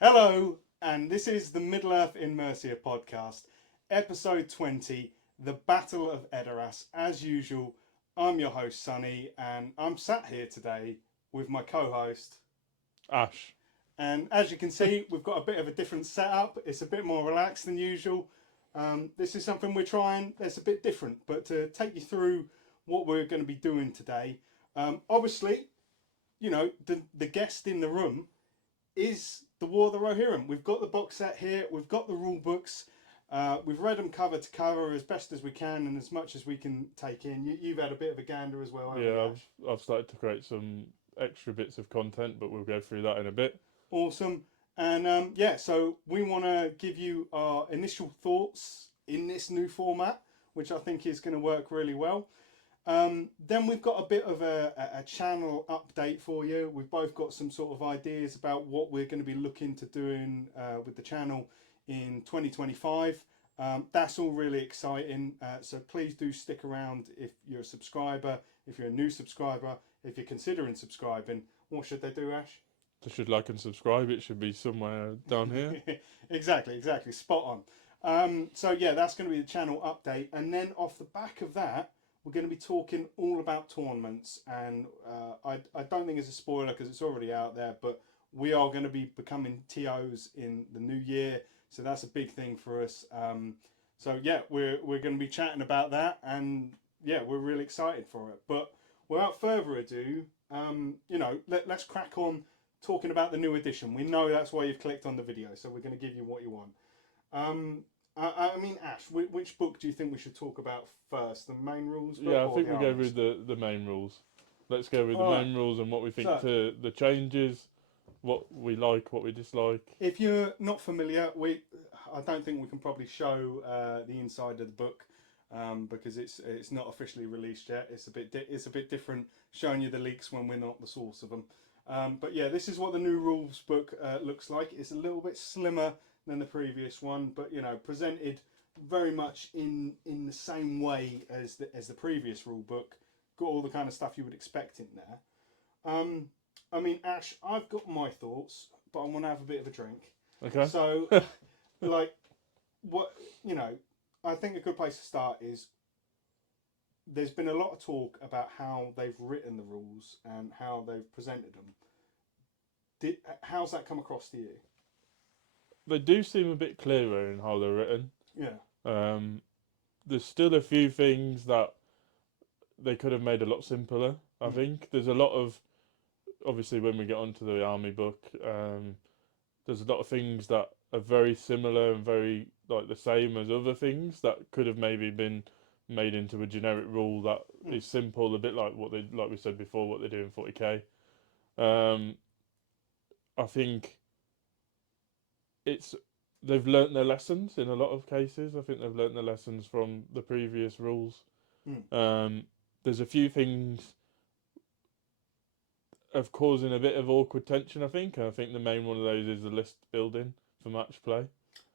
Hello, and this is the Middle-earth in Mercia podcast, episode 20, The Battle of Edoras. As usual, I'm your host, Sonny, and I'm sat here today with my co-host. Ash. And as you can see, we've got a bit of a different setup. It's a bit more relaxed than usual. This is something we're trying that's a bit different, but to take you through what we're going to be doing today, obviously, the guest in the room is the War of the Rohirrim. We've got the box set here. We've got the rule books. We've read them cover to cover as best as we can and as much as we can take in. You've had a bit of a gander as well, haven't you, Yeah, Ash? I've started to create some extra bits of content, but we'll go through that in a bit. Awesome. And so we want to give you our initial thoughts in this new format, which I think is going to work really well. Then we've got a bit of a channel update for you. We've both got some sort of ideas about what we're going to be looking to doing with the channel in 2025. That's all really exciting. So please do stick around if you're a subscriber, if you're a new subscriber, if you're considering subscribing. What should they do, Ash? They should like and subscribe. It should be somewhere down here. Exactly. Spot on. That's going to be the channel update. And then off the back of that, we're going to be talking all about tournaments. And I don't think it's a spoiler because it's already out there, but we are going to be becoming TOs in the new year. So that's a big thing for us. We're going to be chatting about that. And yeah, we're really excited for it. But without further ado, let's crack on talking about the new edition. We know that's why you've clicked on the video, so we're going to give you what you want. Ash, which book do you think we should talk about first? The main rules book? Yeah, I or think the we go armies? with the main rules. Let's go with the Alright, main rules and what we think so to the changes, what we like, what we dislike. if you're not familiar, I don't think we can probably show the inside of the book because it's not officially released yet. It's a bit different showing you the leaks when we're not the source of them. But yeah, this is what the new rules book looks like. It's a little bit slimmer than the previous one, but presented very much in the same way as the previous rule book. Got all the kind of stuff you would expect in there. Ash, I've got my thoughts, but I want to have a bit of a drink. Okay. So, like, what I think a good place to start is there's been a lot of talk about how they've written the rules and how they've presented them. How's that come across to you? They do seem a bit clearer in how they're written. Yeah. There's still a few things that they could have made a lot simpler. I think there's a lot of, obviously when we get onto the army book, there's a lot of things that are very similar and very like the same as other things that could have maybe been made into a generic rule that is simple, a bit like like we said before, what they do in 40k. I think it's they've learnt their lessons in a lot of cases. I think they've learnt their lessons from the previous rules. There's a few things of causing a bit of awkward tension, I think. And I think the main one of those is the list building for match play.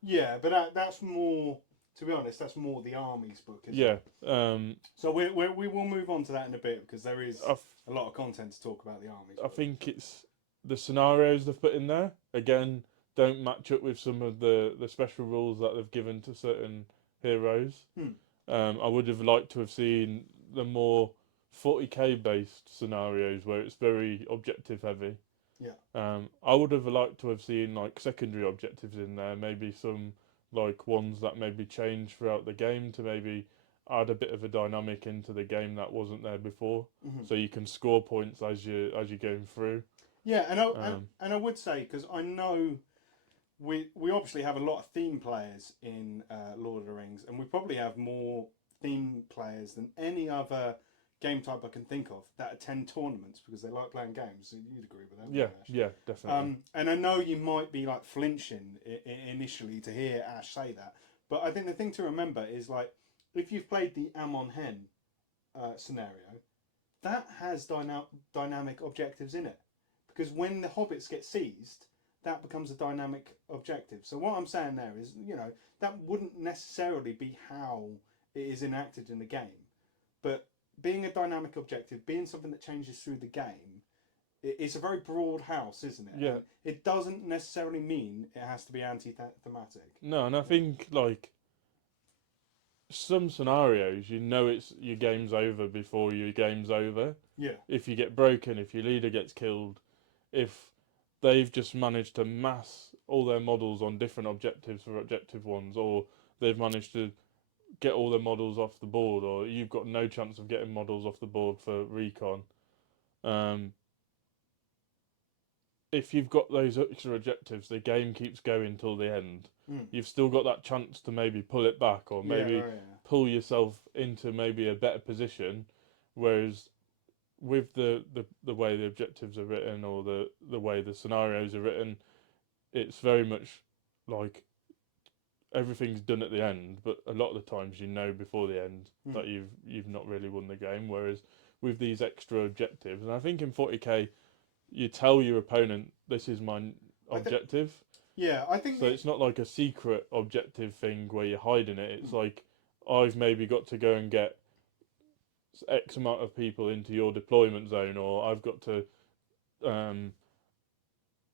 Yeah, but that's more, to be honest, that's more the armies book, isn't it? So we will move on to that in a bit because there is a lot of content to talk about the armies I book. think it's the scenarios they've put in there, again, don't match up with some of the special rules that they've given to certain heroes. I would have liked to have seen the more 40k based scenarios where it's very objective heavy. Yeah. I would have liked to have seen like secondary objectives in there, maybe some like ones that maybe change throughout the game to maybe add a bit of a dynamic into the game that wasn't there before, so you can score points as you're going through. Yeah, and I would say because I know we obviously have a lot of theme players in Lord of the Rings, and we probably have more theme players than any other game type I can think of that attend tournaments because they like playing games. So you'd agree with that? Yeah, yeah, definitely. And I know you might be like flinching initially to hear Ash say that, but I think the thing to remember is like if you've played the Amon Hen scenario, that has dynamic objectives in it because when the hobbits get seized, that becomes a dynamic objective. So what I'm saying there is, that wouldn't necessarily be how it is enacted in the game, but being a dynamic objective, being something that changes through the game, it's a very broad house, isn't it? Yeah. And it doesn't necessarily mean it has to be anti-thematic. No, and I think like some scenarios, it's your game's over before your game's over. Yeah. If you get broken, if your leader gets killed, if they've just managed to mass all their models on different objectives for objective ones, or they've managed to get all their models off the board, or you've got no chance of getting models off the board for recon. If you've got those extra objectives, the game keeps going till the end. You've still got that chance to maybe pull it back, or maybe pull yourself into maybe a better position. Whereas with the way the objectives are written, or the way the scenarios are written, it's very much like everything's done at the end, but a lot of the times before the end that you've not really won the game. Whereas with these extra objectives, and I think in 40k you tell your opponent, this is my objective. I think so. It's not like a secret objective thing where you're hiding it. It's like, I've maybe got to go and get X amount of people into your deployment zone, or I've got to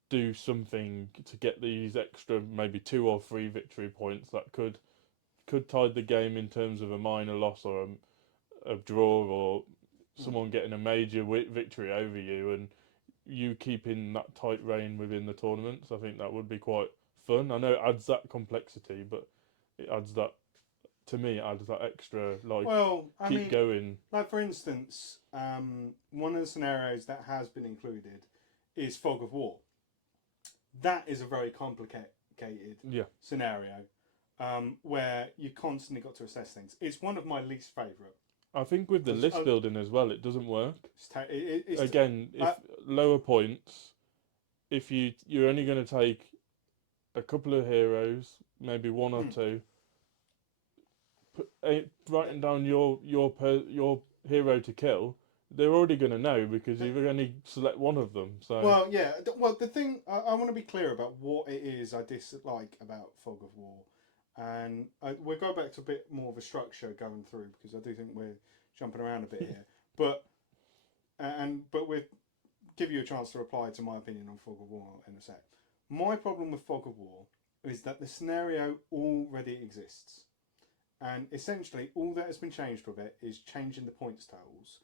do something to get these extra maybe 2 or 3 victory points that could tide the game in terms of a minor loss, or a draw, or someone getting a major victory over you, and you keeping that tight rein within the tournaments. I think that would be quite fun. I know it adds that complexity, but it adds that, to me, it adds that extra, like, keep going. Like, for instance, one of the scenarios that has been included is Fog of War. That is a very complicated scenario, where you constantly got to assess things. It's one of my least favourite. I think with the list building as well, it doesn't work. Again, if lower points, if you're only going to take a couple of heroes, maybe 1 or 2, writing down your hero to kill, they're already going to know because you've only select one of them. So the thing I want to be clear about what it is I dislike about Fog of War. And we'll go back to a bit more of a structure going through, because I do think we're jumping around a bit here. But we'll give you a chance to reply to my opinion on Fog of War in a sec. My problem with Fog of War is that the scenario already exists. And essentially all that has been changed with it is changing the points totals.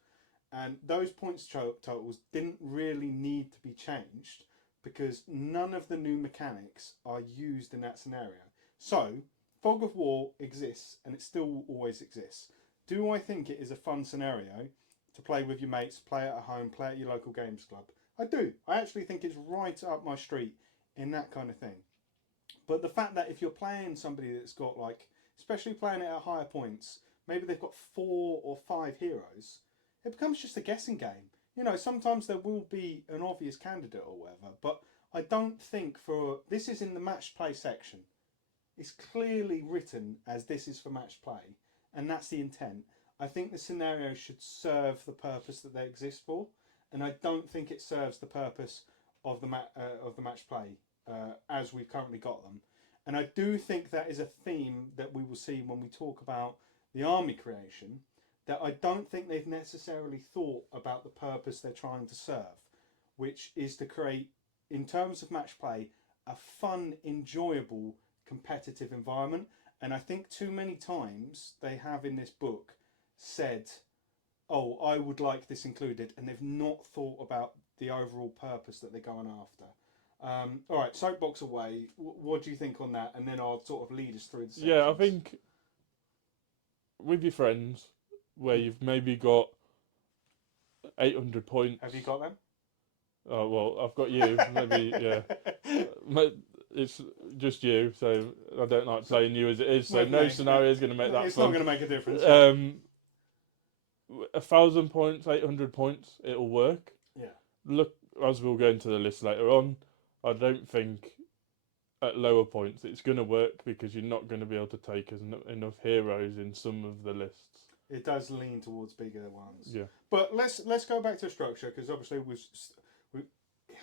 And those points totals didn't really need to be changed because none of the new mechanics are used in that scenario. So Fog of War exists, and it still always exists. Do I think it is a fun scenario to play with your mates, play at home, play at your local games club? I do. I actually think it's right up my street in that kind of thing. But the fact that if you're playing somebody that's got, like, especially playing it at higher points, maybe they've got 4 or 5 heroes, it becomes just a guessing game. You know, sometimes there will be an obvious candidate or whatever, but I don't think this is in the match play section. It's clearly written as this is for match play, and that's the intent. I think the scenario should serve the purpose that they exist for, and I don't think it serves the purpose of the match play as we've currently got them. And I do think that is a theme that we will see when we talk about the army creation, that I don't think they've necessarily thought about the purpose they're trying to serve, which is to create, in terms of match play, a fun, enjoyable, competitive environment. And I think too many times they have in this book said, oh, I would like this included, and they've not thought about the overall purpose that they're going after. All right, soapbox away. What do you think on that? And then I'll sort of lead us through the sections. Yeah, I think with your friends, where you've maybe got 800 points. Have you got them? Oh, well, I've got you. Maybe, yeah. It's just you, so I don't like playing you as it is, so no scenario is going to make that fun. It's not going to make a difference. 1,000 points, 800 points, it'll work. Yeah. Look, as we'll go into the list later on, I don't think at lower points it's going to work because you're not going to be able to take enough heroes in some of the lists. It does lean towards bigger ones. Yeah. But let's go back to structure, because obviously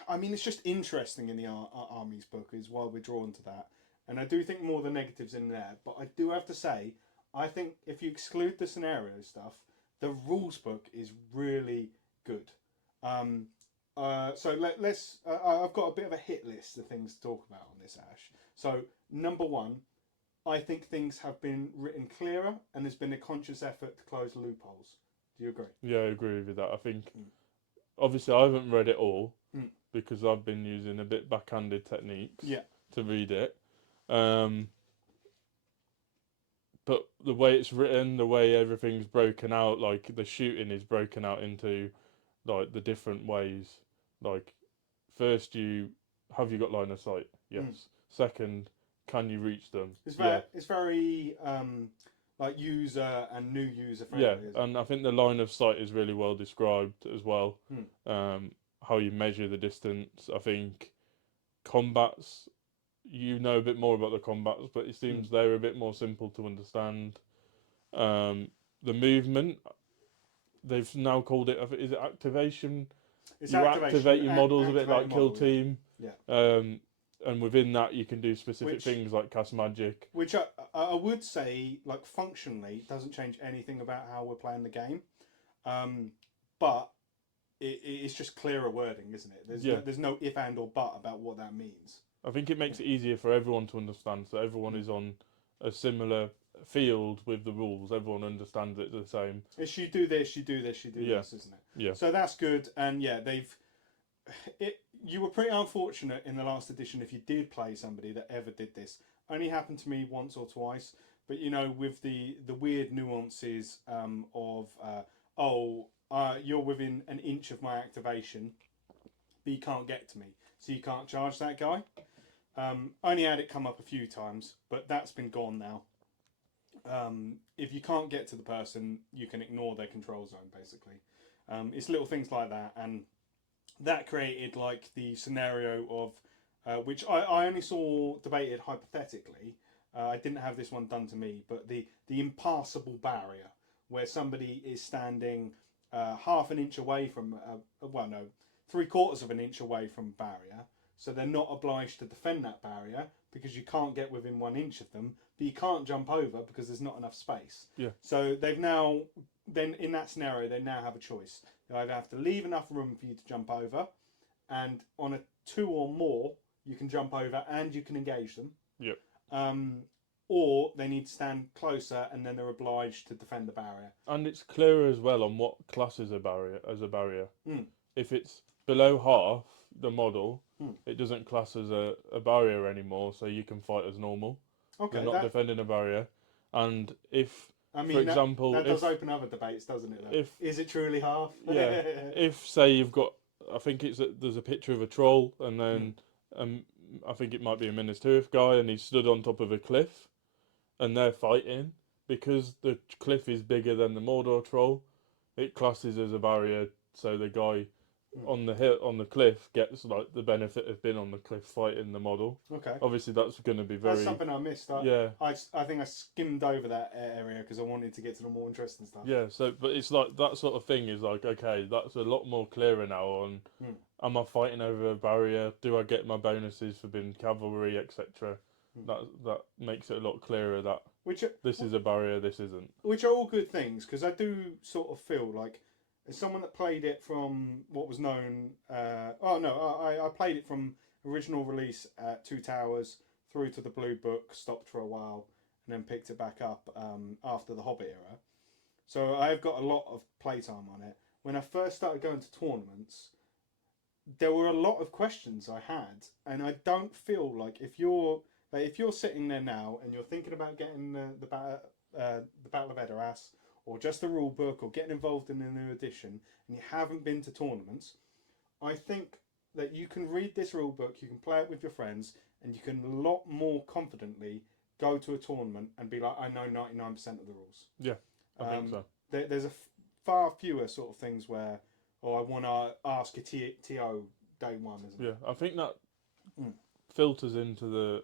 I mean, it's just interesting in the Army's book is why we're drawn to that. And I do think more of the negatives in there. But I do have to say, I think if you exclude the scenario stuff, the rules book is really good. So let's. I've got a bit of a hit list of things to talk about on this, Ash. So number one, I think things have been written clearer, and there's been a conscious effort to close loopholes. Do you agree? Yeah, I agree with that. I think Mm. obviously I haven't read it all Mm. because I've been using a bit backhanded techniques Yeah. to read it. But the way it's written, the way everything's broken out, like the shooting is broken out into like the different ways. Like first, you got line of sight? Yes. Mm. Second, can you reach them? It's very like user and new user friendly. Yeah, Isn't it? and I think the line of sight is really well described as well. Mm. How you measure the distance. I think combats, you know a bit more about the combats, but it seems they're a bit more simple to understand. The movement, they've now called it, is it activation? It's You activation. activate your models a bit Activate like Kill model, Team. Yeah. And within that, you can do specific Which- things like cast magic. Which I would say, like functionally, doesn't change anything about how we're playing the game, but it's just clearer wording, isn't it? There's no if and or but about what that means. I think it makes it easier for everyone to understand, so everyone is on a similar field with the rules. Everyone understands it the same. It's you do this, you do this, you do this, isn't it? Yeah. So that's good, and yeah, you were pretty unfortunate in the last edition if you did play somebody that ever did this. Only happened to me once or twice, but you know, with the weird nuances of you're within an inch of my activation, but you can't get to me, so you can't charge that guy. Only had it come up a few times, but that's been gone now. If you can't get to the person, you can ignore their control zone, basically. It's little things like that, and that created like the scenario of which I only saw debated hypothetically. I didn't have this one done to me, but the impassable barrier, where somebody is standing half an inch away from, well, no, 3/4 of an inch away from barrier, so they're not obliged to defend that barrier because you can't get within 1 inch of them, but you can't jump over because there's not enough space. Yeah. So they've now, then in that scenario, they now have a choice. They either have to leave enough room for you to jump over, and on a 2 or more, you can jump over and you can engage them. Yep. Or they need to stand closer, and then they're obliged to defend the barrier. And it's clearer as well on what classes a barrier as a barrier. Mm. If it's below half the model, Mm. it doesn't class as a barrier anymore, so you can fight as normal. Okay, You're not defending a barrier. And if, I mean, for example, that does open other debates, doesn't it? Though? Is it truly half? Yeah. If say you've got, I think there's a picture of a troll, and then I think it might be a Minas Tirith guy, and he's stood on top of a cliff, and they're fighting because the cliff is bigger than the Mordor troll. It classes as a barrier, so the guy on the cliff gets like the benefit of being on the cliff fighting the model. Okay. Obviously, that's going to be very. That's something I missed. I think I skimmed over that area because I wanted to get to the more interesting stuff. Yeah. So, but it's like that sort of thing is like, okay, that's a lot more clearer now on. Am I fighting over a barrier? Do I get my bonuses for being cavalry, etc.? That makes it a lot clearer that this is a barrier, this isn't. Which are all good things, because I do sort of feel like, as someone that played it from what was known, I played it from original release at Two Towers through to the Blue Book, stopped for a while, and then picked it back up after the Hobbit era. So I've got a lot of playtime on it. When I first started going to tournaments, there were a lot of questions I had, and I don't feel like if you're sitting there now and you're thinking about getting the Battle of Edoras, or just the rule book, or getting involved in a new edition, and you haven't been to tournaments, I think that you can read this rule book, you can play it with your friends, and you can a lot more confidently go to a tournament and be like, I know 99% of the rules. Yeah, I think so. There's far fewer sort of things where, I want to ask a TO day one, isn't it? Yeah, I think that filters into the.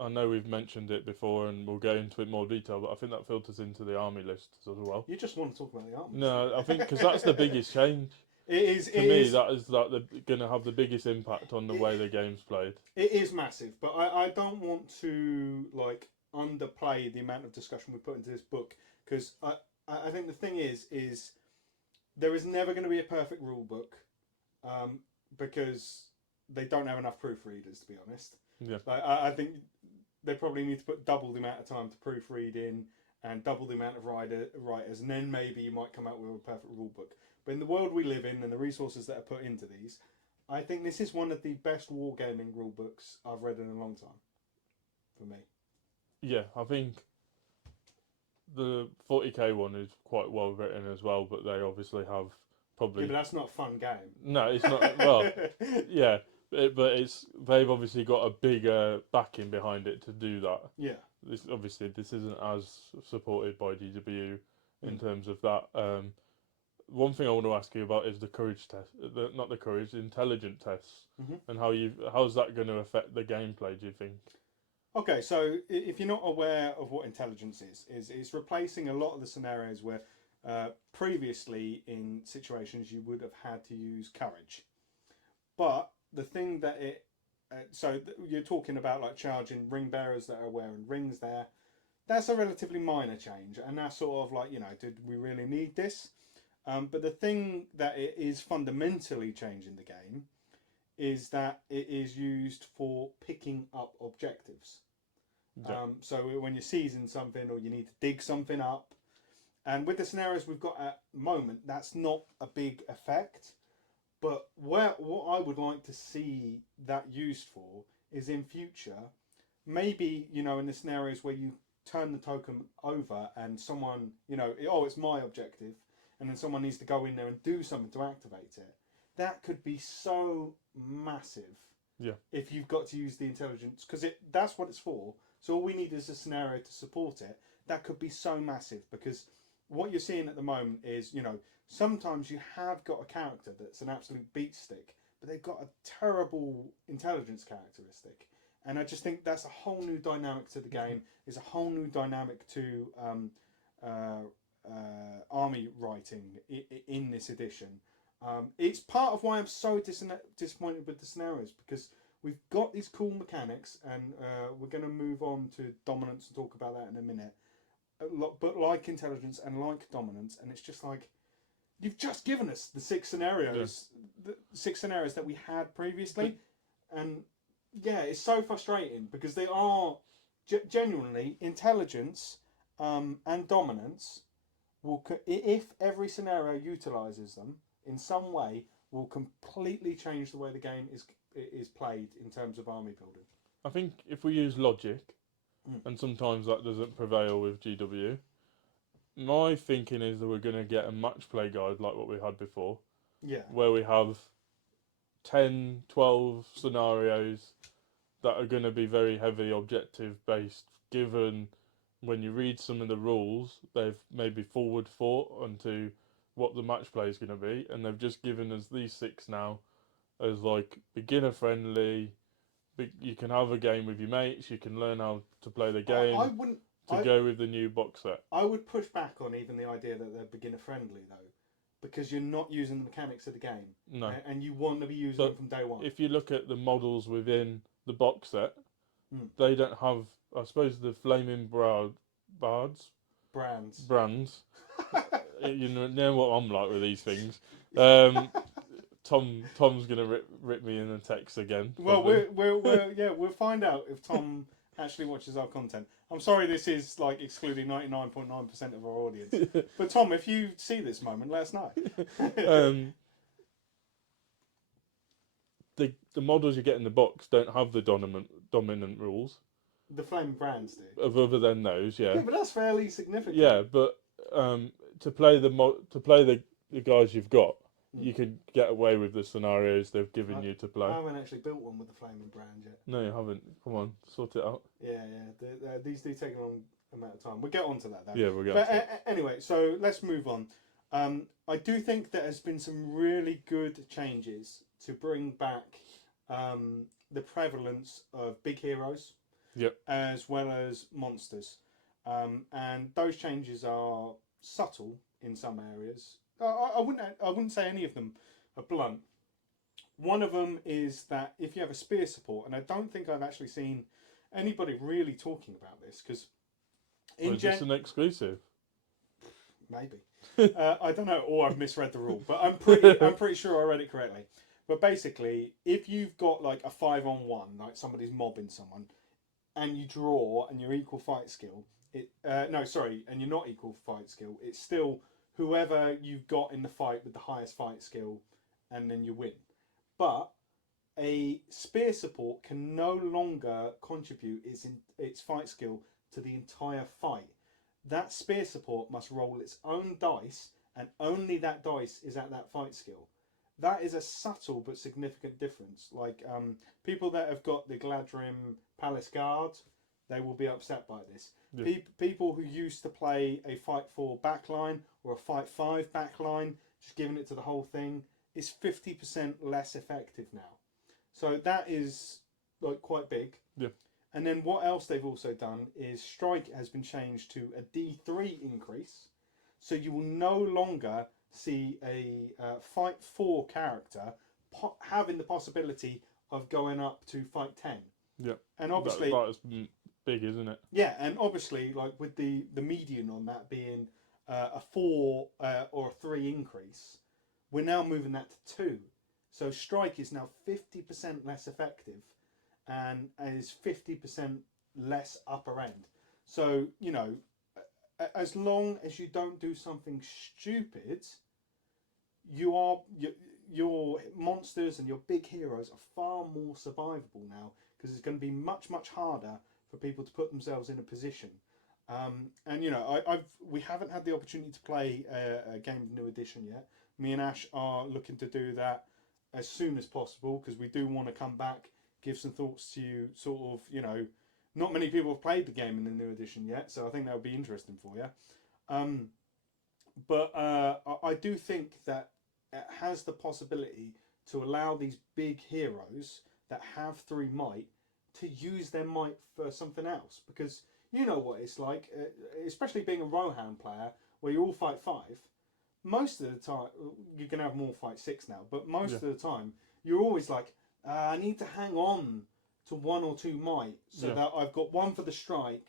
I know we've mentioned it before, and we'll go into it more detail, but I think that filters into the army lists as well. You just want to talk about the army? No, I think because that's the biggest change. It is. To me, that is like going to have the biggest impact on the way the game's played. It is massive, but I don't want to like underplay the amount of discussion we put into this book, because I think the thing is there is never going to be a perfect rule book, because they don't have enough proofreaders, to be honest. Yeah. Like, I think they probably need to put double the amount of time to proofread in and double the amount of writers, and then maybe you might come out with a perfect rule book. But in the world we live in and the resources that are put into these, I think this is one of the best wargaming rule books I've read in a long time, for me. Yeah, I think the 40k one is quite well written as well, but they obviously have probably... Yeah, but that's not a fun game. No, it's not. Well, yeah, but they've obviously got a bigger backing behind it to do that. Yeah. This isn't as supported by GW in terms of that. One thing I want to ask you about is the courage test, not the courage, the intelligent tests, and how's that going to affect the gameplay? Do you think? Okay, so if you're not aware of what intelligence is it's replacing a lot of the scenarios where previously in situations you would have had to use courage. But the thing that you're talking about like charging ring bearers that are wearing rings there, that's a relatively minor change, and that's sort of like, did we really need this? But the thing that it is fundamentally changing the game is that it is used for picking up objectives. Yeah. So when you're seizing something or you need to dig something up, and with the scenarios we've got at the moment, that's not a big effect. But what I would like to see that used for is in future, maybe, in the scenarios where you turn the token over and someone, it's my objective, and then someone needs to go in there and do something to activate it. That could be so massive. Yeah. If you've got to use the intelligence, because that's what it's for. So all we need is a scenario to support it. That could be so massive, because what you're seeing at the moment is, sometimes you have got a character that's an absolute beat stick, but they've got a terrible intelligence characteristic. And I just think that's a whole new dynamic to the game. It's a whole new dynamic to army writing in this edition. It's part of why I'm so disappointed with the scenarios, because we've got these cool mechanics, and we're going to move on to dominance and talk about that in a minute. But like intelligence and like dominance, and it's just like, you've just given us the 6 scenarios, the 6 scenarios that we had previously, and yeah, it's so frustrating because they are genuinely intelligence and dominance will, if every scenario utilises them in some way, will completely change the way the game is played in terms of army building. I think if we use logic, and sometimes that doesn't prevail with GW, my thinking is that we're going to get a match play guide like what we had before. Yeah. Where we have 10, 12 scenarios that are going to be very heavy objective based, given when you read some of the rules, they've maybe forward thought onto what the match play is going to be, and they've just given us these 6 now as like beginner friendly. You can have a game with your mates, you can learn how to play the game. I wouldn't go with the new box set. I would push back on even the idea that they're beginner friendly though, because you're not using the mechanics of the game. No. And you want to be using them from day one. If you look at the models within the box set, they don't have, I suppose, the flaming brands. You know what I'm like with these things. Tom's gonna rip me in the text again. Well, we'll find out if Tom actually watches our content. I'm sorry, this is like excluding 99.9% of our audience. But Tom, if you see this moment, let us know. The models you get in the box don't have the dominant rules. The flaming brands do. Other than those, yeah. Yeah, but that's fairly significant. Yeah, but to play the guys you've got, you can get away with the scenarios they've given you to play. I haven't actually built one with the flaming brand yet. No, you haven't. Come on, sort it out. Yeah. These do take a long amount of time. We'll get on to that, though. Yeah, we'll get on to it. Anyway, so let's move on. I do think there has been some really good changes to bring back the prevalence of big heroes, as well as monsters. And those changes are subtle in some areas. I wouldn't say any of them are blunt. One of them is that if you have a spear support, and I don't think I've actually seen anybody really talking about this, because is this an exclusive? Maybe. I don't know, or I've misread the rule, but I'm pretty sure I read it correctly. But basically, if you've got like a 5-on-1, like somebody's mobbing someone, and you draw and you're equal fight skill, and you're not equal fight skill, it's still whoever you've got in the fight with the highest fight skill, and then you win. But a spear support can no longer contribute its fight skill to the entire fight. That spear support must roll its own dice, and only that dice is at that fight skill. That is a subtle but significant difference. Like people that have got the Gladrim Palace Guard, they will be upset by this. Yeah. People who used to play a Fight 4 backline or a Fight 5 backline, just giving it to the whole thing, is 50% less effective now. So that is like quite big. Yeah. And then what else they've also done is strike has been changed to a D3 increase. So you will no longer see a Fight 4 character having the possibility of going up to Fight 10. Yeah. And obviously... That is big, isn't it? Yeah, and obviously, like with the median on that being a 4 or a 3 increase, we're now moving that to 2. So strike is now 50% less effective and is 50% less upper end. So, you know, as long as you don't do something stupid, your monsters and your big heroes are far more survivable now, because it's going to be much, much harder for people to put themselves in a position. And, you know, we haven't had the opportunity to play a game of New Edition yet. Me and Ash are looking to do that as soon as possible, because we do want to come back, give some thoughts to you, sort of, you know, not many people have played the game in the New Edition yet, so I think that would be interesting for you. But I do think that it has the possibility to allow these big heroes that have 3 might to use their might for something else, because you know what it's like, especially being a Rohan player where you all fight 5. Most of the time, you can have more fight 6 now, but most of the time, you're always like, I need to hang on to 1 or 2 might so that I've got 1 for the strike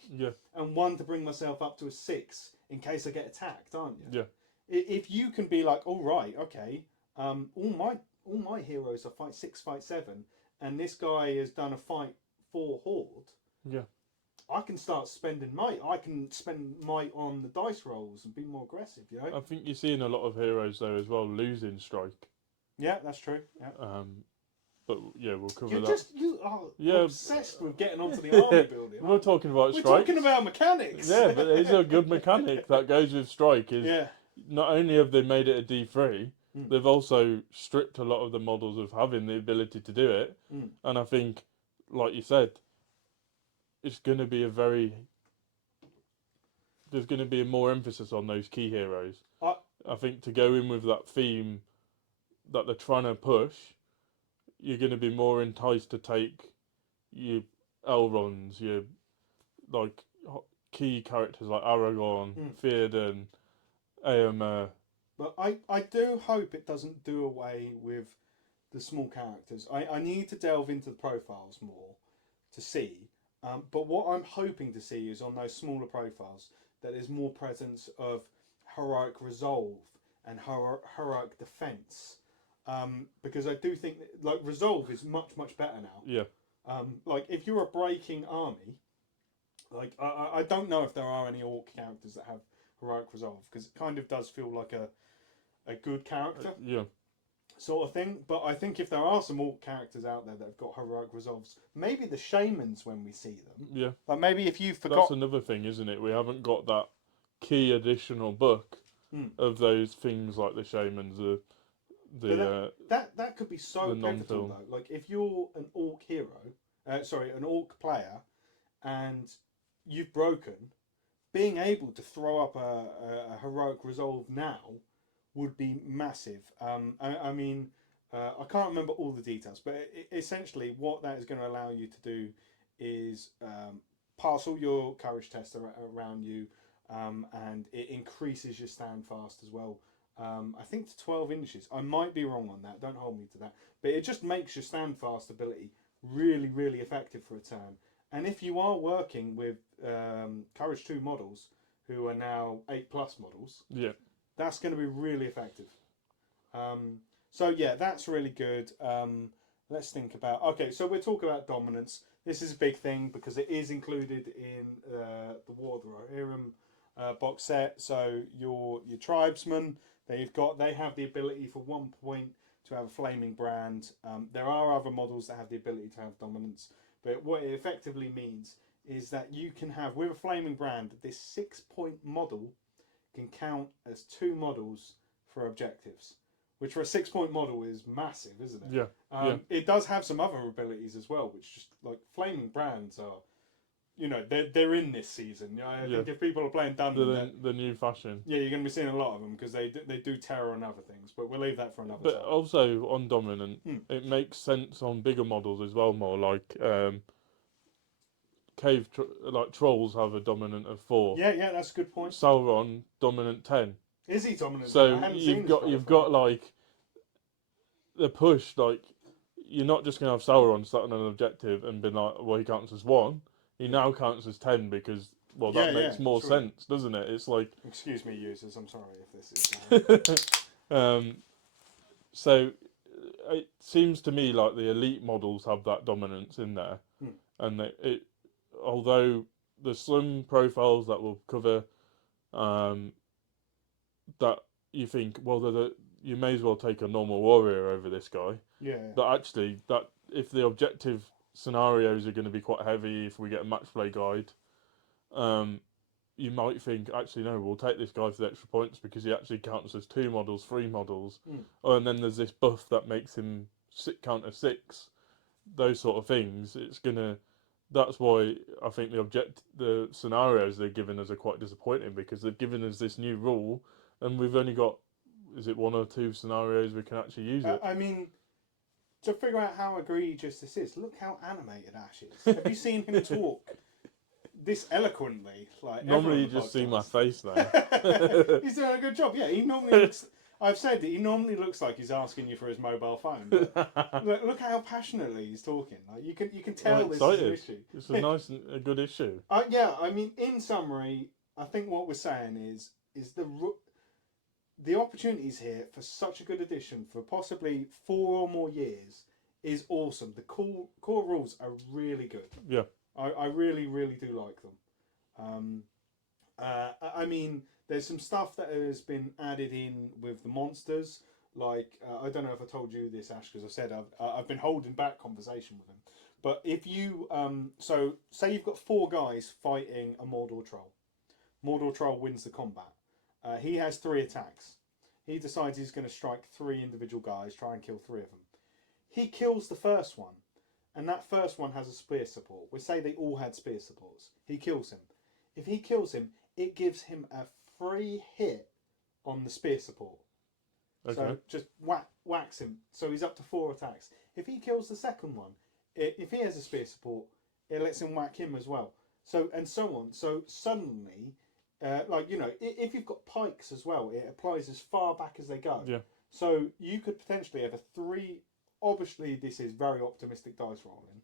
and 1 to bring myself up to a 6 in case I get attacked, aren't you? Yeah. If you can be like, all right, okay, all my heroes are fight 6, fight 7, and this guy has done a fight 4 horde. Yeah. I can start spending might. I can spend might on the dice rolls and be more aggressive, you know? I think you're seeing a lot of heroes, though, as well, losing strike. Yeah, that's true. Yeah. But, yeah, we'll cover that. You are obsessed with getting onto the army building. We're talking about strike. We're talking about mechanics. Yeah, but it's a good mechanic that goes with strike. Is not only have they made it a D3, they've also stripped a lot of the models of having the ability to do it. And I think, like you said, it's going to be there's going to be more emphasis on those key heroes. I think to go in with that theme that they're trying to push, you're going to be more enticed to take your Elrons, your like key characters like Aragorn, Theoden, Éomer. But I do hope it doesn't do away with the small characters. I need to delve into the profiles more to see. But what I'm hoping to see is on those smaller profiles that there's more presence of heroic resolve and heroic defense. Because I do think that, like, resolve is much, much better now. Yeah. Like if you're a breaking army, like I don't know if there are any orc characters that have heroic resolve, because it kind of does feel like a good character. Yeah. Sort of thing. But I think if there are some orc characters out there that have got heroic resolves, maybe the shamans when we see them. Yeah. Like maybe if you forgot. That's another thing, isn't it? We haven't got that key additional book of those things like the shamans. That could be so pivotal though. Like if you're an orc hero, an orc player, and you've broken, being able to throw up a heroic resolve now would be massive. I mean, I can't remember all the details, but essentially what that is going to allow you to do is pass all your courage tests around you, and it increases your stand fast as well. I think to 12 inches. I might be wrong on that. Don't hold me to that. But it just makes your stand fast ability really, really effective for a turn. And if you are working with Courage 2 models, who are now 8+ models, yeah, that's going to be really effective. So yeah, that's really good. Let's think about. Okay, so we're talking about dominance. This is a big thing because it is included in the War of the Rohirrim box set. So your tribesmen, they have the ability for 1 point to have a flaming brand. There are other models that have the ability to have dominance, but what it effectively means is that you can have, with a flaming brand, this 6 point model can count as 2 models for objectives, which for a 6 point model is massive, isn't it? Yeah. It does have some other abilities as well, which just like flaming brands are, they're in this season. I think if people are playing Dunman, the new fashion. Yeah, you're going to be seeing a lot of them because they do terror and other things. But we'll leave that for another time. But also on dominant, it makes sense on bigger models as well. More like like trolls have a dominant of 4. Yeah, that's a good point. Sauron dominant 10. Is he dominant? So I hadn't you've got like the push. Like you're not just gonna have Sauron sat on an objective and be like, well, he counts as 1. He now counts as 10 because that makes more sense, doesn't it? It's like, excuse me, users. I'm sorry if this is. So it seems to me like the elite models have that dominance in there, and although there's some profiles that will cover that you think, well, you may as well take a normal warrior over this guy. Yeah. But actually, that if the objective scenarios are going to be quite heavy, if we get a match play guide, you might think, actually, no, we'll take this guy for the extra points because he actually counts as 2 models, 3 models. Oh, and then there's this buff that makes him count as 6. Those sort of things. That's why I think the scenarios they're giving us are quite disappointing because they've given us this new rule and we've only got, is it 1 or 2 scenarios we can actually use it? I mean, to figure out how egregious this is, look how animated Ash is. Have you seen him talk this eloquently? Like normally you just see my face now. He's doing a good job. Yeah, he normally looks. I've said that he normally looks like he's asking you for his mobile phone. But look how passionately he's talking. Like you can tell this is an issue. It's a good issue. Yeah, I mean, in summary, I think what we're saying is the opportunities here for such a good addition for possibly 4 or more years is awesome. The core rules are really good. Yeah. I really, really do like them. I mean, there's some stuff that has been added in with the monsters. Like, I don't know if I told you this, Ash, because I said I've been holding back conversation with him. But if you, so say you've got 4 guys fighting a Mordor troll. Mordor troll wins the combat. He has 3 attacks. He decides he's going to strike 3 individual guys, try and kill 3 of them. He kills the first one. And that first one has a spear support. We say they all had spear supports. He kills him. If he kills him, it gives him a free hit on the spear support. Okay. So just whacks him. So he's up to 4 attacks. If he kills the second one, if he has a spear support, it lets him whack him as well. So and so on. So suddenly, if you've got pikes as well, it applies as far back as they go. Yeah. So you could potentially have a 3. Obviously, this is very optimistic dice rolling,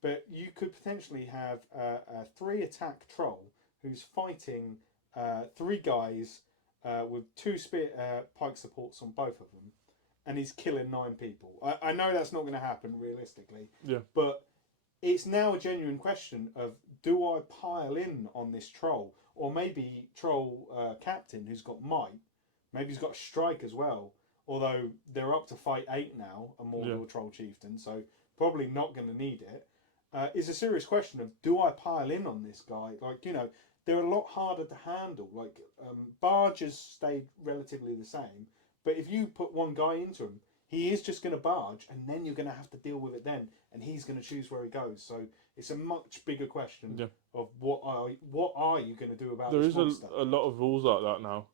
but you could potentially have a 3 attack troll who's fighting 3 guys with 2 spear pike supports on both of them, and he's killing 9 people. I know that's not going to happen realistically, but it's now a genuine question of, do I pile in on this troll, or maybe troll captain who's got might, maybe he's got strike as well. Although they're up to fight 8 now, a Mordor troll chieftain, so probably not going to need it. Is a serious question of, do I pile in on this guy? Like, they're a lot harder to handle. Like, barges stayed relatively the same, but if you put one guy into him, he is just going to barge, and then you're going to have to deal with it then, and he's going to choose where he goes. So it's a much bigger question of what are you going to do about this monster? There is a lot of rules like that now.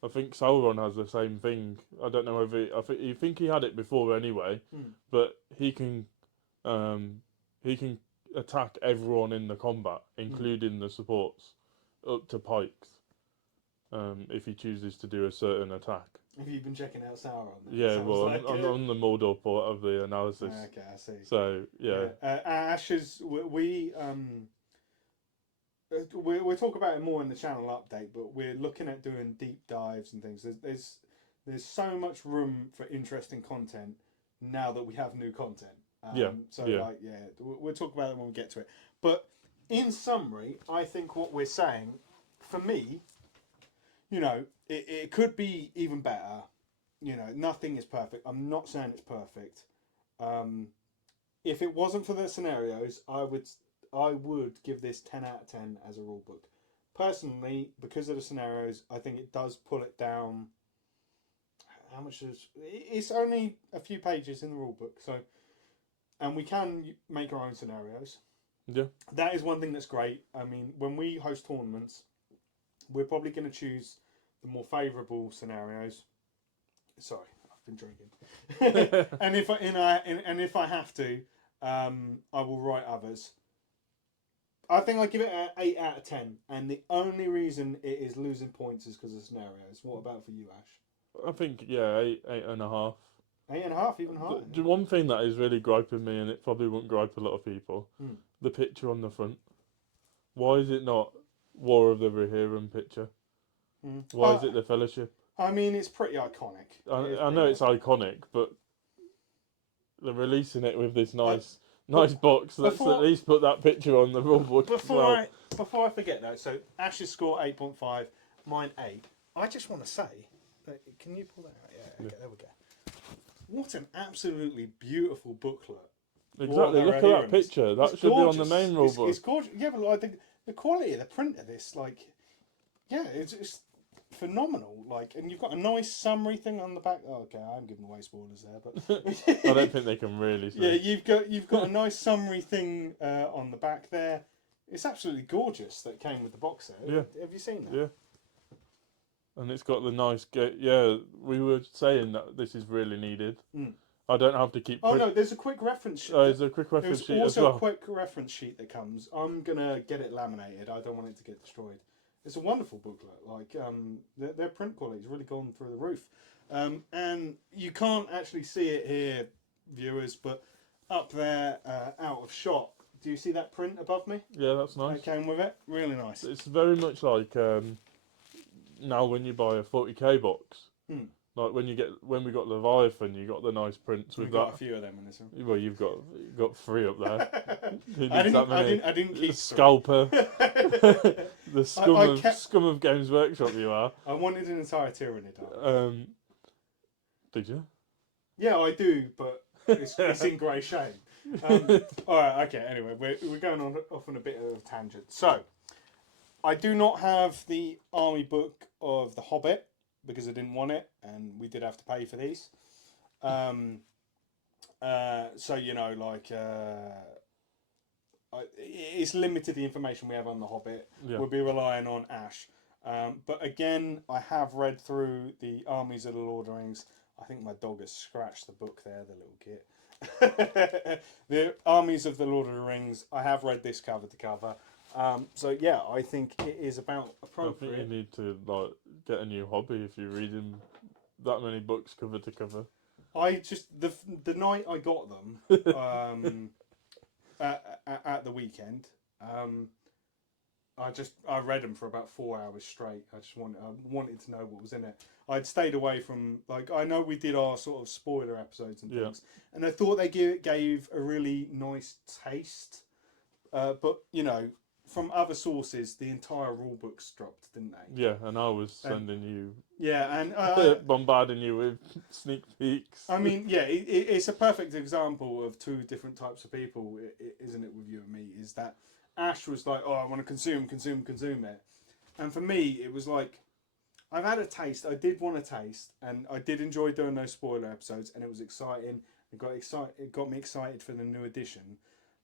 I think Sauron has the same thing. I don't know if I think he had it before anyway, but he can attack everyone in the combat, including the supports, up to pikes, if he chooses to do a certain attack. Have you been checking out Sauron? Yeah, well, I'm on the Mordor part of the analysis. Okay, I see. So yeah. Ashes, we'll talk about it more in the channel update, but we're looking at doing deep dives and things. There's there's so much room for interesting content now that we have new content. So we'll talk about it when we get to it. But in summary, I think what we're saying, for me, you know, it could be even better. You know, nothing is perfect. I'm not saying it's perfect. If it wasn't for the scenarios, I would give this 10 out of 10 as a rule book. Personally, because of the scenarios, I think it does pull it down. How much is... It's only a few pages in the rule book, so... And we can make our own scenarios. Yeah. That is one thing that's great. I mean, when we host tournaments, we're probably going to choose the more favourable scenarios. Sorry, I've been drinking. and if I have to, I will write others. I think I give it an 8 out of 10. And the only reason it is losing points is because of scenarios. What about for you, Ash? I think, yeah, 8.5. 8.5, even higher. The one thing that is really griping me, and it probably won't gripe a lot of people, Mm. the picture on the front. Why is it not War of the Rohirrim picture? Mm. Why is it the Fellowship? I mean, it's pretty iconic. I know it's iconic, but they're releasing it with this nice box. Let's at least put that picture on the rule book. Before I forget though, so Ash's score 8.5, mine 8. I just want to say, can you pull that out? Yeah, okay, there we go. What an absolutely beautiful booklet. Exactly, look at that picture. That should be on the main rule book. It's gorgeous. Yeah, but like the quality of the print of this, like, yeah, it's phenomenal. Like, and you've got a nice summary thing on the back. Oh, okay, I'm giving away spoilers there, but I don't think they can really see. Yeah, you've got a nice summary thing on the back there. It's absolutely gorgeous that came with the box set. Yeah. Have you seen that? Yeah. And it's got the nice yeah, we were saying that this is really needed. Mm. I don't have to keep... Oh, no, there's a quick reference sheet. There's a quick reference sheet as well. There's also a quick reference sheet that comes. I'm going to get it laminated. I don't want it to get destroyed. It's a wonderful booklet. Like, their print quality's really gone through the roof. And you can't actually see it here, viewers, but up there, out of shot, do you see that print above me? Yeah, that's nice. That came with it. Really nice. It's very much like... now when you buy a 40k box, like when we got Leviathan, you got the nice prints with We've that. got a few of them in this one. Well, you've got 3 up there. I didn't keep Scalper. The scum of Games Workshop you are. I wanted an entire Tyranid. Did you? Yeah, I do, but it's in grey shade. All right, okay. Anyway, we're going off on a bit of a tangent. So. I do not have the army book of The Hobbit because I didn't want it, and we did have to pay for these. So, you know, like, it's limited the information we have on The Hobbit. Yeah. We'll be relying on Ash. But again, I have read through the Armies of the Lord of the Rings. I think my dog has scratched the book there, the little kid. The Armies of the Lord of the Rings, I have read this cover to cover. So yeah, I think it is about appropriate. I think you need to like get a new hobby if you're reading that many books cover to cover. I just the night I got them at the weekend, I read them for about 4 hours straight. I wanted to know what was in it. I'd stayed away from, like, I know we did our sort of spoiler episodes and things, and I thought they gave a really nice taste, but you know. From other sources, the entire rule books dropped, didn't they? Yeah, and I was sending you... Yeah, and... bombarding you with sneak peeks. I mean, yeah, it's a perfect example of 2 different types of people, isn't it, with you and me, is that Ash was like, oh, I want to consume it. And for me, it was like, I've had a taste, I did want to taste, and I did enjoy doing those spoiler episodes, and it was exciting. It got me excited for the new edition.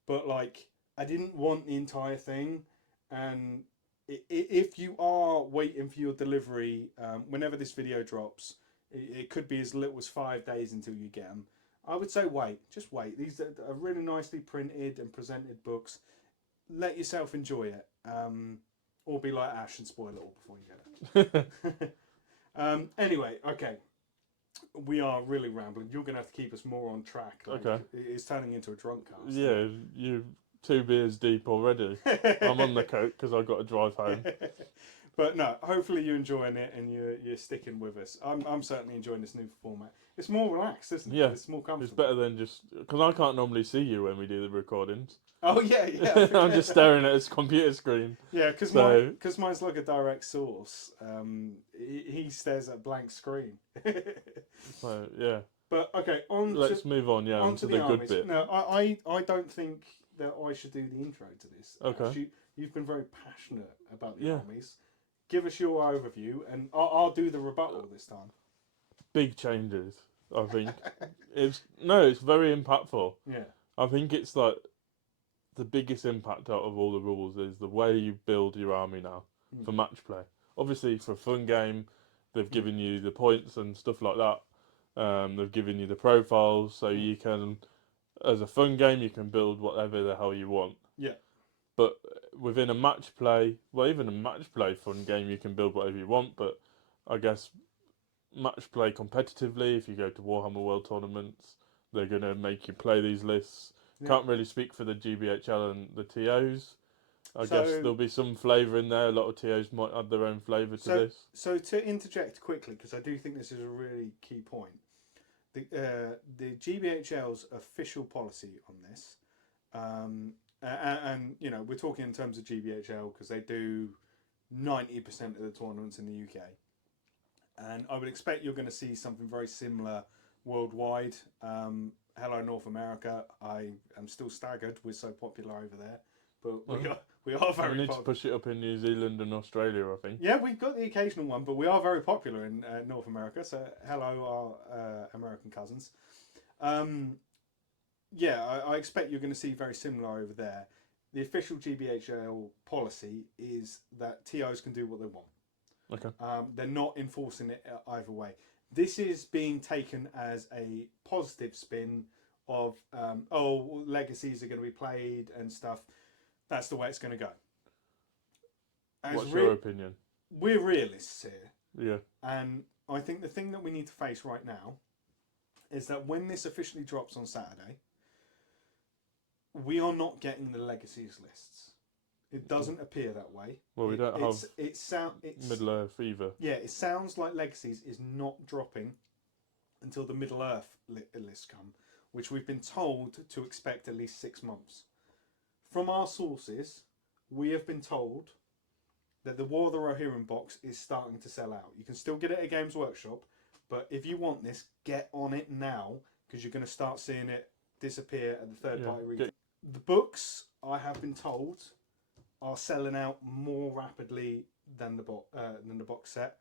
But, like... I didn't want the entire thing, and if you are waiting for your delivery, whenever this video drops, it could be as little as 5 days until you get them. I would say wait, just wait. These are really nicely printed and presented books. Let yourself enjoy it, or be like Ash and spoil it all before you get it. Anyway, okay. We are really rambling. You're going to have to keep us more on track. Like, okay. It's turning into a drunk cast. Yeah, you... 2 beers deep already. I'm on the coke because I got to drive home. But no, hopefully you're enjoying it and you're sticking with us. I'm certainly enjoying this new format. It's more relaxed, isn't it? Yeah, It's more comfortable. It's better than just because I can't normally see you when we do the recordings. Oh yeah, yeah. I'm just staring at his computer screen. Yeah, because So- mine's like a direct source. He stares at a blank screen. So yeah, But okay, let's move on. Yeah, onto onto the good armies. bit. No, I don't think that I should do the intro to this. Okay. Actually, you've been very passionate about the Yeah. armies. Give us your overview, and I'll do the rebuttal this time. Big changes. I think it's very impactful. Yeah. I think it's like the biggest impact out of all the rules is the way you build your army now for match play. Obviously, for a fun game, they've given you the points and stuff like that. They've given you the profiles, so you can, as a fun game, you can build whatever the hell you want. Yeah. But within a match play, well, even a match play fun game, you can build whatever you want. But I guess match play competitively, if you go to Warhammer World Tournaments, they're going to make you play these lists. Yeah. Can't really speak for the GBHL and the TOs. I So- guess there'll be some flavour in there. A lot of TOs might add their own flavour to this. So to interject quickly, because I do think this is a really key point, the GBHL's official policy on this, and you know we're talking in terms of GBHL because they do 90% of the tournaments in the UK, and I would expect you're going to see something very similar worldwide. Hello North America, I am still staggered we're so popular over there, but we are very We need to popular. push it up in New Zealand and Australia, I think. Yeah, we've got the occasional one, but we are very popular in North America. So hello, our American cousins. Yeah, I expect you're going to see very similar over there. The official GBHL policy is that TOs can do what they want. Okay. They're not enforcing it either way. This is being taken as a positive spin of, legacies are going to be played and stuff. That's the way it's going to go. What's your opinion? We're realists here. Yeah. And I think the thing that we need to face right now is that when this officially drops on Saturday, we are not getting the legacies lists. It doesn't appear that way. Well, we don't have it's Middle-earth either. Yeah, it sounds like legacies is not dropping until the Middle-earth lists come, which we've been told to expect at least 6 months. From our sources, we have been told that the War of the Rohirrim box is starting to sell out. You can still get it at Games Workshop, but if you want this, get on it now because you're going to start seeing it disappear at the third-party retail. The books, I have been told, are selling out more rapidly than the box set,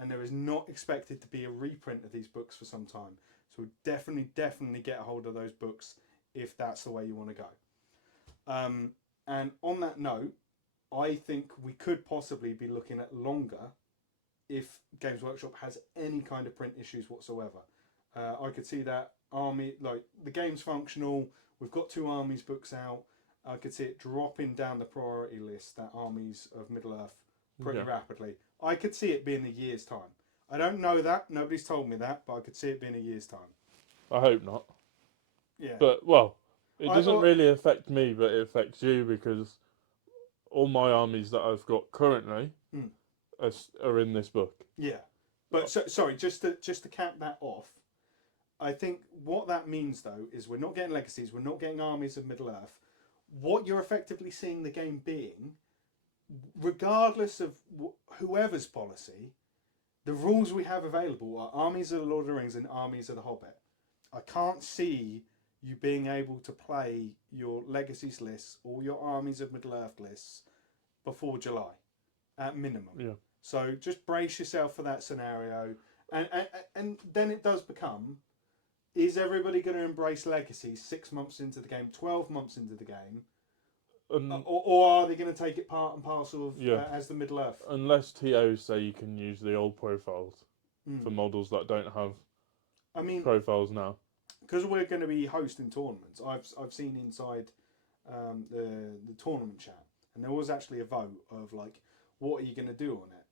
and there is not expected to be a reprint of these books for some time. So definitely get a hold of those books if that's the way you want to go. And on that note, I think we could possibly be looking at longer if Games Workshop has any kind of print issues whatsoever. I could see that army, like the game's functional, we've got 2 armies books out. I could see it dropping down the priority list, that armies of Middle-earth, pretty rapidly. I could see it being a year's time. I don't know that, nobody's told me that, but I could see it being a year's time. I hope not. Yeah. But, well, it doesn't really affect me, but it affects you because all my armies that I've got currently are in this book. Yeah. But, sorry, just to cap that off, I think what that means, though, is we're not getting legacies, we're not getting armies of Middle-earth. What you're effectively seeing the game being, regardless of whoever's policy, the rules we have available are armies of the Lord of the Rings and armies of the Hobbit. I can't see you being able to play your legacies lists or your armies of Middle-earth lists before July, at minimum. Yeah. So just brace yourself for that scenario. And then it does become, is everybody going to embrace legacies 6 months into the game, 12 months into the game? Or are they going to take it part and parcel of as the Middle-earth? Unless TOs say you can use the old profiles for models that don't have profiles now. Because we're going to be hosting tournaments, I've seen inside the tournament chat, and there was actually a vote of like, what are you going to do on it?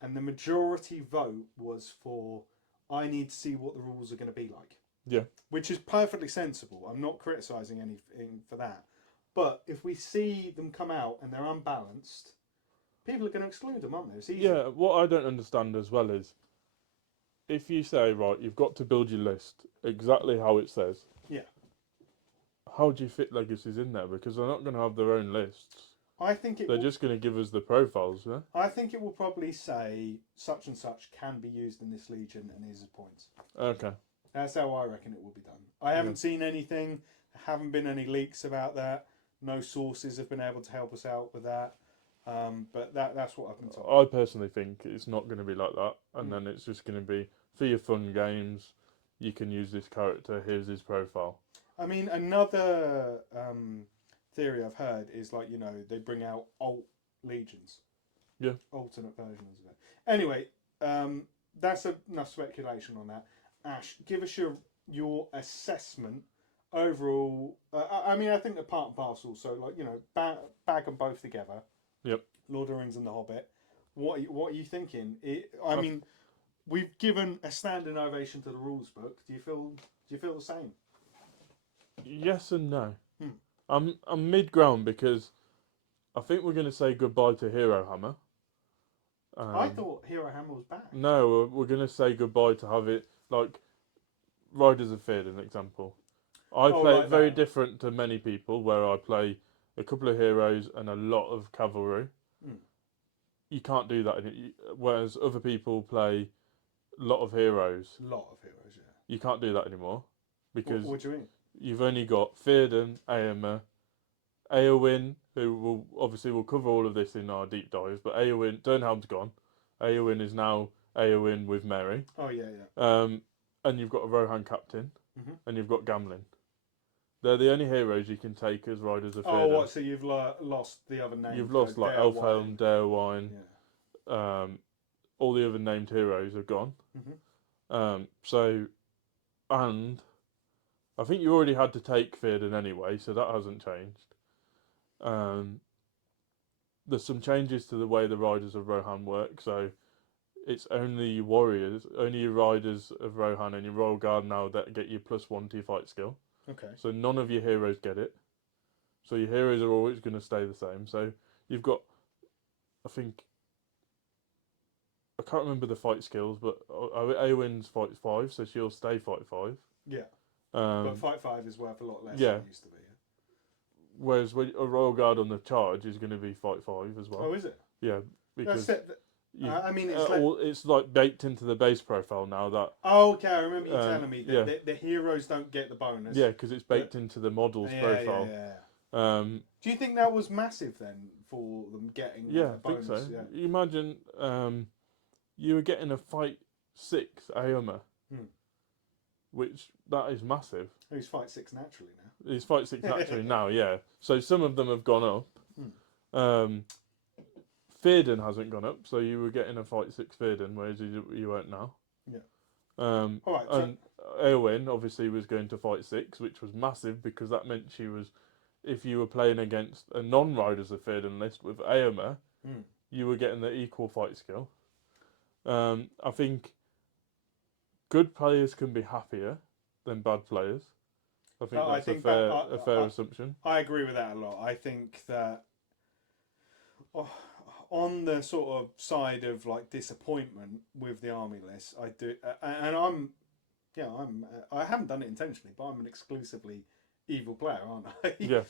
And the majority vote was for, I need to see what the rules are going to be like. Yeah. Which is perfectly sensible. I'm not criticising anything for that. But if we see them come out and they're unbalanced, people are going to exclude them, aren't they? It's easy. Yeah, what I don't understand as well is if you say, right, you've got to build your list exactly how it says. Yeah. How do you fit legacies in there? Because they're not going to have their own lists. I think They're just going to give us the profiles, yeah? I think it will probably say such and such can be used in this legion and here's his points. Okay. That's how I reckon it will be done. I haven't seen anything. Haven't been any leaks about that. No sources have been able to help us out with that. But that's what I've been told. I personally think it's not going to be like that, and then it's just going to be for your fun games. You can use this character. Here's his profile. I mean, another theory I've heard is like, they bring out alt legions. Yeah. Alternate versions of it. Anyway, that's enough speculation on that. Ash, give us your assessment overall. I mean, I think they're part and parcel. So, like, bag them both together. Yep. Lord of the Rings and The Hobbit. What are you thinking? I mean, we've given a standing ovation to the rules book. Do you feel the same? Yes and no. I'm mid ground because I think we're going to say goodbye to Hero Hammer. I thought Hero Hammer was back. No, we're going to say goodbye to have it like Riders of Fear, an example. I play like it very that. different to many people, where I play a couple of heroes and a lot of cavalry. You can't do that. Whereas other people play a lot of heroes. Lot of heroes, yeah. You can't do that anymore because What do you mean? you've only got Theoden, Éomer, Éowyn, who will cover all of this in our deep dives. But Éowyn, Dernhelm's gone. Éowyn is now Éowyn with Merry. Oh yeah. And you've got a Rohan captain, and you've got Gamlin. They're the only heroes you can take as Riders of Fear. Oh, what? So you've lost the other names? You've lost like Elfhelm, Daerwine. Yeah. All the other named heroes are gone. So, and I think you already had to take Theoden anyway, so that hasn't changed. There's some changes to the way the Riders of Rohan work, so it's only your warriors, only your Riders of Rohan and your Royal Guard now that get you +1 to your fight skill. Okay. So none of your heroes get it. So your heroes are always going to stay the same. So you've got, I can't remember the fight skills, but Éowyn's fight 5, so she'll stay fight 5. Yeah. But fight 5 is worth a lot less than it used to be. Yeah? Whereas a Royal Guard on the charge is going to be fight 5 as well. Oh, is it? Yeah, because I mean, it's like baked into the base profile now that. Oh, okay. I remember you telling me that the heroes don't get the bonus. Yeah, because it's baked into the model's profile. Yeah. Do you think that was massive then for them getting a bonus? I think so. Yeah. You imagine you were getting a fight 6 Éomer, which that is massive. He's fight 6 naturally now. He's fight 6 naturally now, yeah. So some of them have gone up. Theoden hasn't gone up, so you were getting a fight 6 Theoden, whereas you won't now. Yeah. All right. And Éowyn obviously was going to fight 6, which was massive because that meant she was. If you were playing against a non-Riders of Theoden list with Éomer, you were getting the equal fight skill. I think good players can be happier than bad players. I think that's a fair assumption. I agree with that a lot. I think that on the sort of side of like disappointment with the army list, I do, and I haven't done it intentionally, but I'm an exclusively evil player, aren't I? Yeah.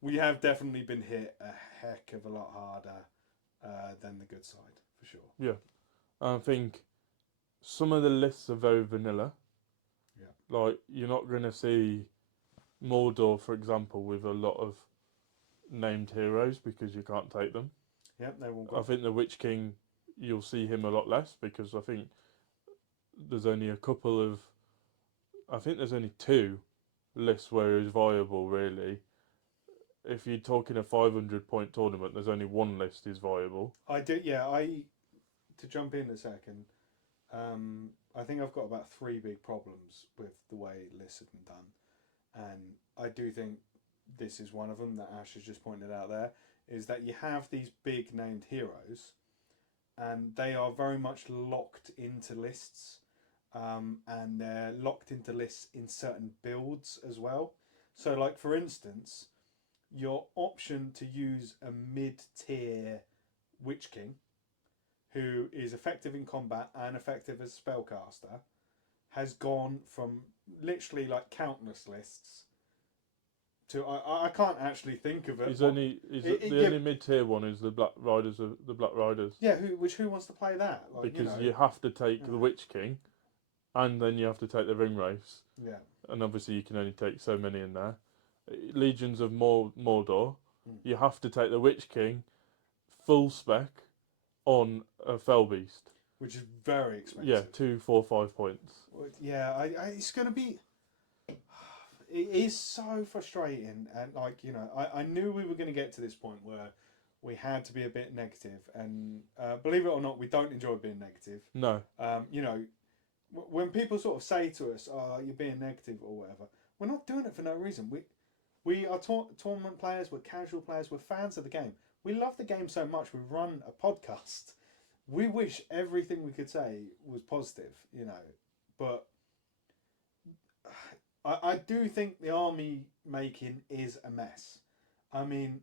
We have definitely been hit a heck of a lot harder than the good side, for sure. Yeah. I think some of the lists are very vanilla. Yeah. Like, you're not going to see Mordor, for example, with a lot of named heroes because you can't take them. Yep, they won't go. I think the Witch King, you'll see him a lot less because I think there's only there's only 2 lists where he's viable, really. If you're talking a 500-point tournament, there's only 1 list is viable. To jump in a second, I think I've got about 3 big problems with the way lists have been done. And I do think this is one of them that Ash has just pointed out there, is that you have these big named heroes and they are very much locked into lists. And they're locked into lists in certain builds as well. So, like, for instance, your option to use a mid-tier Witch King, who is effective in combat and effective as a spellcaster, has gone from literally like countless lists to I can't actually think of it. He's only the only mid-tier one is the Black Riders of the Black Riders. Yeah, who wants to play that? Like, because you have to take the Witch King, and then you have to take the Ring Wraiths. Yeah. And obviously you can only take so many in there. Legions of Mordor, you have to take the Witch King, full spec, on a Fell Beast. Which is very expensive. Yeah, 2, 4, 5 points. Yeah, it's going to be... It is so frustrating, and like, you know, I knew we were going to get to this point where we had to be a bit negative, and believe it or not, we don't enjoy being negative. No. You know, when people sort of say to us, "Oh, you're being negative" or whatever, we're not doing it for no reason. We are tournament players, we're casual players, we're fans of the game. We love the game so much. We run a podcast. We wish everything we could say was positive, you know, but I do think the army making is a mess. I mean,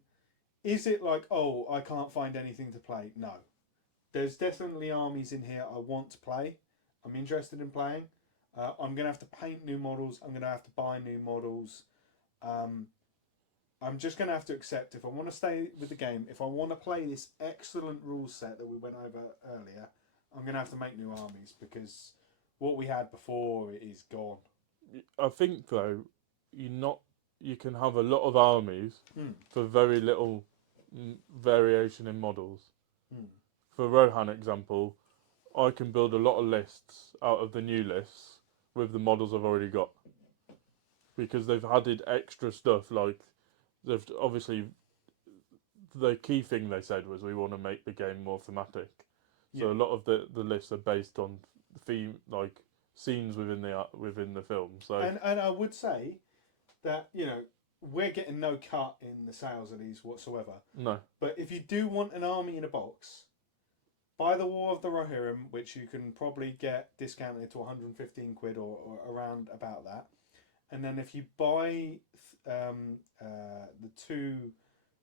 is it like, oh, I can't find anything to play? No. There's definitely armies in here I want to play. I'm interested in playing. I'm going to have to paint new models. I'm going to have to buy new models. I'm just going to have to accept, if I want to stay with the game, if I want to play this excellent rules set that we went over earlier, I'm going to have to make new armies, because what we had before is gone. I think though, you can have a lot of armies for very little variation in models. For Rohan example, I can build a lot of lists out of the new lists with the models I've already got, because they've added extra stuff. Like, they've obviously, the key thing they said was we want to make the game more thematic. So a lot of the lists are based on theme, like scenes within the film. So and I would say that, you know, we're getting no cut in the sales of these whatsoever. No. But if you do want an army in a box, buy the War of the Rohirrim, which you can probably get discounted to 115 quid or around about that. And then if you buy the two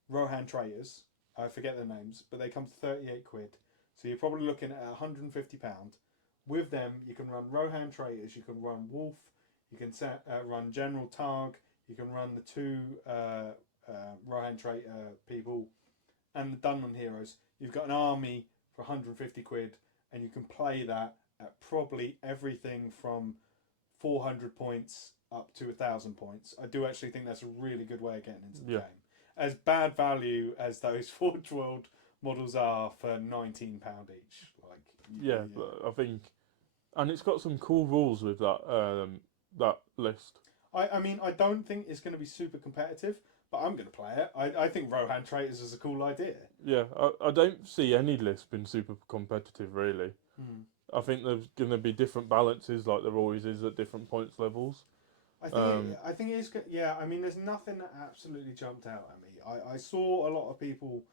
Rohan traitors, I forget their names, but they come to 38 quid. So you're probably looking at £150. With them, you can run Rohan traitors, you can run Wolf, you can run General Targ, you can run the two Rohan traitor people, and the Dunman heroes. You've got an army for 150 quid, and you can play that at probably everything from 400 points up to 1,000 points. I do actually think that's a really good way of getting into the game. As bad value as those Forge World models are for £19 each. But I think, and it's got some cool rules with that that list. I mean, I don't think it's going to be super competitive, but I'm going to play it. I think Rohan Traitors is a cool idea. Yeah, I don't see any list being super competitive, really. I think there's going to be different balances, like there always is at different points levels. I think it is. Yeah, I mean, there's nothing that absolutely jumped out at me. I saw a lot of people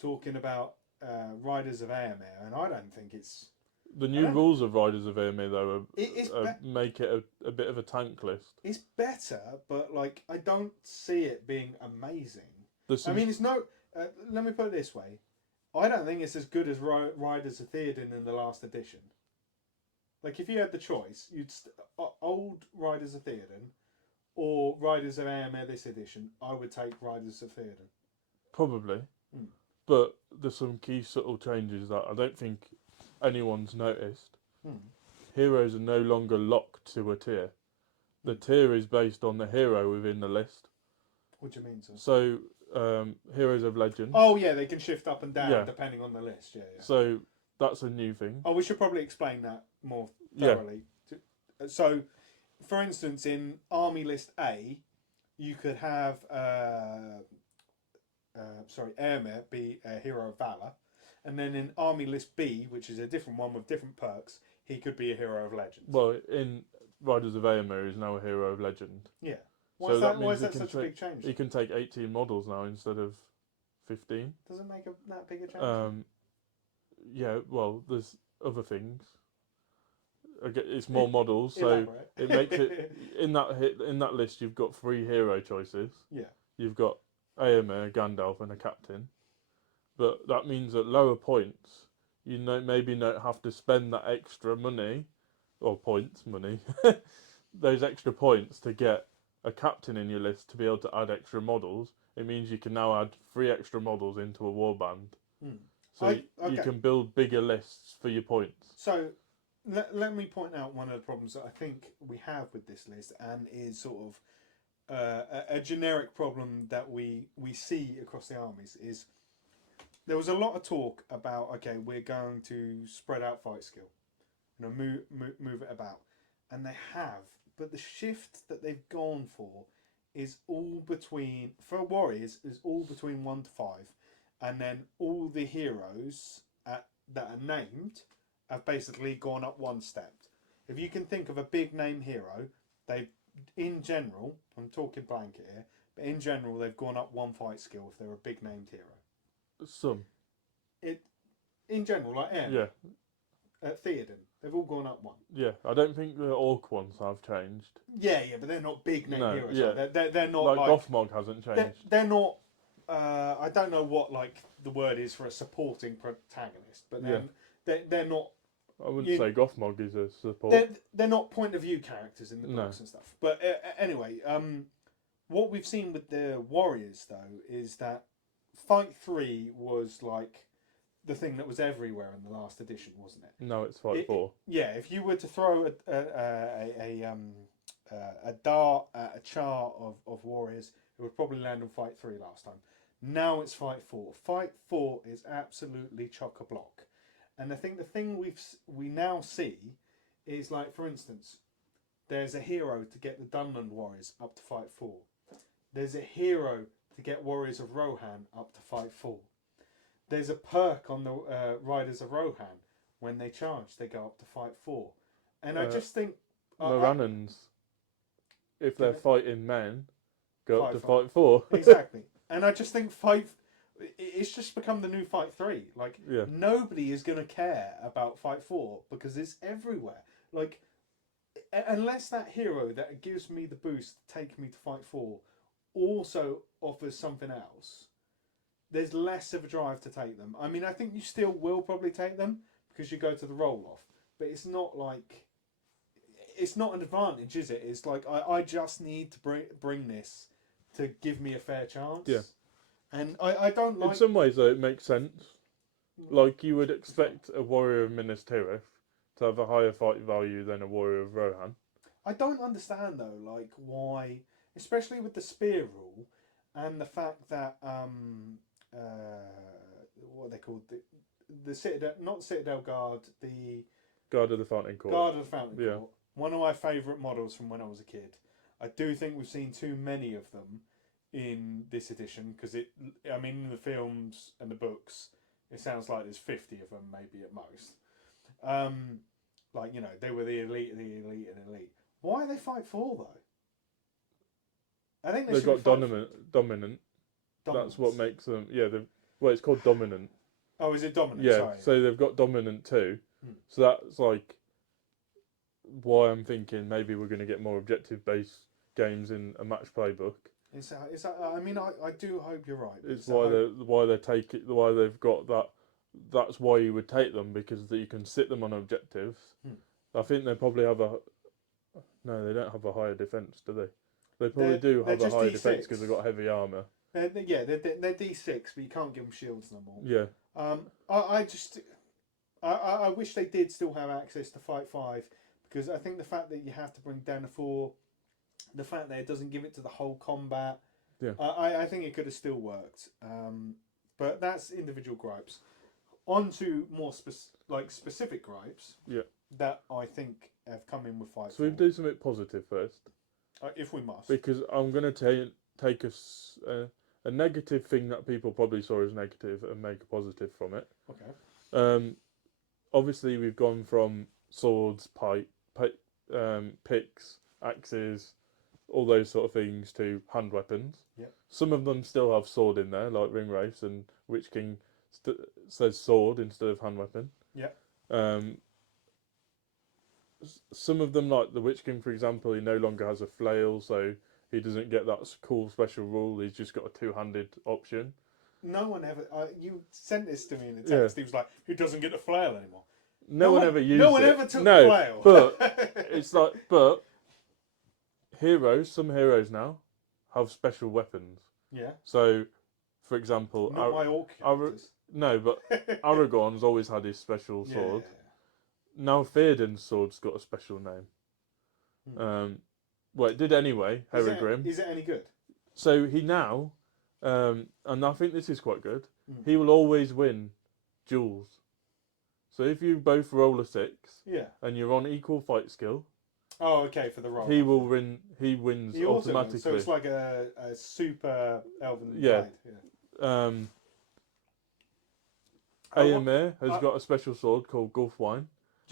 talking about Riders of Airmare, and I don't think it's... The new rules of Riders of Airmare, though, make it a bit of a tank list. It's better, but like, I don't see it being amazing. I mean, it's no... let me put it this way. I don't think it's as good as Riders of Theoden in the last edition. Like, if you had the choice, you'd old Riders of Theoden or Riders of Airmare this edition, I would take Riders of Theoden. Probably. But there's some key subtle changes that I don't think anyone's noticed. Heroes are no longer locked to a tier. The tier is based on the hero within the list. What do you mean, sir? So, Heroes of Legend. Oh, yeah, they can shift up and down depending on the list. Yeah. So, that's a new thing. Oh, we should probably explain that more thoroughly. So, for instance, in Army List A, you could have Airmare be a hero of valor, and then in Army List B, which is a different one with different perks, he could be a hero of legend. Well, in Riders of Airmare, he's now a hero of legend. Yeah. Why is that such a big change? He can take 18 models now instead of 15. Does it make that big a change? Yeah. Well, there's other things. It's more models, so Elaborate. it makes it in that list. You've got 3 hero choices. Yeah. You've got Éomer, Gandalf, and a captain. but that means at lower points, you maybe not have to spend that extra money, or money, those extra points to get a captain in your list to be able to add extra models. It means you can now add 3 extra models into a warband. So you can build bigger lists for your points. So let me point out one of the problems that I think we have with this list, and is sort of a generic problem that we see across the armies, is there was a lot of talk about, okay, we're going to spread out fight skill, move it about, and they have, but the shift that they've gone for is all between, for warriors, is all between 1 to 5, and then all the heroes that are named have basically gone up 1 step. If you can think of a big name hero, they've, in general, I'm talking blanket here, but in general they've gone up 1 fight skill if they're a big named hero. Some. In general, like Airmen, Yeah. at Theoden, they've all gone up 1. Yeah, I don't think the Orc ones have changed. Yeah, but they're not big name heroes. Yeah. They're not like Gothmog hasn't changed. They're not. I don't know what the word is for a supporting protagonist, but they're not. I wouldn't say Gothmog is a support. They're not point of view characters in the books and stuff. But anyway, what we've seen with the Warriors though is that Fight 3 was like the thing that was everywhere in the last edition, wasn't it? No, it's Fight 4. Yeah, if you were to throw a dart at a chart of Warriors, it would probably land on Fight 3 last time. Now it's Fight 4. Fight 4 is absolutely chock-a-block. And I think the thing we now see is, like, for instance, there's a hero to get the Dunland Warriors up to Fight 4. There's a hero to get Warriors of Rohan up to Fight 4. There's a perk on the Riders of Rohan. When they charge, they go up to Fight 4. And I just think... Morannons, if they're fighting men, go up to Fight 4. Exactly. And I just think it's just become the new Fight 3. Like, nobody is going to care about Fight 4 because it's everywhere. Like, unless that hero that gives me the boost to take me to Fight 4 also offers something else, there's less of a drive to take them. I mean, I think you still will probably take them because you go to the roll-off. But it's not like... It's not an advantage, is it? It's like, I just need to bring this to give me a fair chance. Yeah. And I don't like... In some ways, though, it makes sense. Like, you would expect a Warrior of Minas Tirith to have a higher fight value than a Warrior of Rohan. I don't understand, though, like, why... Especially with the spear rule and the fact that... what are they called? The Citadel... Not Citadel Guard, the... Guard of the Fountain Court. Guard of the Fountain Court. One of my favourite models from when I was a kid. I do think we've seen too many of them in this edition because I mean, in the films and the books, it sounds like there's 50 of them, maybe at most. Like, you know, they were the elite, and the elite. Why are they Fight 4 though? I think they've got dominant. That's what makes them. Yeah, well, it's called dominant. Oh, is it dominant? Yeah, sorry. So they've got dominant too. So that's like why I'm thinking maybe we're going to get more objective-based games in a match playbook. I mean, I do hope you're right. It's why they've got that. That's why you would take them, because you can sit them on objectives. I think they probably have no, they don't have a higher defense, do they? They probably do have a higher defense because they've got heavy armour. They're D6, but you can't give them shields no more. Yeah. I wish they did still have access to Fight 5, because I think the fact that you have to bring down a 4, the fact that it doesn't give it to the whole combat, I think it could have still worked. But that's individual gripes. On to more specific gripes that I think have come in with Fight 4. So we do something positive first. If we must. Because I'm going to take a negative thing that people probably saw as negative and make a positive from it. Okay. Obviously, we've gone from swords, picks, axes, all those sort of things to hand weapons. Yep. Some of them still have sword in there, like Ringwraiths, and Witch King says sword instead of hand weapon. Yeah. Some of them, like the Witch King, for example, he no longer has a flail, so he doesn't get that cool special rule. He's just got a two-handed option. no one ever. You sent this to me in a text. He was like, "Who doesn't get the flail anymore?" No one ever used it. No one ever took the flail. But it's like, some heroes now have special weapons. Yeah. So, for example, Not my orc characters. no, but Aragorn's always had his special sword. Now Theoden's sword's got a special name. Well, it did anyway. Herogrim. Is it any good? So he now, and I think this is quite good. He will always win duels. So if you both roll a 6, and you're on equal fight skill. Oh, okay, for the roll. He will win. He wins automatically. So it's like a super elven blade. Yeah. Éomer has got a special sword called Gulfwine,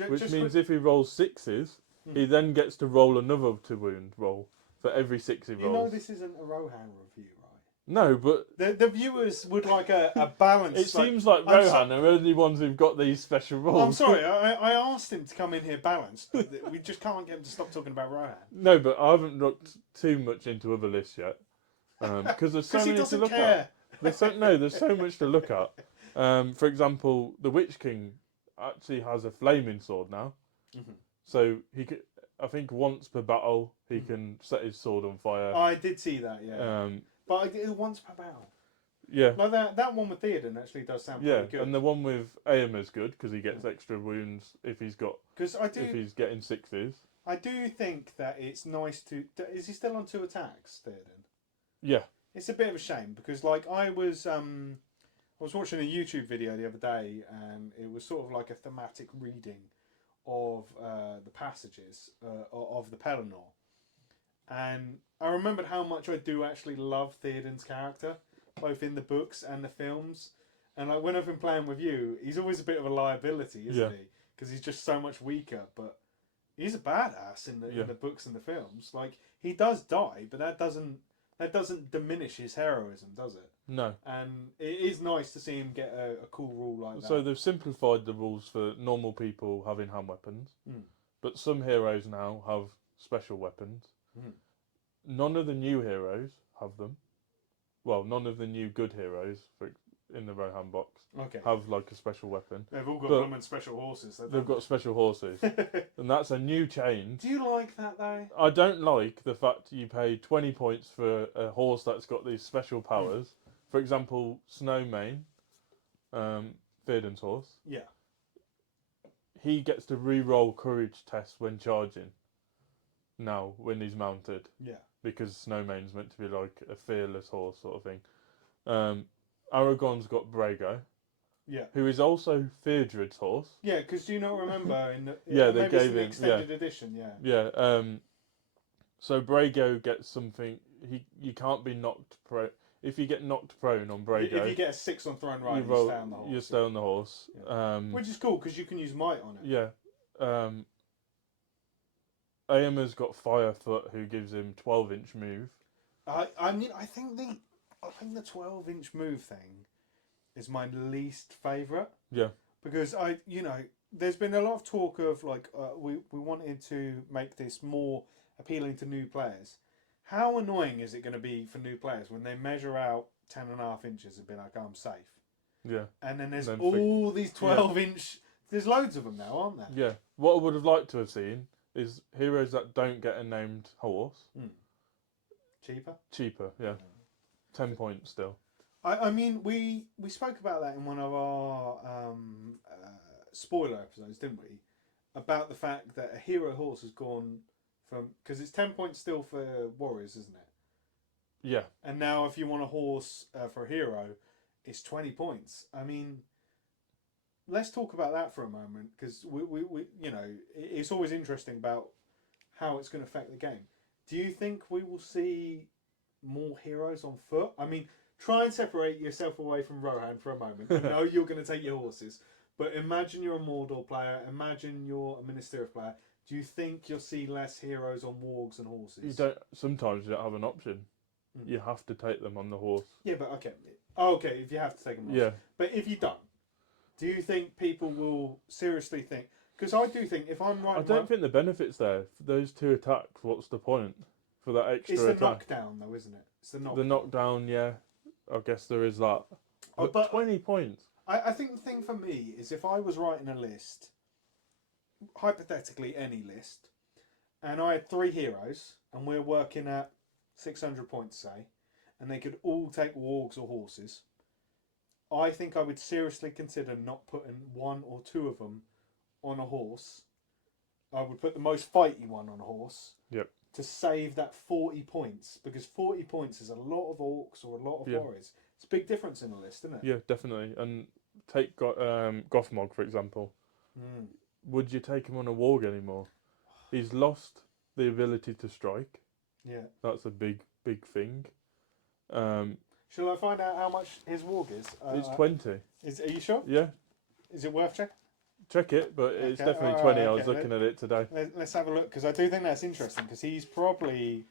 which means if he rolls 6s, he then gets to roll another 2-wound roll for every 6 he rolls. You know this isn't a Rohan review, right? No, but the viewers would like a balance. It seems like Rohan are the only ones who've got these special rolls. I'm sorry, I asked him to come in here balanced, but we just can't get him to stop talking about Rohan. No, but I haven't looked too much into other lists yet, because there's so many to look at. There's so much to look at. For example, the Witch King actually has a flaming sword now, so he could. I think once per battle he can set his sword on fire. I did see that, yeah. But I did once per battle. Yeah. Like that one with Theoden actually does sound pretty good. And the one with Éomer's good because he gets extra wounds if he's got. If he's getting 6s. I do think that it's nice to. Is he still on 2 attacks, Theoden? Yeah. It's a bit of a shame because, like, I was watching a YouTube video the other day, and it was sort of like a thematic reading of the passages of the Pelennor. And I remembered how much I do actually love Theoden's character, both in the books and the films. And like when I've been playing with you, he's always a bit of a liability, isn't he? Because he's just so much weaker. But he's a badass in the books and the films. Like he does die, but that doesn't diminish his heroism, does it? No. And it is nice to see him get a cool rule like that. So they've simplified the rules for normal people having hand weapons, but some heroes now have special weapons. None of the new heroes have them. Well, none of the new good heroes in the Rohan box have like a special weapon. They've all got special horses. They've got special horses, and that's a new change. Do you like that though? I don't like the fact you pay 20 points for a horse that's got these special powers. For example, Snowmane, Theoden's horse. Yeah. He gets to re-roll courage tests when charging. Now, when he's mounted. Yeah. Because Snowmane's meant to be like a fearless horse sort of thing. Aragorn's got Brago. Yeah. Who is also Theodred's horse. Yeah, because do you not remember in the they gave him extended edition, Yeah. So Brago gets something you can't be knocked prone. If you get knocked prone on Brago, if you get a 6 on Throne Ride, you stay on the horse. You stay on the horse. Yeah. Which is cool because you can use might on it. Yeah. Éomer's got Firefoot, who gives him 12-inch move. I mean, I think the 12-inch move thing is my least favourite. Yeah. Because there's been a lot of talk of like we wanted to make this more appealing to new players. How annoying is it going to be for new players when they measure out 10.5 inches and be like, I'm safe? Yeah. And then there's all these 12-inch. There's loads of them now, aren't there? Yeah. What I would have liked to have seen is heroes that don't get a named horse. Cheaper, yeah. 10 points still. I mean, we spoke about that in one of our spoiler episodes, didn't we? About the fact that a hero horse has gone from... Because it's 10 points still for warriors, isn't it? Yeah. And now if you want a horse for a hero, it's 20 points. I mean... Let's talk about that for a moment, because we it's always interesting about how it's going to affect the game. Do you think we will see more heroes on foot? I mean, try and separate yourself away from Rohan for a moment. I know you're going to take your horses, but imagine you're a Mordor player. Imagine you're a Minas Tirith player. Do you think you'll see less heroes on wargs and horses? You don't. Sometimes you don't have an option. You have to take them on the horse. Yeah, but okay. Oh, okay, if you have to take them on. Yeah. But if you don't. Do you think people will seriously think... Because I do think, if I'm right... I don't think the benefit's there. For those 2 attacks, what's the point? For that extra attack? It's the knockdown, though, isn't it? It's the knockdown. The knockdown, yeah. I guess there is that. But 20 points. I think the thing for me is if I was writing a list, hypothetically any list, and I had 3 heroes, and we're working at 600 points, say, and they could all take wargs or horses, I think I would seriously consider not putting 1 or 2 of them on a horse. I would put the most fighty one on a horse. Yep. To save that 40 points, because 40 points is a lot of orcs or a lot of warriors. It's a big difference in the list, isn't it? Yeah, definitely. And take Gothmog, for example. Would you take him on a warg anymore? He's lost the ability to strike. Yeah. That's a big thing. Shall I find out how much his warg is? It's 20. Are you sure? Yeah. Is it worth checking? Check it, but it's Okay, definitely 20. okay. I was looking at it today. Let's have a look, because I do think that's interesting, because he's probably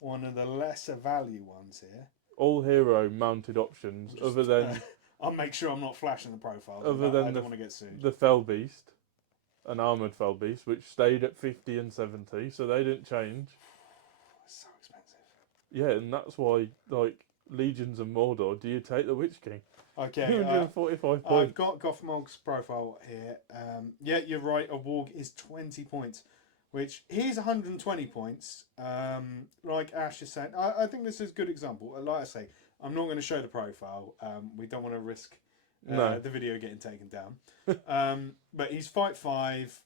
one of the lesser value ones here. All hero mounted options, other than I'll make sure I'm not flashing the profile. other than I don't want to get sued. the Fell Beast, an armoured Fell Beast, which stayed at 50 and 70, so they didn't change. It's so expensive. Yeah, and that's why, like, Legions of Mordor, do you take the Witch King? Okay. 245 points. I've got Gothmog's profile here. Yeah, you're right. A warg is 20 points, which here's 120 points. Like Ash is saying, I think this is a good example. Like I say, I'm not going to show the profile. We don't want to risk the video getting taken down. But he's fight 5,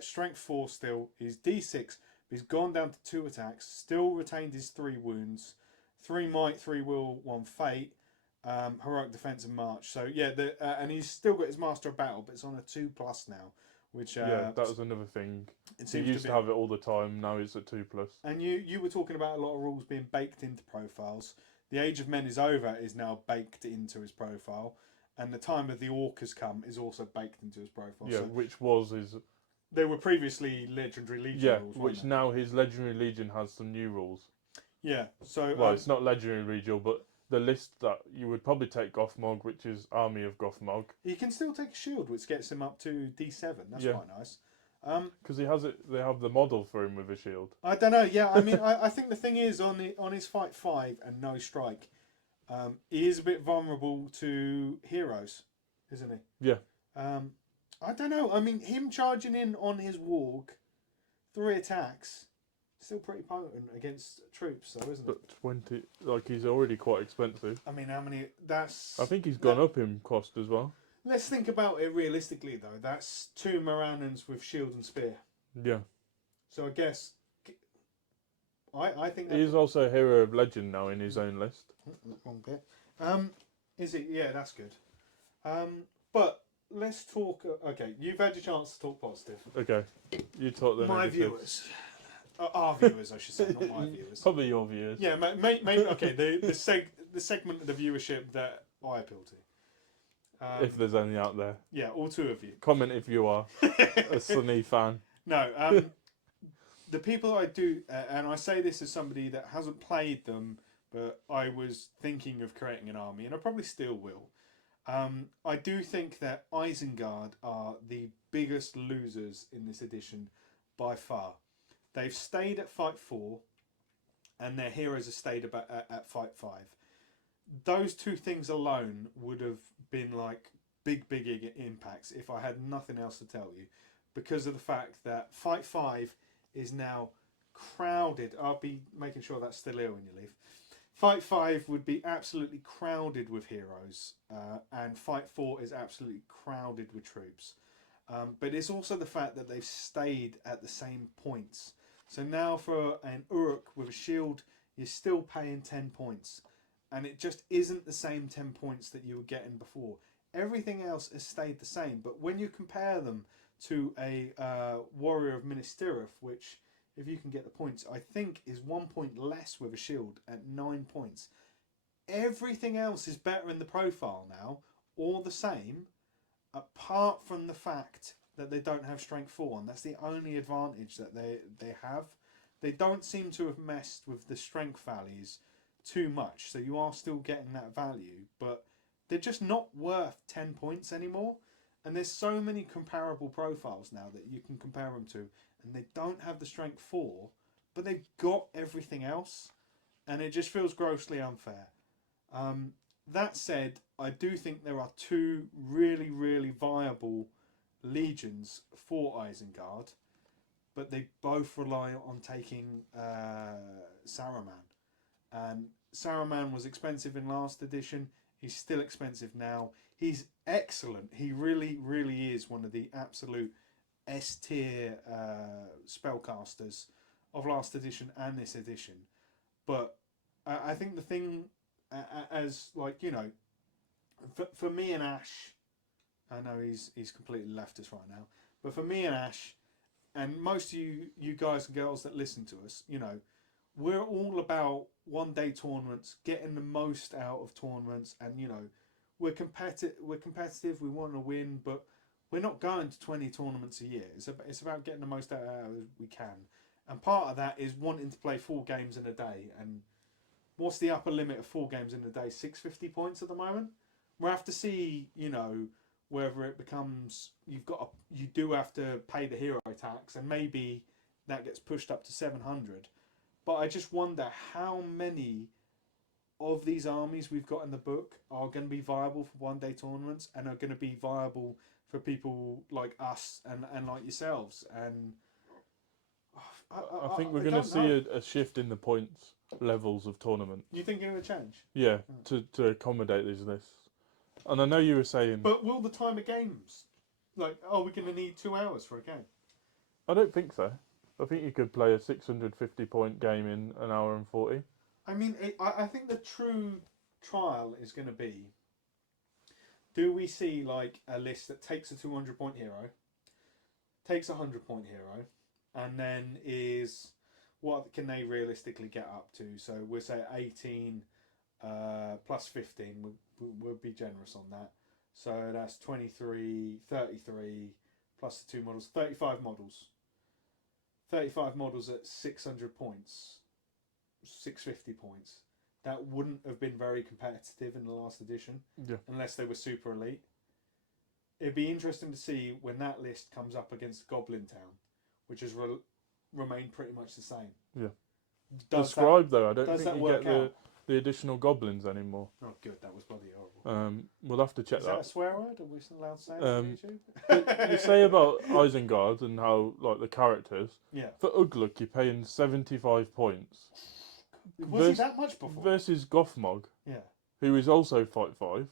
strength 4 still. He's D6. But he's gone down to 2 attacks. Still retained his 3 wounds, 3 might, 3 will, 1 fate. Heroic defense and march. So yeah, and he's still got his master of battle, but it's on a 2+ now. Which yeah, that was another thing. It he used to have it all the time. Now it's a 2+. And you were talking about a lot of rules being baked into profiles. The Age of Men is over is now baked into his profile, and the Time of the Orc has come is also baked into his profile. Yeah, so which was his. They were previously Legendary Legion rules. Which now his Legendary Legion has some new rules. Yeah, so well, it's not Legendary Legion, but the list that you would probably take Gothmog, which is Army of Gothmog. He can still take a shield, which gets him up to D7. That's quite nice. Because he has it. They have the model for him with a shield. I don't know. Yeah, I mean, I think the thing is on his fight 5 and no strike, he is a bit vulnerable to heroes, isn't he? Yeah. I don't know. I mean, him charging in on his warg, 3 attacks, still pretty potent against troops, though, isn't it? But 20, like, he's already quite expensive. I mean, how many? That's. I think he's gone up in cost as well. Let's think about it realistically, though. That's 2 Moranans with shield and spear. Yeah. So I guess. I think he's also a hero of legend now in his own list. Wrong bit. Is it? Yeah, that's good. But let's talk. Okay, you've had your chance to talk positive. Okay, you talk the my negative. viewers. Our viewers, I should say, not my viewers. Probably your viewers. Yeah, maybe. Okay, the segment of the viewership that I appeal to. If there's any out there. Yeah, all 2 of you. Comment if you are a Sunny fan. No, the people I do, and I say this as somebody that hasn't played them, but I was thinking of creating an army, and I probably still will. I do think that Isengard are the biggest losers in this edition by far. They've stayed at fight 4, and their heroes have stayed at fight 5. Those 2 things alone would have been like big impacts if I had nothing else to tell you, because of the fact that fight 5 is now crowded. I'll be making sure that's still here when you leave. Fight 5 would be absolutely crowded with heroes, and fight 4 is absolutely crowded with troops. But it's also the fact that they've stayed at the same points. So now for an Uruk with a shield, you're still paying 10 points. And it just isn't the same 10 points that you were getting before. Everything else has stayed the same. But when you compare them to a Warrior of Minas Tirith, which, if you can get the points, I think is 1 point less with a shield at 9 points. Everything else is better in the profile now, or the same, apart from the fact that they don't have strength 4 on. That's the only advantage that they have. They don't seem to have messed with the strength values too much, so you are still getting that value, but they're just not worth 10 points anymore. And there's so many comparable profiles now that you can compare them to, and they don't have the strength 4, but they've got everything else, and it just feels grossly unfair. That said, I do think there are two really, really viable legions for Isengard, but they both rely on taking Saruman. And Saruman was expensive in last edition. He's still expensive now. He's excellent. He really, really is one of the absolute S tier spellcasters of last edition and this edition. But I think the thing, as like, you know, for me and Ash, I know he's completely left us right now, but for me and Ash, and most of you guys and girls that listen to us, you know, we're all about one day tournaments, getting the most out of tournaments, and you know, we're competitive. We want to win, but we're not going to 20 tournaments a year. It's about getting the most out as we can, and part of that is wanting to play 4 games in a day. And what's the upper limit of 4 games in a day? 650 points at the moment. We'll have to see, you know, whether it becomes you do have to pay the hero tax, and maybe that gets pushed up to 700. But I just wonder how many of these armies we've got in the book are going to be viable for one day tournaments and are going to be viable for people like us and like yourselves. And I think we're going to see a shift in the points levels of tournament. You think it will change? Yeah, to accommodate these lists. And I know you were saying... But will the time of games... Like, are we going to need 2 hours for a game? I don't think so. I think you could play a 650 point game in an hour and 40. I mean, I think the true trial is going to be, do we see like a list that takes a 200 point hero, takes a 100 point hero, and then is, what can they realistically get up to? So we'll say 18 plus 15, we'll be generous on that. So that's 23, 33, plus the 2 models, 35 models. 35 models at 600 points, 650 points. That wouldn't have been very competitive in the last edition, unless they were super elite. It'd be interesting to see when that list comes up against Goblin Town, which has remained pretty much the same. Yeah. The scribe, though, I don't think you get out? the additional goblins anymore. Oh, good. That was bloody horrible. We'll have to check Is that. Is that a swear word? Are we allowed to say it on YouTube? You say about Isengard and how, like, the characters. Yeah. For Ugluk, you're paying 75 points. Was he that much before? Versus Gothmog. Yeah. Who is also Fight 5.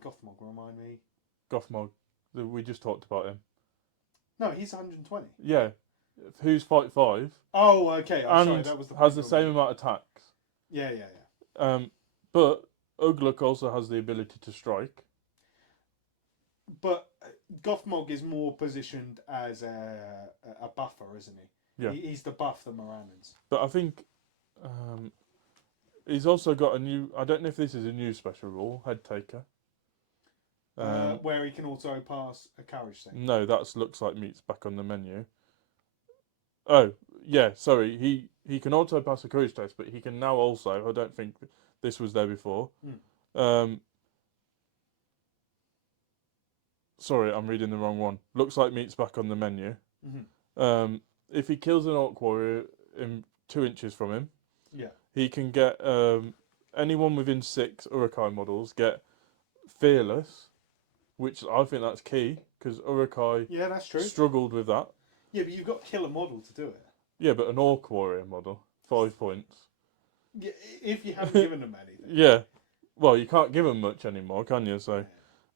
Gothmog, remind me. Gothmog. We just talked about him. No, he's 120. Yeah. Who's Fight 5. Oh, okay. I'm and sorry, that was the has the same amount of attacks. Yeah. But Ugluk also has the ability to strike. But Gothmog is more positioned as a buffer, isn't he? Yeah. He's the buff the Morannons. But I think he's also got a new... I don't know if this is a new special rule, Head Taker. Where he can also pass a courage thing. No, that looks like meat's back on the menu. Oh, yeah, sorry. He can auto pass a courage test, but he can now also... I don't think this was there before. Sorry, I'm reading the wrong one. Looks like meat's back on the menu. Mm-hmm. If he kills an Orc Warrior in 2 inches from him, he can get anyone within 6 Uruk-hai models get Fearless, which I think that's key, because Uruk-hai that's true. struggled with that. Yeah, but you've got to kill a model to do it. Yeah, but an Orc Warrior model, 5 points. Yeah, if you haven't given them anything. Yeah. Well, you can't give them much anymore, can you? So,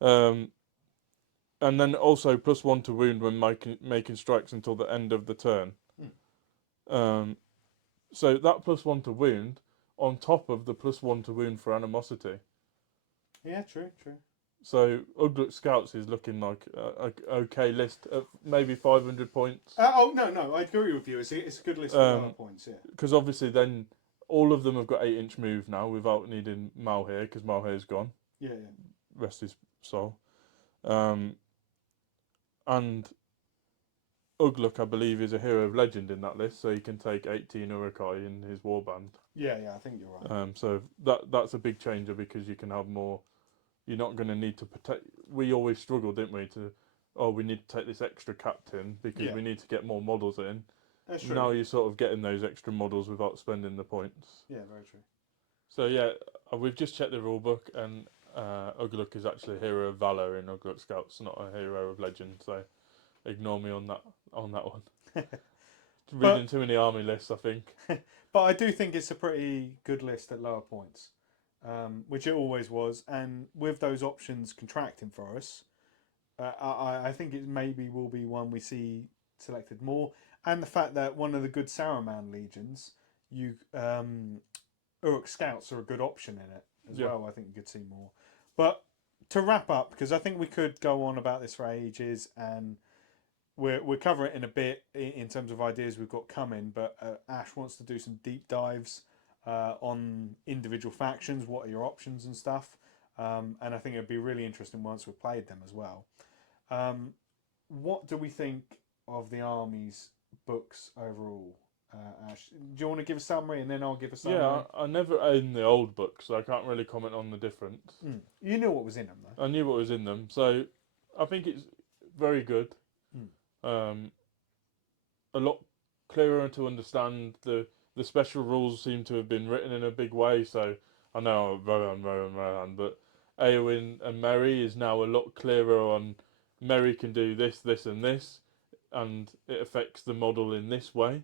and then also +1 to wound when making strikes until the end of the turn. So that +1 to wound on top of the +1 to wound for animosity. Yeah, true. So Ugluk Scouts is looking like a okay list of maybe 500 points. No, I agree with you. It's a good list of points, yeah. Because obviously then all of them have got 8-inch move now without needing Malhair, because Malhair's gone. Yeah. Rest his soul. And Ugluk, I believe, is a hero of legend in that list, so he can take 18 Uruk-hai in his warband. Yeah, I think you're right. So that's a big changer, because you can have more. You're not going to need to protect. We always struggle, didn't we? We need to take this extra captain because we need to get more models in. That's true. Now you're sort of getting those extra models without spending the points. Yeah, very true. So yeah, we've just checked the rule book, and Ugluk is actually a hero of valor in Ugluk Scouts, not a hero of legend. So ignore me on that one. Reading But too many army lists, I think. but I do think it's a pretty good list at lower points, which it always was. And with those options contracting for us, I think it maybe will be one we see selected more. And the fact that one of the good Saruman legions, Uruk Scouts are a good option in it as Yeah. well. I think you could see more. But to wrap up, because I think we could go on about this for ages, and we'll cover it in a bit in terms of ideas we've got coming. But Ash wants to do some deep dives on individual factions. What are your options and stuff? And I think it'd be really interesting once we've played them as well. What do we think of the army's books overall? Ash, do you want to give a summary and then I'll give a summary? Yeah, I never owned the old books, so I can't really comment on the difference. You knew what was in them, though. I knew what was in them, so I think it's very good. Mm. A lot clearer to understand. The special rules seem to have been written in a big way, so I know Rohan, but Eowyn and Merry is now a lot clearer on Merry can do this, this, and this, and it affects the model in this way.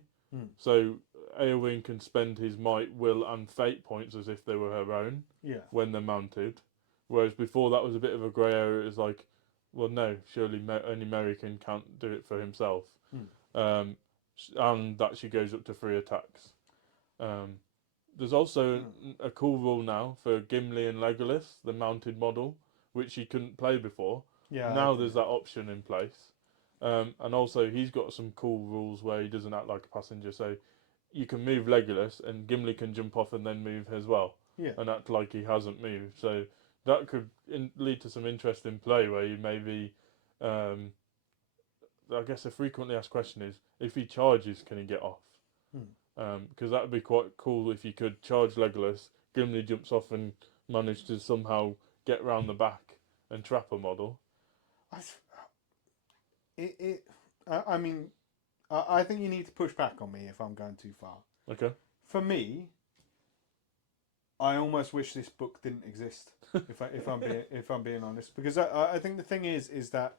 So Eowyn can spend his might, will, and fate points as if they were her own when they're mounted. Whereas before that was a bit of a grey area. It was like, well, no, surely only Merry can't do it for himself. And that she goes up to 3 attacks. There's also a cool rule now for Gimli and Legolas, the mounted model, which he couldn't play before. Yeah. Now there's that option in place. And also he's got some cool rules where he doesn't act like a passenger. So you can move Legolas and Gimli can jump off and then move as well. Yeah. And act like he hasn't moved. So that could lead to some interesting play where you maybe... I guess a frequently asked question is, if he charges, can he get off? Because that would be quite cool if you could charge Legolas, Gimli jumps off and manage to somehow get round the back and trap a model. I mean, I think you need to push back on me if I'm going too far. Okay. For me, I almost wish this book didn't exist. if I'm being honest, because I think the thing is that,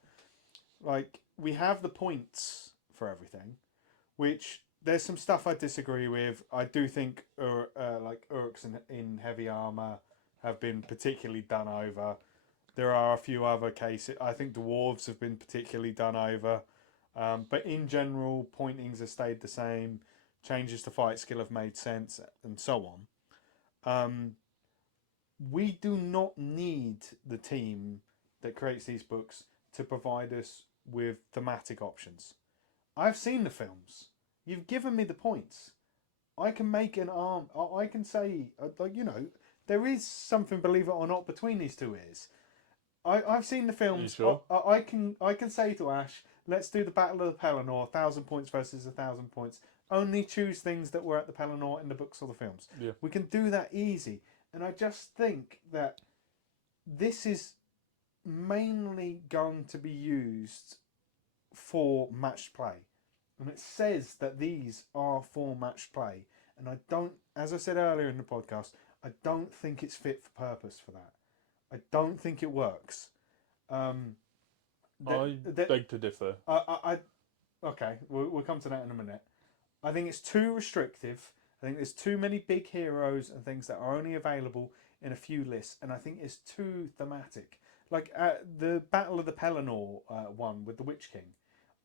like, we have the points for everything, which there's some stuff I disagree with. I do think like Uruks in heavy armor have been particularly done over. There are a few other cases. I think dwarves have been particularly done over. But in general, pointings have stayed the same. Changes to fight skill have made sense, and so on. We do not need the team that creates these books to provide us with thematic options. I've seen the films. You've given me the points. I can make an arm. I can say, like, there is something, believe it or not, between these two ears. I've seen the films. Sure? I can say to Ash, let's do the Battle of the Pelennor, 1,000 points versus 1,000 points. Only choose things that were at the Pelennor in the books or the films. Yeah. We can do that easy. And I just think that this is mainly going to be used for matched play. And it says that these are for matched play. And I don't, as I said earlier in the podcast, I don't think it's fit for purpose for that. I don't think it works. I beg to differ. Okay, we'll come to that in a minute. I think it's too restrictive. I think there's too many big heroes and things that are only available in a few lists. And I think it's too thematic. Like the Battle of the Pelennor one with the Witch King.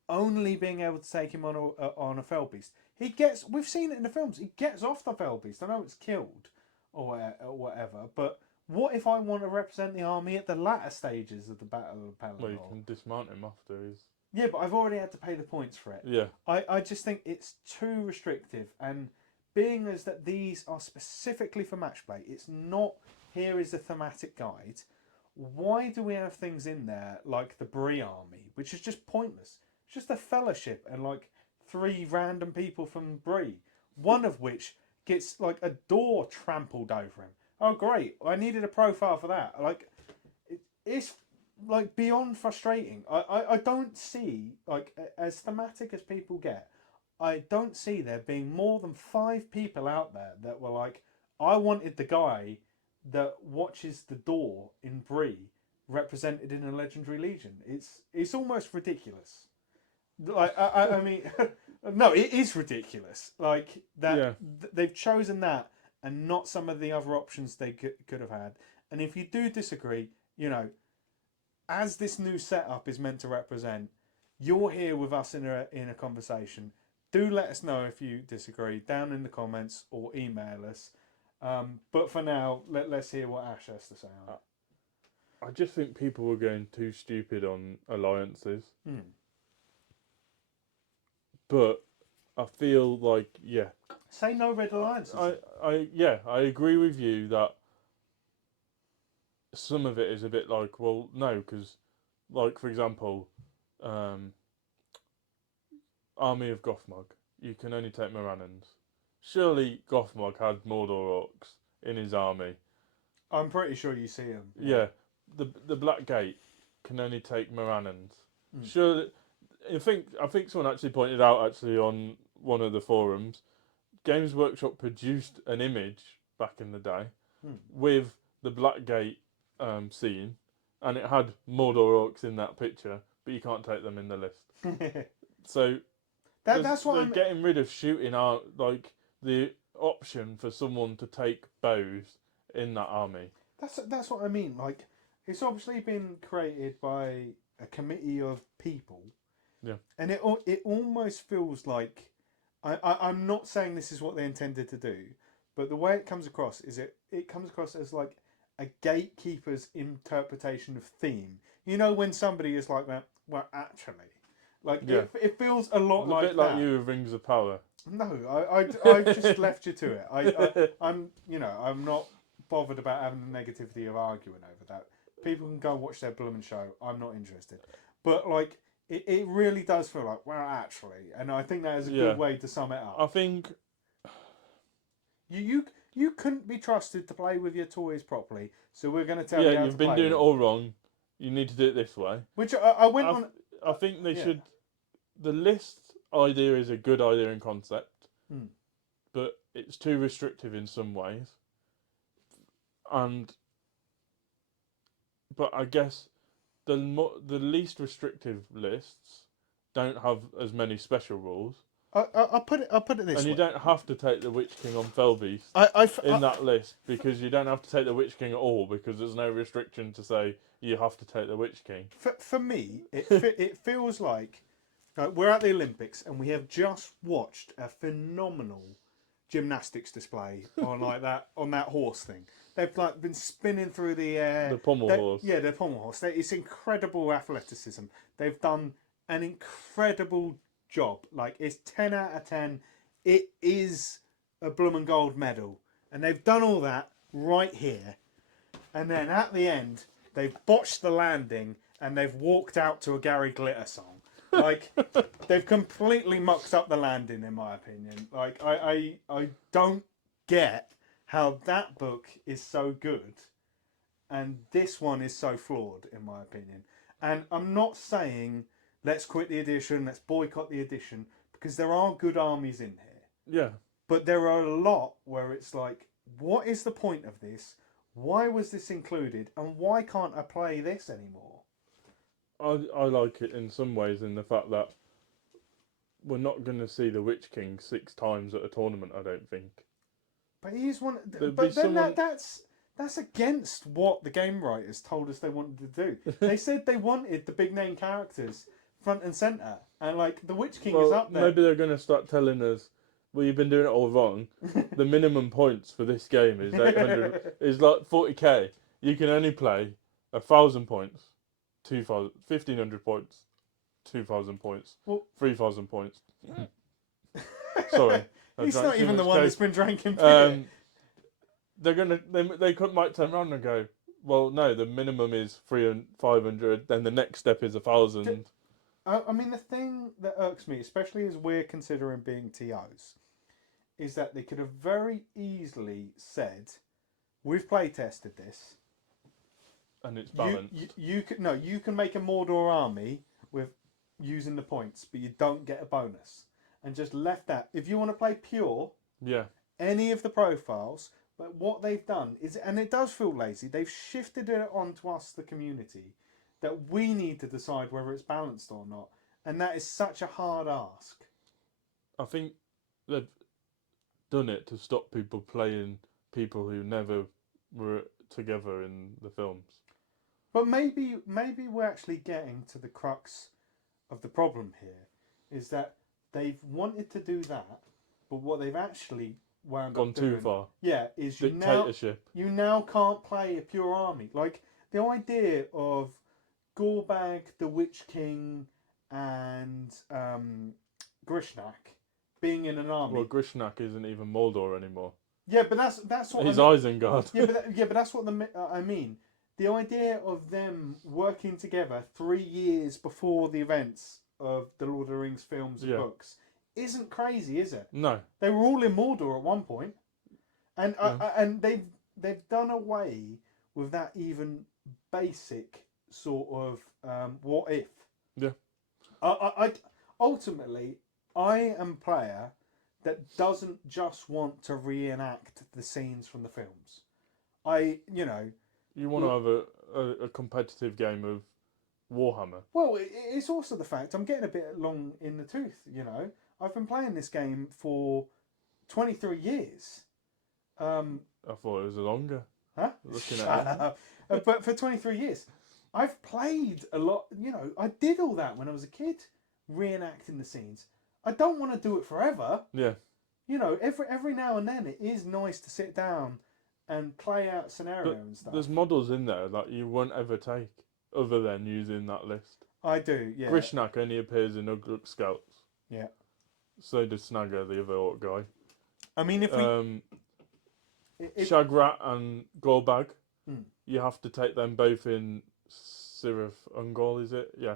Only being able to take him on a fell beast. We've seen it in the films, he gets off the fell beast. I know it's killed or whatever, but what if I want to represent the army at the latter stages of the Battle of Pelennor? Well, you can dismount him after he's... Yeah, but I've already had to pay the points for it. Yeah. I just think it's too restrictive, and being as that these are specifically for match play, it's not, here is a thematic guide. Why do we have things in there like the Bree army, which is just pointless? It's just a fellowship and like 3 random people from Bree, one of which gets like a door trampled over him. Oh great, I needed a profile for that. Like, it's like beyond frustrating. I don't see, like, as thematic as people get, I don't see there being more than 5 people out there that were like, I wanted the guy that watches the door in Bree represented in a legendary legion. It's almost ridiculous. Like I mean, no, it is ridiculous. Like that Yeah. they've chosen that and not some of the other options they could have had. And if you do disagree, as this new setup is meant to represent, you're here with us in a conversation. Do let us know if you disagree down in the comments or email us. But for now, let's hear what Ash has to say on it. I just think people were going too stupid on alliances. But I feel like, yeah. Say no red alliances. I agree with you that some of it is a bit like, well, no, because, like, for example, Army of Gothmog, you can only take Morannons. Surely Gothmog had Mordor orcs in his army. I'm pretty sure you see them. Yeah, the Black Gate can only take Morannons. Surely, I think someone actually pointed out on one of the forums, Games Workshop produced an image back in the day with the Black Gate scene, and it had Mordor orcs in that picture, but you can't take them in the list. So that's what they're I'm getting rid of shooting out, like the option for someone to take bows in that army. That's what I mean. Like, it's obviously been created by a committee of people. Yeah. And it almost feels like I'm not saying this is what they intended to do, but the way it comes across is it comes across as like a gatekeeper's interpretation of theme. You know, when somebody is like that, well, actually, like it feels a lot like a bit like you with Rings of Power. No, I just left you to it. I'm not bothered about having the negativity of arguing over that. People can go watch their blooming show. I'm not interested. But like, it really does feel like, well, actually, and I think that is a good way to sum it up. I think you couldn't be trusted to play with your toys properly, so we're going to tell you how to play. Yeah, you've been doing it all wrong. You need to do it this way. Which I went on. I think they should. The list idea is a good idea in concept, but it's too restrictive in some ways. But I guess the least restrictive lists don't have as many special rules. I'll put it this way. And you don't have to take the Witch King on Felbeast in that list, because you don't have to take the Witch King at all, because there's no restriction to say you have to take the Witch King. For me, it feels like we're at the Olympics and we have just watched a phenomenal gymnastics display on that horse thing. They've like been spinning through the air. The pommel horse. Yeah, the pommel horse. It's incredible athleticism. They've done an incredible job. Like, it's 10 out of 10. It is a Blum and Gold medal, and they've done all that right here. And then at the end, they've botched the landing and they've walked out to a Gary Glitter song. Like, they've completely mucked up the landing, in my opinion. Like, I don't get how that book is so good and this one is so flawed, in my opinion. And I'm not saying let's quit the edition, let's boycott the edition, because there are good armies in here. Yeah. But there are a lot where it's like, what is the point of this? Why was this included? And why can't I play this anymore? I like it in some ways, in the fact that we're not going to see the Witch King 6 times at a tournament, I don't think. But he's one. But then that's against what the game writers told us they wanted to do. They said they wanted the big name characters front and centre, and like the Witch King is up there. Maybe they're going to start telling us, well, you've been doing it all wrong. The minimum points for this game is 800, is like 40k. You can only play 1,000 points, 2,000, 1,500 points, 2,000 points, 3,000 points. Sorry. He's not even the one that's been drinking beer. They might turn around and go, well, no, the minimum is 300, 500, then the next step is 1,000. I mean, the thing that irks me, especially as we're considering being TOs, is that they could have very easily said, we've play tested this, and it's balanced. You can make a Mordor army with using the points, but you don't get a bonus. And just left that. If you want to play pure, any of the profiles. But what they've done is, and it does feel lazy, they've shifted it onto us, the community, that we need to decide whether it's balanced or not. And that is such a hard ask. I think they've done it to stop people playing people who never were together in the films. But maybe we're actually getting to the crux of the problem here, is that they've wanted to do that, but what they've actually wound Gone up doing, too far. yeah, is Dictatorship. you now can't play a pure army. Like the idea of Gorbag, the Witch King, and Grishnak being in an army. Well, Grishnak isn't even Mordor anymore. Yeah, but that's what He's I mean. Isengard. But that's what I mean. The idea of them working together 3 years before the events of the Lord of the Rings films and books isn't crazy, is it? No. They were all in Mordor at one point, and and they've done away with that even basic sort of what if. Yeah. I ultimately I am a player that doesn't just want to reenact the scenes from the films. You want to have a competitive game of Warhammer. Well, it's also the fact I'm getting a bit long in the tooth. I've been playing this game for 23 years. I thought it was longer. Huh? Looking at it. But for 23 years, I've played a lot. I did all that when I was a kid, reenacting the scenes. I don't want to do it forever. Yeah. Every now and then it is nice to sit down and play out scenario and stuff. There's models in there that you won't ever take other than using that list. I do, yeah. Grishnak only appears in Ugluk Scouts. Yeah. So does Snagger, the other orc guy. I mean, if we... Shagrat and Gorbag, you have to take them both in Sirith Ungol, is it? Yeah.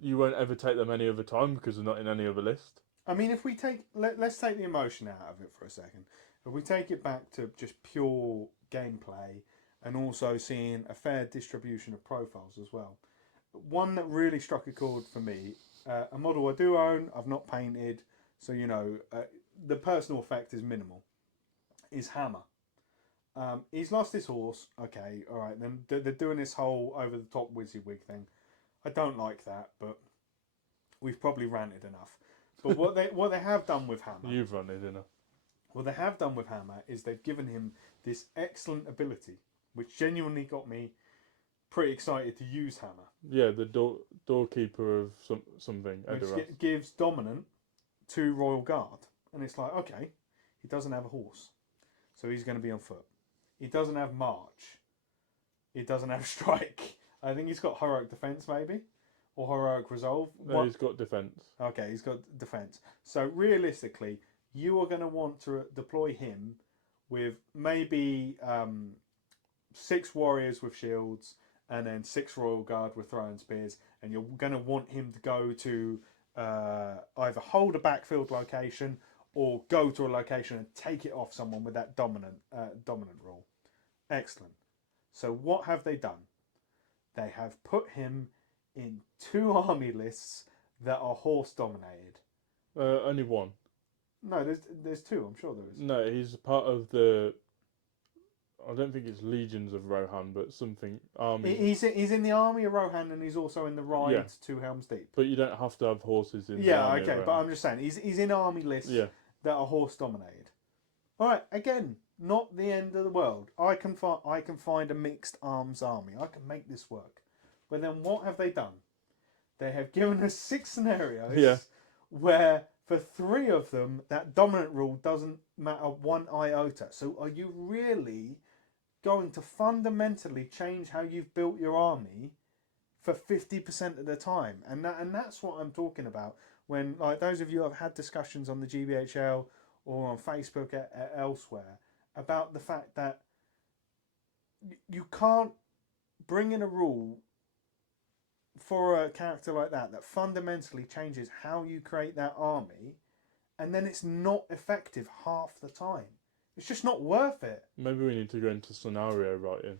You won't ever take them any other time because they're not in any other list. I mean, if we take... Let's take the emotion out of it for a second. If we take it back to just pure gameplay and also seeing a fair distribution of profiles as well. One that really struck a chord for me, a model I do own, I've not painted, so the personal effect is minimal, is Hammer. He's lost his horse. Okay, all right, then they're doing this whole over-the-top WYSIWYG thing. I don't like that, but we've probably ranted enough. But what they have done with Hammer... You've ranted enough. What they have done with Hammer is they've given him this excellent ability, which genuinely got me pretty excited to use Hammer. Yeah, the doorkeeper of something, Edoras. Which gives Dominant 2 Royal Guard. And it's like, okay, he doesn't have a horse, so he's going to be on foot. He doesn't have March. He doesn't have Strike. I think he's got Heroic Defence, maybe? Or Heroic Resolve. No, he's got Defence. Okay, he's got Defence. So realistically, you are going to want to deploy him with maybe 6 warriors with shields and then 6 Royal Guard with throwing spears, and you're going to want him to go to either hold a backfield location or go to a location and take it off someone with that dominant rule. Excellent. So what have they done? They have put him in 2 army lists that are horse dominated. Only one. No, there's 2. I'm sure there is. No, he's part of the... I don't think it's Legions of Rohan, but something army. He's in the army of Rohan, and he's also in the ride to Helm's Deep. But you don't have to have horses in the army. Yeah, okay, but I'm just saying he's in army lists that are horse dominated. All right, again, not the end of the world. I can find a mixed arms army. I can make this work. But then what have they done? They have given us 6 scenarios where for 3 of them that dominant rule doesn't matter 1 iota. So are you really going to fundamentally change how you've built your army for 50% of the time? And that's what I'm talking about when, like, those of you who have had discussions on the GBHL or on Facebook elsewhere about the fact that you can't bring in a rule for a character like that fundamentally changes how you create that army, and then it's not effective half the time. It's just not worth it. Maybe we need to go into scenario writing.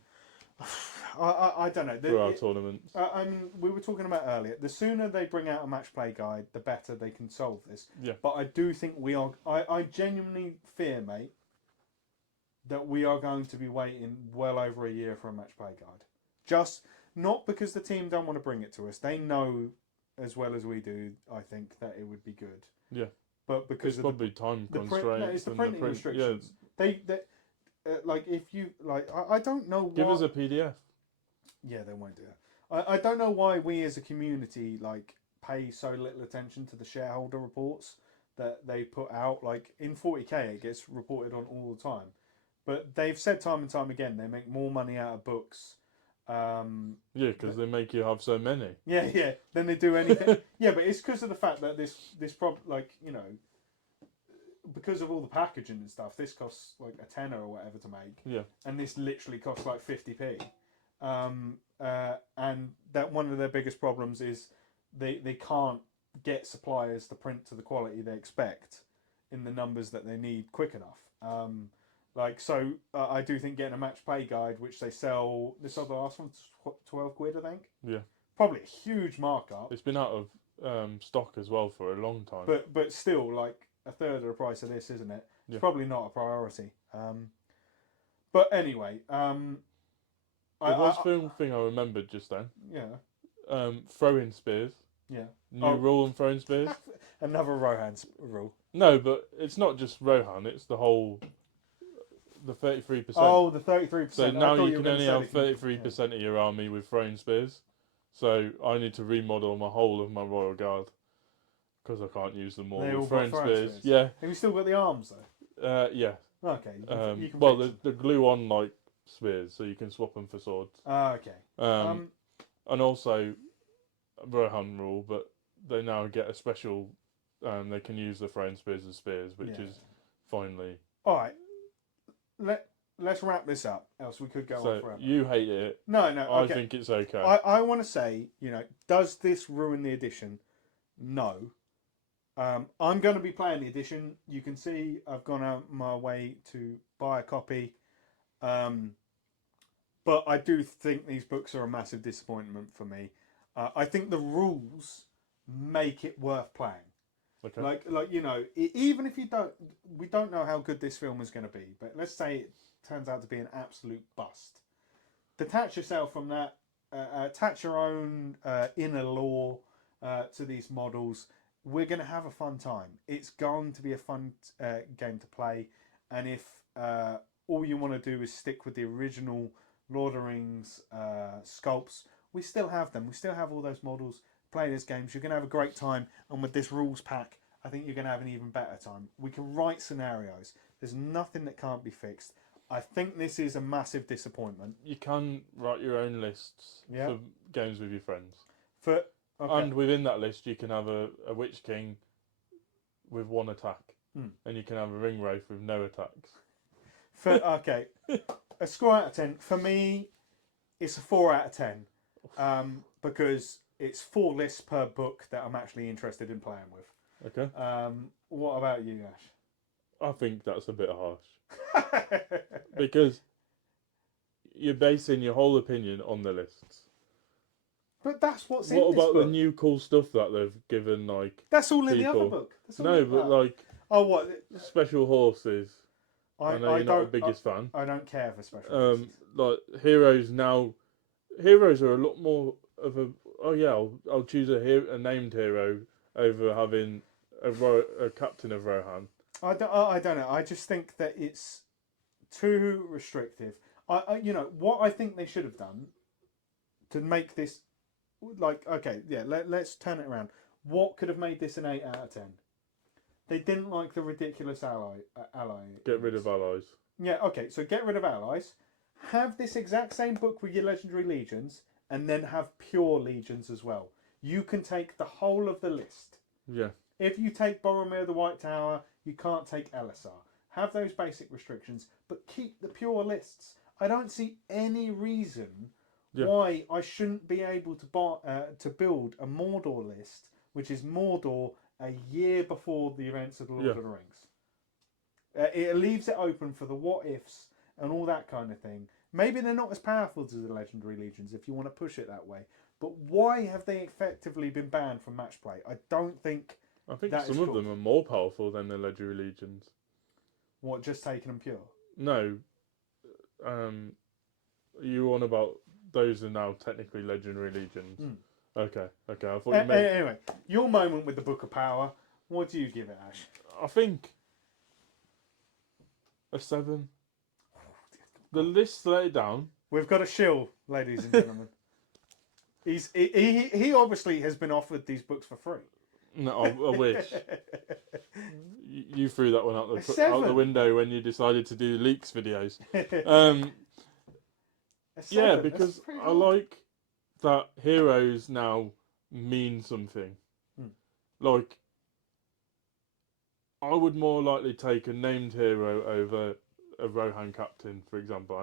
I don't know. for our tournaments. I mean, we were talking about earlier. The sooner they bring out a match play guide, the better they can solve this. Yeah. But I do think we are. I genuinely fear, mate, that we are going to be waiting well over a year for a match play guide. Just not because the team don't want to bring it to us. They know as well as we do, I think, that it would be good. Yeah. But because it's probably time constraints. No, it's the printing restrictions. Yeah. They like if you like. I don't know why. Give us a PDF. Yeah, they won't do that. I don't know why we as a community like pay so little attention to the shareholder reports that they put out. Like in 40K, it gets reported on all the time. But they've said time and time again they make more money out of books. Yeah, because they make you have so many. Yeah. Than they do anything. Yeah, but it's because of the fact that this like you know, because of all the packaging and stuff, this costs like a tenner or whatever to make. Yeah. And this literally costs like 50p. And that one of their biggest problems is they can't get suppliers to print to the quality they expect in the numbers that they need quick enough. I do think getting a match play guide, which they sell, they sold the last one 12 quid, I think. Yeah. Probably a huge markup. It's been out of stock as well for a long time. But still, like a third of the price of this, isn't it? It's probably not a priority. But anyway, one thing I remembered just then. Yeah. Throwing spears. Yeah. New rule on throwing spears. Another Rohan rule. No, but it's not just Rohan. It's the whole. The 33%. Oh, the 33%. So now you can only have 33% of your army with throwing spears. So I need to remodel my whole of my Royal Guard because I can't use them all with throwing spears. Yeah. Have you still got the arms though? Yeah. Okay. You can the glue on like spears, so you can swap them for swords. Okay. And also Rohan rule, but they now get a special. They can use the throwing spears as spears, which is finally. All right. Let's wrap this up, else we could go on forever. You hate it. No. Okay. I think it's okay. I want to say, does this ruin the edition? No. I'm going to be playing the edition. You can see I've gone out my way to buy a copy. But I do think these books are a massive disappointment for me. I think the rules make it worth playing. Okay. Even if we don't know how good this film is going to be, but let's say it turns out to be an absolute bust. Detach yourself from that. Attach your own inner lore to these models. We're going to have a fun time. It's going to be a fun game to play, and if all you want to do is stick with the original Lord of the Rings sculpts, we still have them. We still have all those models. Play these games, you're going to have a great time, and with this rules pack I think you're going to have an even better time. We can write scenarios. There's nothing that can't be fixed. I think this is a massive disappointment. You can write your own lists for games with your friends. And within that list you can have a Witch King with 1 attack, and you can have a Ring Wraith with no attacks. A score out of 10 for me, it's a 4 out of 10, because it's 4 lists per book that I'm actually interested in playing with. Okay. What about you, Ash? I think that's a bit harsh. Because you're basing your whole opinion on the lists. But that's what's in this book. What about the new cool stuff that they've given, like... That's all in the other book. Oh, what? Special horses. I know you're not the biggest fan. I don't care for special horses. Like, heroes now... Heroes are a lot more of a... Oh, yeah, I'll choose a named hero over having a captain of Rohan. I don't know. I just think that it's too restrictive. What I think they should have done to make this let's turn it around. What could have made this an 8 out of 10? They didn't like the ridiculous ally. Get rid of allies. Yeah, okay. So get rid of allies. Have this exact same book with your legendary legions, and then have pure legions as well. You can take the whole of the list. Yeah. If you take Boromir the White Tower, you can't take Elisar. Have those basic restrictions, but keep the pure lists. I don't see any reason why I shouldn't be able to build a Mordor list, which is Mordor a year before the events of the Lord of the Rings. It leaves it open for the what ifs and all that kind of thing. Maybe they're not as powerful as the Legendary Legions if you want to push it that way. But why have they effectively been banned from match play? I don't think. I think That is some of cool. them are more powerful than the Legendary Legions. What, just taking them pure? No, you on about those are now technically Legendary Legions. Okay. I thought you meant. Anyway, your moment with the Book of Power. What do you give it, Ash? I think a 7. The list laid down. We've got a shill, ladies and gentlemen. He obviously has been offered these books for free. No, I wish. You threw that one out the 7. window when you decided to do leaks videos. Yeah, because I like that heroes now mean something. Like, I would more likely take a named hero over a Rohan captain, for example.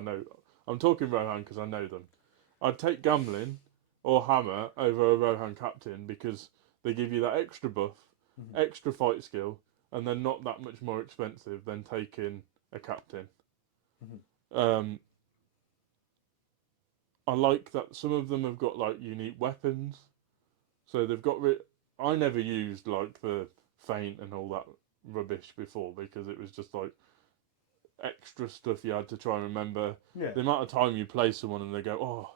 I'm talking Rohan because I know them. I'd take Gamlin or Hammer over a Rohan captain because they give you that extra buff, extra fight skill, and they're not that much more expensive than taking a captain. I like that some of them have got like unique weapons, so they've got. I never used like the feint and all that rubbish before because it was just like extra stuff you had to try and remember. Yeah. The amount of time you play someone and they go, "Oh,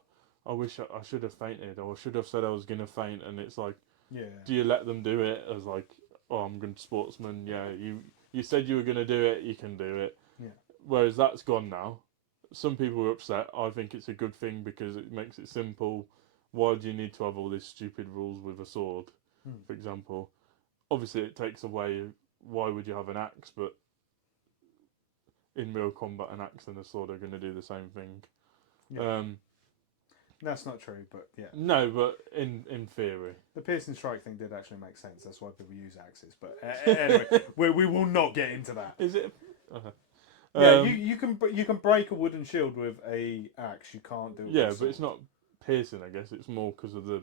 I wish I should have fainted, or I should have said I was going to faint," and it's like, do you let them do it as like, "Oh, I'm going to sportsman." Yeah, you said you were going to do it, you can do it. Yeah. Whereas that's gone now. Some people are upset. I think it's a good thing because it makes it simple. Why do you need to have all these stupid rules with a sword, for example? Obviously, it takes away. Why would you have an axe? But in real combat, an axe and a sword are going to do the same thing. Yeah. That's not true, but yeah. No, but in theory, the piercing strike thing did actually make sense. That's why people use axes. But anyway, we will not get into that. Is it? Yeah, you can break a wooden shield with a axe. You can't do it. Yeah, with a but it's not piercing. I guess it's more because of the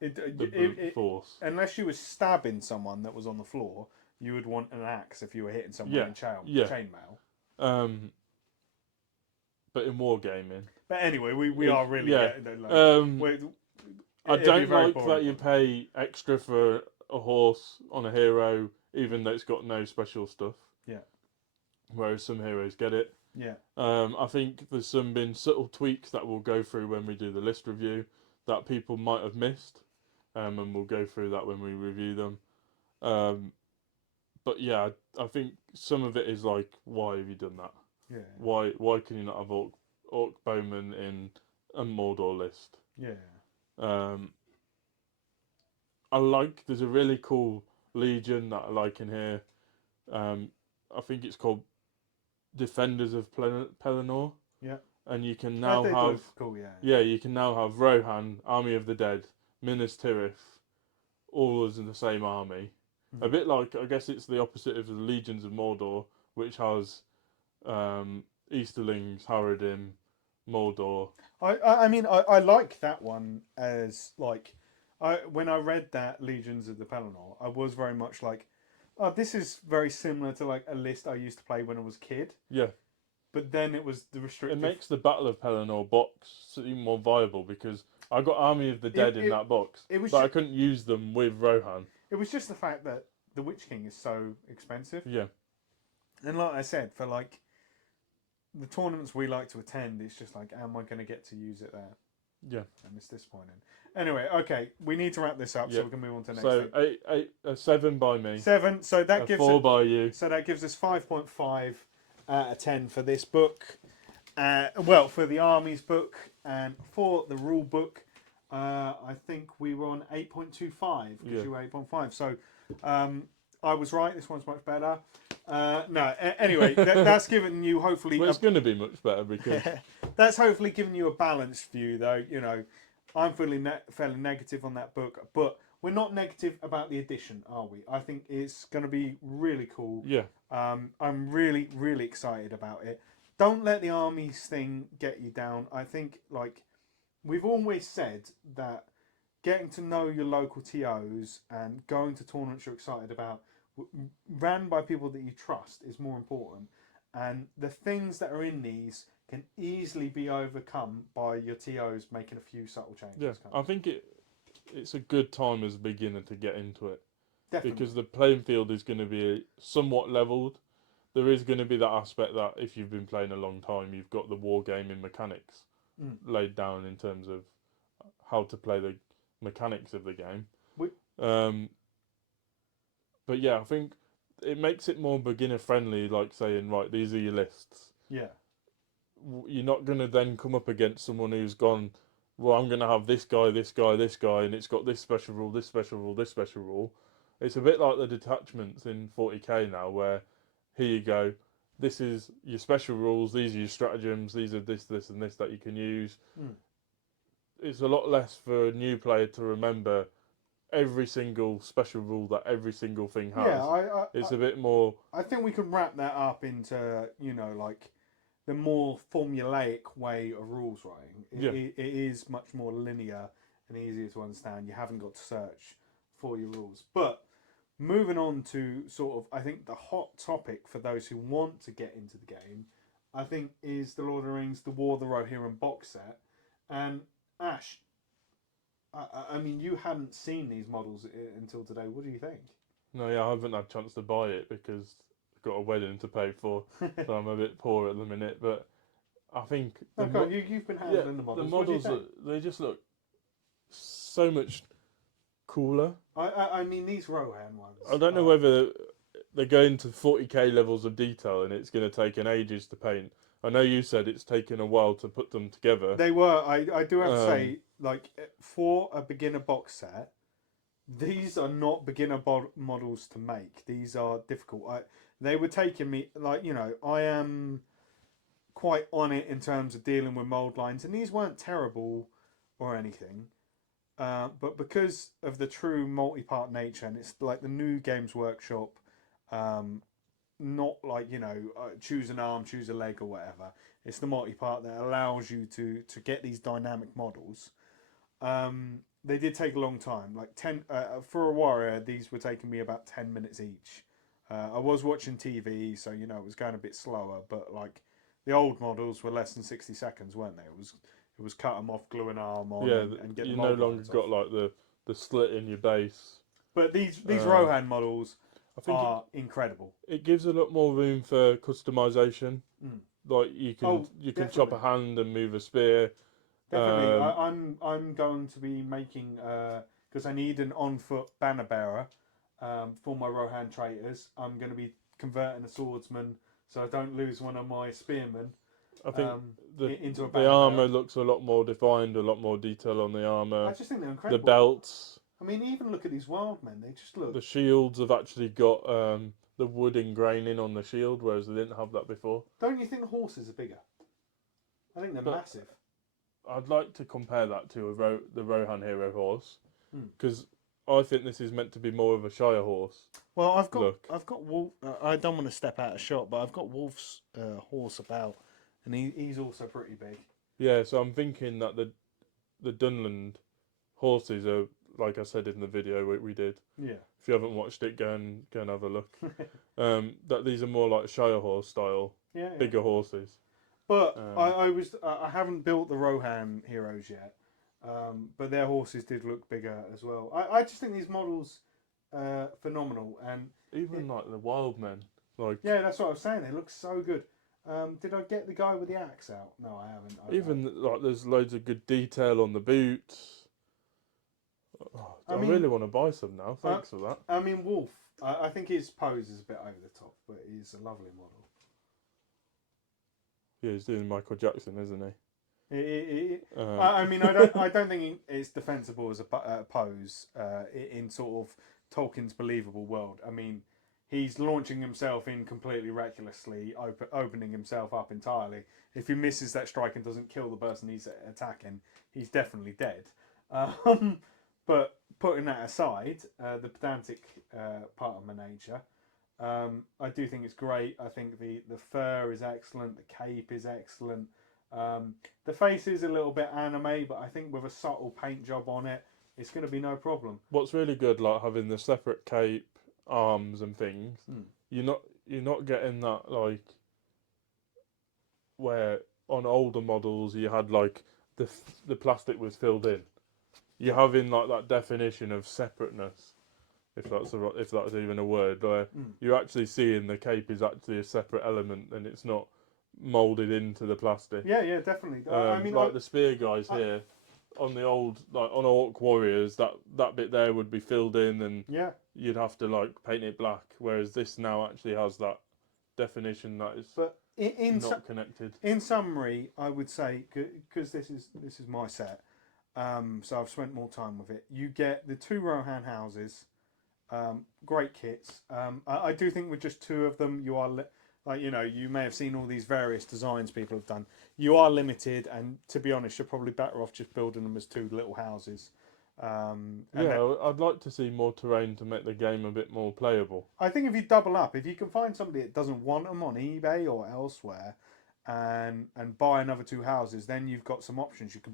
brute force. Unless you were stabbing someone that was on the floor, you would want an axe if you were hitting someone in chainmail. But in wargaming. But anyway, we are really getting I don't like that you pay extra for a horse on a hero, even though it's got no special stuff. Yeah. Whereas some heroes get it. Yeah. I think there's been subtle tweaks that we'll go through when we do the list review that people might have missed, and we'll go through that when we review them. But yeah, I think some of it is like, why have you done that? Yeah. Why can you not have Orc Bowman in a Mordor list? Yeah. There's a really cool Legion that I like in here. I think it's called Defenders of Pelennor. Yeah. And you can now have you can now have Rohan, Army of the Dead, Minas Tirith, all as in the same army. A bit like, I guess it's the opposite of the Legions of Mordor, which has Easterlings, Harradim, Mordor. I like that one as like, when I read that Legions of the Pelennor, I was very much like, oh, this is very similar to like a list I used to play when I was a kid. Yeah. But then it was the restricted. It makes the Battle of Pelennor box seem more viable because I got Army of the Dead in that box, but I couldn't use them with Rohan. It was just the fact that the Witch King is so expensive. Yeah. And like I said, for like the tournaments we like to attend, it's just like, am I going to get to use it there? Yeah. And it's disappointing. Anyway, okay, we need to wrap this up so we can move on to the next thing. So 7 by me. 7. So that gives 4 by you. So that gives us 5.5 out of 10 for this book. Well, for the Armies book, and for the rule book, I think we were on 8.25 because you were 8.5. So I was right. This one's much better. Anyway, that's given you hopefully. Well, it's going to be much better because that's hopefully given you a balanced view, though. You know, I'm fairly negative on that book, but we're not negative about the edition, are we? I think it's going to be really cool. Yeah. I'm really, really excited about it. Don't let the armies thing get you down. I think, like, we've always said that getting to know your local TOs and going to tournaments you're excited about, ran by people that you trust, is more important. and the things that are in these can easily be overcome by your TOs making a few subtle changes. Yeah, I think it's a good time as a beginner to get into it. Definitely. Because the playing field is going to be somewhat leveled. There is going to be that aspect that if you've been playing a long time, you've got the wargaming mechanics laid down in terms of how to play the mechanics of the game. But yeah, I think it makes it more beginner friendly, like saying, right, these are your lists. Yeah. You're not going to then come up against someone who's gone, well, I'm going to have this guy, this guy, this guy, and it's got this special rule, this special rule, this special rule. It's a bit like the detachments in 40k now, where here you go, this is your special rules, these are your stratagems, these are this, this, and this that you can use. It's a lot less for a new player to remember every single special rule that every single thing has. Yeah, it's a bit more. I think we can wrap that up into, you know, like the more formulaic way of rules writing. It is much more linear and easier to understand. You haven't got to search for your rules. But moving on to sort of, I think the hot topic for those who want to get into the game, I think, is the Lord of the Rings, the War of the Rohirrim box set. And Ash, I mean, you hadn't seen these models until today. What do you think? No, yeah, I haven't had a chance to buy it because I've got a wedding to pay for, so I'm a bit poor at the minute. But I think you've been handling the models. The models they just look so much cooler. I mean, these Rohan ones. I don't know whether they're going to 40k levels of detail and it's going to take an ages to paint. I know you said it's taken a while to put them together. They were. I do have to say, like, for a beginner box set, these are not beginner models to make. These are difficult. They were taking me, like, you know, I am quite on it in terms of dealing with mold lines, and these weren't terrible or anything. But because of the true multi-part nature, and it's like the new Games Workshop, not like, you know, choose an arm, choose a leg or whatever. It's the multi-part that allows you to get these dynamic models. They did take a long time, like 10 for a warrior. These were taking me about 10 minutes each. I was watching TV, so, you know, it was going a bit slower. But like the old models were less than 60 seconds, weren't they? It was cut them off, glue an arm on, and get you the no mold longer lines got off. like the slit in your base. But these Rohan models are incredible. It gives a lot more room for customization. Like you can chop a hand and move a spear. Definitely, I'm going to be making because I need an on-foot banner bearer for my Rohan traitors. I'm going to be converting a swordsman so I don't lose one of my spearmen. I think into a the armor looks a lot more defined, a lot more detail on the armor. I just think they're incredible. The belts. I mean, even look at these wild men; they just look. The shields have actually got the wood ingraining on the shield, whereas they didn't have that before. Don't you think the horses are bigger? I think they're massive. I'd like to compare that to the Rohan Hero horse, because I think this is meant to be more of a Shire horse. Well, I've got Wolf. I don't want to step out of shot, but I've got Wolf's horse about, and he's also pretty big. Yeah, so I'm thinking that the Dunland horses are, like I said in the video we did. Yeah. If you haven't watched it, go and have a look. That these are more like Shire horse style, bigger horses. But I haven't built the Rohan heroes yet, but their horses did look bigger as well. I just think these models are phenomenal, and even like the wild men, like that's what I was saying. They look so good. Did I get the guy with the axe out? No, I haven't. Like there's loads of good detail on the boots. I really want to buy some now. Thanks for that. I mean, Wolf. I think his pose is a bit over the top, but he's a lovely model. Yeah, he's doing Michael Jackson, isn't he? I mean, I don't think it's defensible as a pose in sort of Tolkien's believable world. I mean, he's launching himself in completely recklessly, opening himself up entirely. If he misses that strike and doesn't kill the person he's attacking, he's definitely dead. But putting that aside, the pedantic part of my nature, I do think it's great. I think the fur is excellent. The cape is excellent. The face is a little bit anime, but I think with a subtle paint job on it, it's going to be no problem. What's really good, like having the separate cape, arms, and things, you're not getting that like where on older models you had like the plastic was filled in. You're having like that definition of separateness, if that's even a word, where you're actually seeing the cape is actually a separate element and it's not molded into the plastic. Yeah, yeah, definitely. I mean, like the spear guys here on the old, like on Orc Warriors, that bit there would be filled in and yeah, you'd have to like paint it black, whereas this now actually has that definition that is but not connected. in summary, I would say, because this is my set, so I've spent more time with it. You get the 2 Rohan houses, great kits. I do think with just 2 of them, you are like, you know, you may have seen all these various designs people have done. You are limited, and to be honest, you're probably better off just building them as 2 little houses. I'd like to see more terrain to make the game a bit more playable. I think if you double up, if you can find somebody that doesn't want them on eBay or elsewhere, and buy another 2 houses, then you've got some options. You can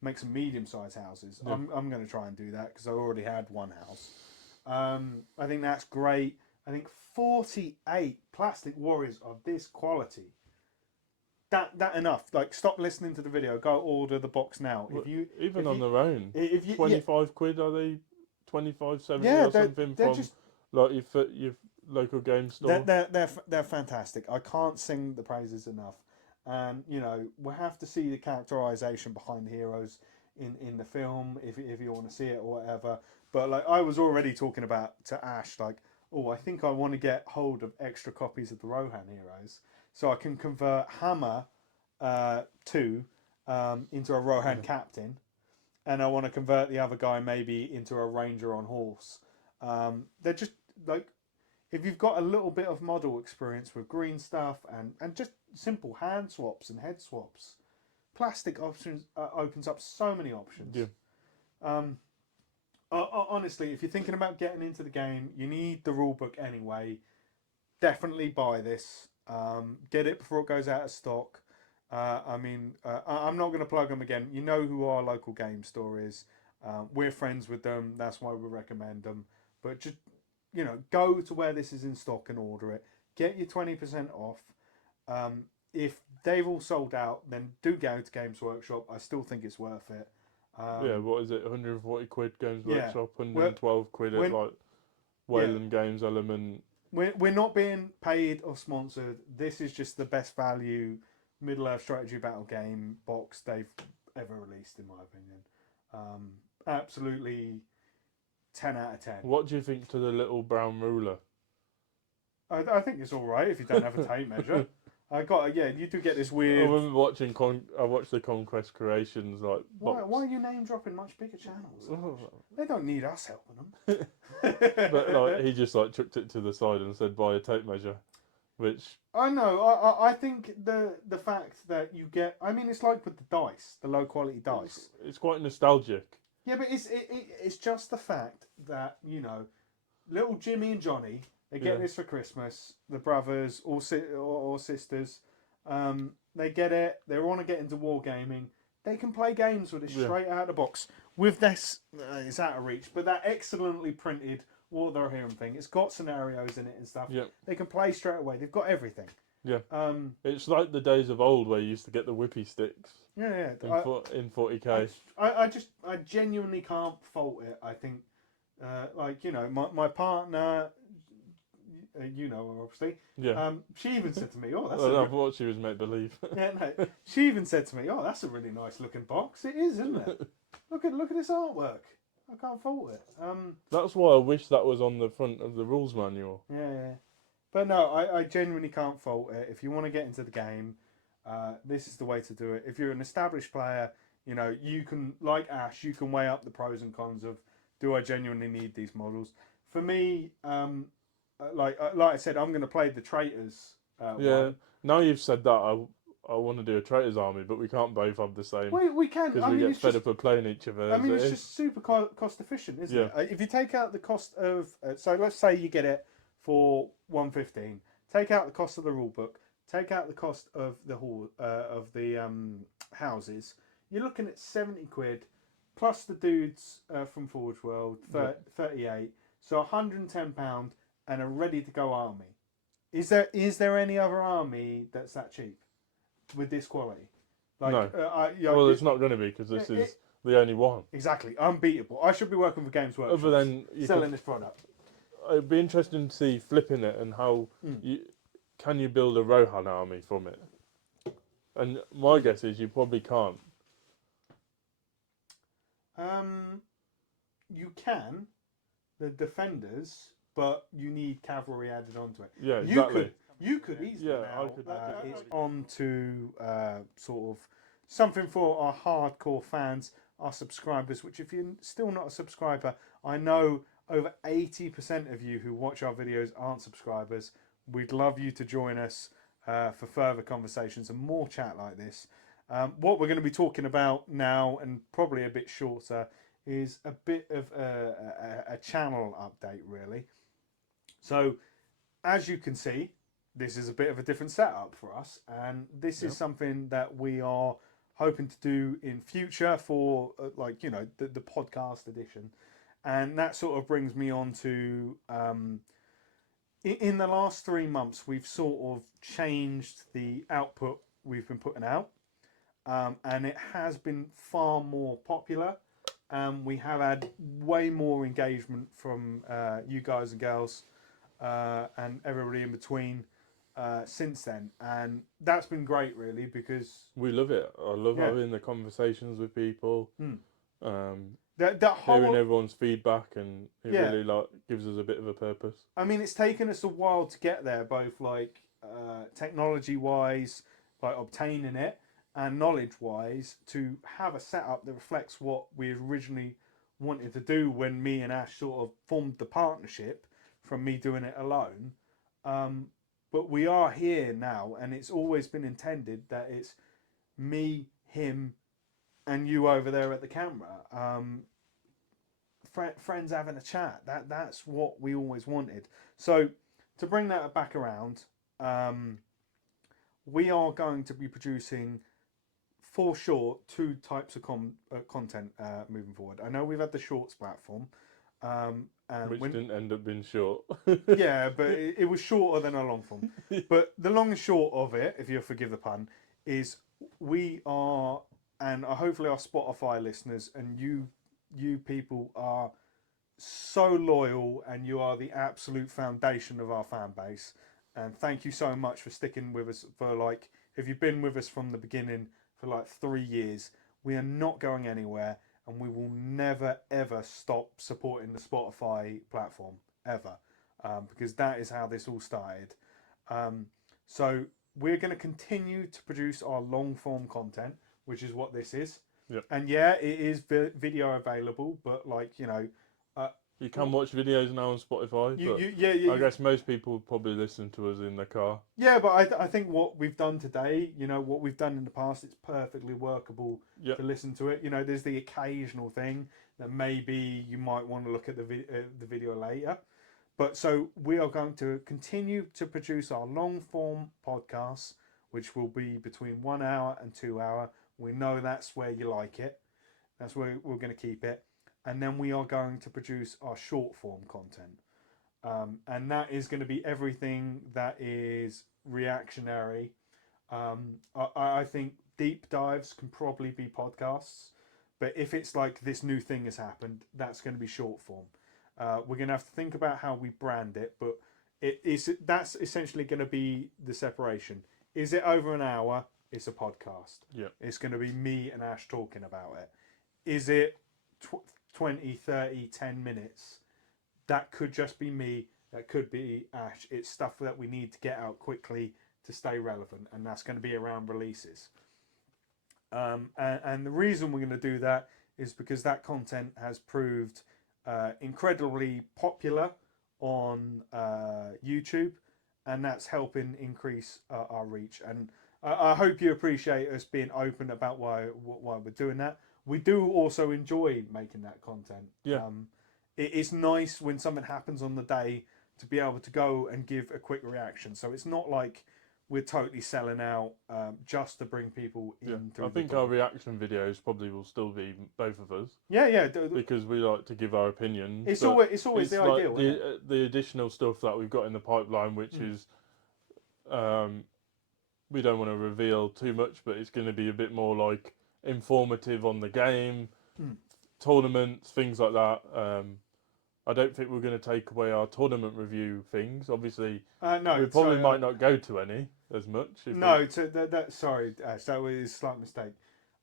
make some medium-sized houses. Yeah. I'm going to try and do that because I already had 1 house. I think that's great. I think 48 plastic warriors of this quality. That enough. Like, stop listening to the video. Go order the box now. Their own, if you 25 quid, are they 25.70 yeah, or something they're from just, like your local game store? they're fantastic. I can't sing the praises enough. And you know, we'll have to see the characterization behind the heroes in the film if you want to see it or whatever. But like, I was already talking about to Ash, like, oh, I think I want to get hold of extra copies of the Rohan heroes so I can convert Hammer 2 into a Rohan captain, and I want to convert the other guy maybe into a ranger on horse. They're just like, if you've got a little bit of model experience with green stuff and just simple hand swaps and head swaps, plastic options opens up so many options. Yeah. Honestly, if you're thinking about getting into the game, you need the rulebook anyway. Definitely buy this. Get it before it goes out of stock. I'm not going to plug them again. You know who our local game store is. We're friends with them. That's why we recommend them. But just, you know, go to where this is in stock and order it. Get your 20% off. If they've all sold out, then do go to Games Workshop. I still think it's worth it. What is it? 140 quid Games yeah. Workshop, 112 quid at like Wayland Games Element. We're not being paid or sponsored. This is just the best value Middle-earth strategy battle game box they've ever released, in my opinion. Absolutely 10 out of 10. What do you think to the little brown ruler? I think it's all right if you don't have a tape measure. You do get this weird. I remember watching I watched the Conquest Creations like. Why are you name dropping much bigger channels? Oh. They don't need us helping them. But like, he just like chucked it to the side and said, "Buy a tape measure," which I know. I think the fact that you get. I mean, it's like with the dice, the low quality dice. It's quite nostalgic. Yeah, but it's just the fact that, you know, little Jimmy and Johnny, they get this for Christmas. The brothers or sisters, they get it. They want to get into wargaming. They can play games with it straight out of the box. With this, it's out of reach, but that excellently printed War of the Rohirrim thing, it's got scenarios in it and stuff. Yeah. They can play straight away. They've got everything. Yeah. It's like the days of old where you used to get the whippy sticks. Yeah. In 40k. I genuinely can't fault it. I think, like, you know, my partner, you know her obviously. Yeah. She even said to me, "Oh, that's." I thought she was make believe. Yeah, no. She even said to me, "Oh, that's a really nice looking box. It is, isn't it? Look at this artwork. I can't fault it." That's why I wish that was on the front of the rules manual. Yeah. But no, I genuinely can't fault it. If you want to get into the game, this is the way to do it. If you're an established player, you know, you can, like Ash, you can weigh up the pros and cons of, do I genuinely need these models? For me, like I said, I'm going to play the Traitors one. Now you've said that, I want to do a Traitors army, but we can't both have the same. We can. Because we get fed up of playing each other. I mean, it's just super cost efficient, isn't it? If you take out the cost of, so let's say you get it for 115. Take out the cost of the rule book. Take out the cost of the houses. You're looking at 70 quid plus the dudes from Forge World, 38. So £110 and a ready to go army. Is there any other army that's that cheap? with this quality. Like, No. you know, Well, it's not going to be because this is the only one. Exactly, unbeatable. I should be working for Games Workshop. Other than selling this product. It'd be interesting to see flipping it and how can you build a Rohan army from it. And my guess is you probably can't. You can, the defenders, but you need cavalry added onto it. Yeah, exactly. You could easily now. I could. It's on to sort of something for our hardcore fans, our subscribers. Which, if you're still not a subscriber, I know over 80% of you who watch our videos aren't subscribers. We'd love you to join us for further conversations and more chat like this. What we're going to be talking about now, and probably a bit shorter, is a bit of a channel update, really. So, as you can see, this is a bit of a different setup for us, and this is something that we are hoping to do in future for, like, you know, the podcast edition. And that sort of brings me on to, in the last 3 months, we've sort of changed the output we've been putting out. And it has been far more popular. We have had way more engagement from you guys and girls and everybody in between since then. And that's been great, really, because... We love it. I love having the conversations with people. That hearing everyone's feedback, and it really gives us a bit of a purpose. I mean, it's taken us a while to get there, both like technology-wise, like obtaining it, and knowledge-wise, to have a setup that reflects what we originally wanted to do when me and Ash sort of formed the partnership from me doing it alone. But we are here now, and it's always been intended that it's me, him, and you over there at the camera. Friends having a chat. That's what we always wanted. So to bring that back around, we are going to be producing, for sure, 2 types of content moving forward. I know we've had the shorts platform, which didn't end up being short. Yeah, but it was shorter than a long form. But the long and short of it, if you'll forgive the pun, is we are, and hopefully our Spotify listeners and you people are so loyal, and you are the absolute foundation of our fan base. And thank you so much for sticking with us for, like, if you've been with us from the beginning for like 3 years, we are not going anywhere, and we will never ever stop supporting the Spotify platform ever, because that is how this all started. So we're going to continue to produce our long form content, which is what this is. Yep. And yeah, it is video available, but, like, you know, you can watch videos now on Spotify. I guess most people would probably listen to us in the car. Yeah, but I think what we've done today, you know, what we've done in the past, it's perfectly workable to listen to it. You know, there's the occasional thing that maybe you might want to look at the video later. But so we are going to continue to produce our long form podcasts, which will be between 1 hour and 2 hour. We know that's where you like it. That's where we're going to keep it. And then we are going to produce our short form content. And that is going to be everything that is reactionary. I think deep dives can probably be podcasts. But if it's like this new thing has happened, that's going to be short form. We're going to have to think about how we brand it. But that's essentially going to be the separation. Is it over an hour? It's a podcast. Yeah. It's going to be me and Ash talking about it. Is it 20, 30, 10 minutes? That could just be me. That could be Ash. It's stuff that we need to get out quickly to stay relevant, and that's going to be around releases. And the reason we're going to do that is because that content has proved incredibly popular on YouTube, and that's helping increase our reach. And I hope you appreciate us being open about why we're doing that. We do also enjoy making that content. Yeah. It's nice when something happens on the day to be able to go and give a quick reaction. So it's not like we're totally selling out just to bring people in. I think our reaction videos probably will still be both of us. Yeah. Because we like to give our opinions. It's always the like ideal. The additional stuff that we've got in the pipeline, which is we don't want to reveal too much, but it's going to be a bit more like informative on the game, tournaments, things like that. I don't think we're going to take away our tournament review things. Obviously, no, we probably might not go to any as much. No, sorry, Ash, that was a slight mistake.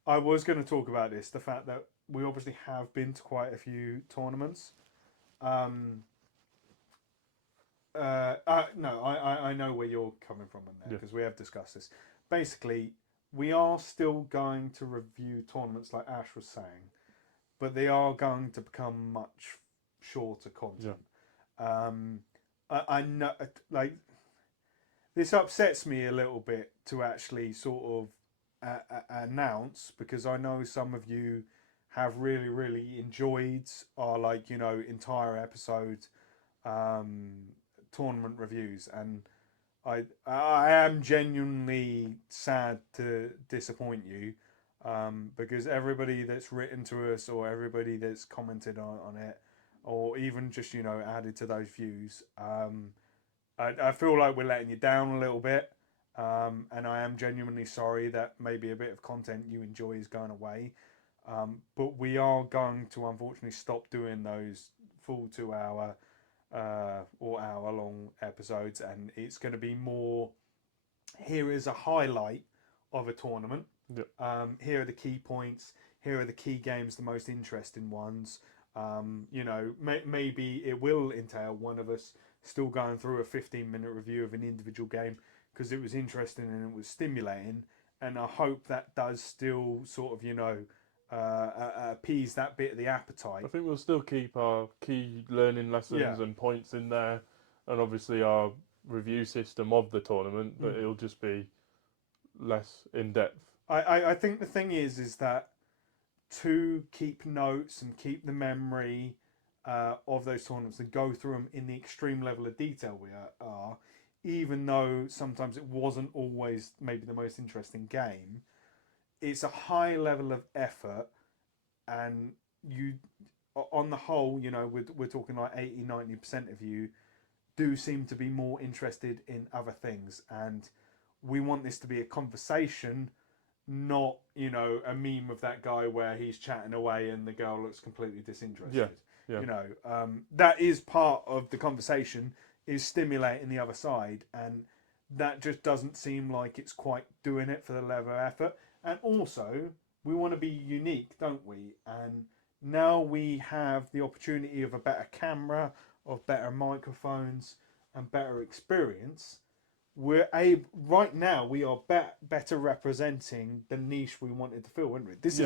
I was going to talk about this, the fact that we obviously have been to quite a few tournaments. No, I know where you're coming from in there because we have discussed this. Basically, we are still going to review tournaments like Ash was saying, but they are going to become much shorter content. I know, like, this upsets me a little bit to actually sort of announce, because I know some of you have really, really enjoyed our, like, you know, entire episode tournament reviews, and I am genuinely sad to disappoint you, because everybody that's written to us or everybody that's commented on it, or even just, you know, added to those views, I feel like we're letting you down a little bit, and I am genuinely sorry that maybe a bit of content you enjoy is going away, but we are going to unfortunately stop doing those full 2 hour or hour long episodes, and it's going to be more, here is a highlight of a tournament. Here are the key points, here are the key games, the most interesting ones. You know, maybe it will entail one of us still going through a 15-minute review of an individual game because it was interesting and it was stimulating, and I hope that does still sort of, you know, appease that bit of the appetite. I think we'll still keep our key learning lessons and points in there, and obviously our review system of the tournament, but it'll just be less in depth. I think the thing is that to keep notes and keep the memory of those tournaments and go through them in the extreme level of detail we are, even though sometimes it wasn't always maybe the most interesting game, it's a high level of effort, and you, on the whole, you know, we're talking like 80-90% of you do seem to be more interested in other things, and we want this to be a conversation, not, you know, a meme of that guy where he's chatting away and the girl looks completely disinterested. You know, that is part of the conversation, is stimulating the other side, and that just doesn't seem like it's quite doing it for the level of effort. And also, we want to be unique, don't we? And now we have the opportunity of a better camera, of better microphones, and better experience. We're able, right now, we are better representing the niche we wanted to fill, weren't we? This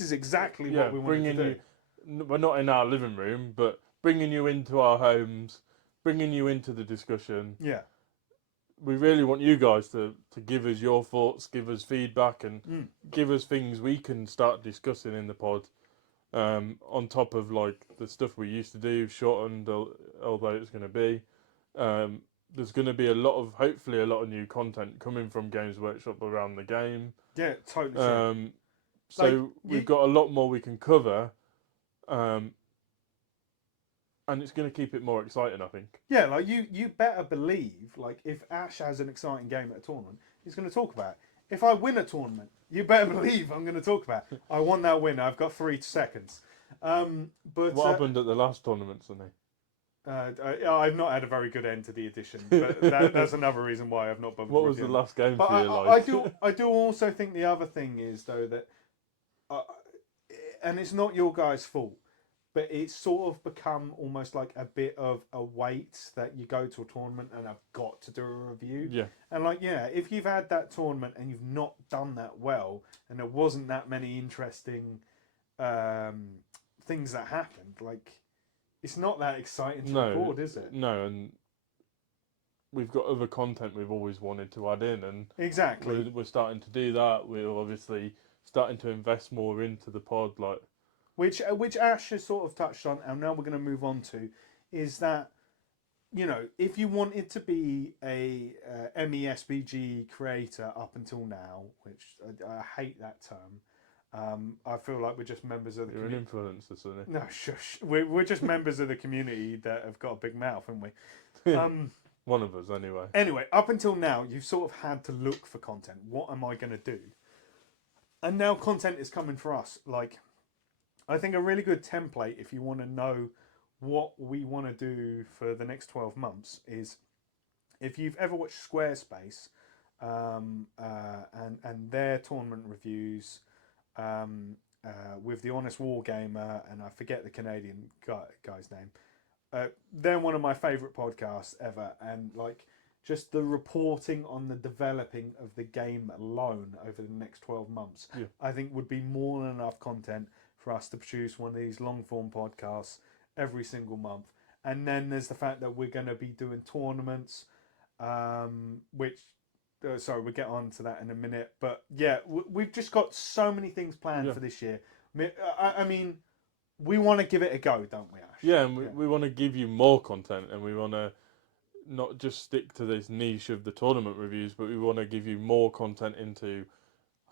is exactly what we wanted to do. We're not in our living room, but bringing you into our homes, bringing you into the discussion. Yeah. We really want you guys to give us your thoughts, give us feedback, and give us things we can start discussing in the pod. On top of like the stuff we used to do, shortened, although it's going to be. There's going to be hopefully a lot of new content coming from Games Workshop around the game. Yeah, totally. So we've got a lot more we can cover. And it's going to keep it more exciting, I think. Yeah, like you better believe, like, if Ash has an exciting game at a tournament, he's going to talk about it. If I win a tournament, you better believe I'm going to talk about it. I want that win. I've got 3 seconds. But what happened at the last tournament, Sonny? I've not had a very good end to the edition, but that's another reason why I've not bothered. What was the last game for you like? I do also think the other thing is, though, that, and it's not your guys' fault, but it's sort of become almost like a bit of a weight that you go to a tournament and I've got to do a review. Yeah. And like, if you've had that tournament and you've not done that well, and there wasn't that many interesting things that happened, like, it's not that exciting to record, is it? No, and we've got other content we've always wanted to add in, and exactly we're starting to do that. We're obviously starting to invest more into the pod, like. Which Ash has sort of touched on, and now we're going to move on to, is that, you know, if you wanted to be a MESBG creator up until now, which I hate that term, I feel like we're just members of the community. You're an influencer, Sonny. No, shush. We're just members of the community that have got a big mouth, haven't we? One of us, anyway. Anyway, up until now, you've sort of had to look for content. What am I going to do? And now content is coming for us. Like, I think a really good template, if you want to know what we want to do for the next 12 months, is if you've ever watched Squarespace and their tournament reviews with the Honest Wargamer, and I forget the Canadian guy's name. They're one of my favourite podcasts ever, and like just the reporting on the developing of the game alone over the next 12 months, I think would be more than enough content for us to produce one of these long form podcasts every single month. And then there's the fact that we're going to be doing tournaments, which sorry, we'll get on to that in a minute. But yeah, we've just got so many things planned for this year. I mean, we want to give it a go, don't we, Ash? Yeah, and we want to give you more content, and we want to not just stick to this niche of the tournament reviews, but we want to give you more content into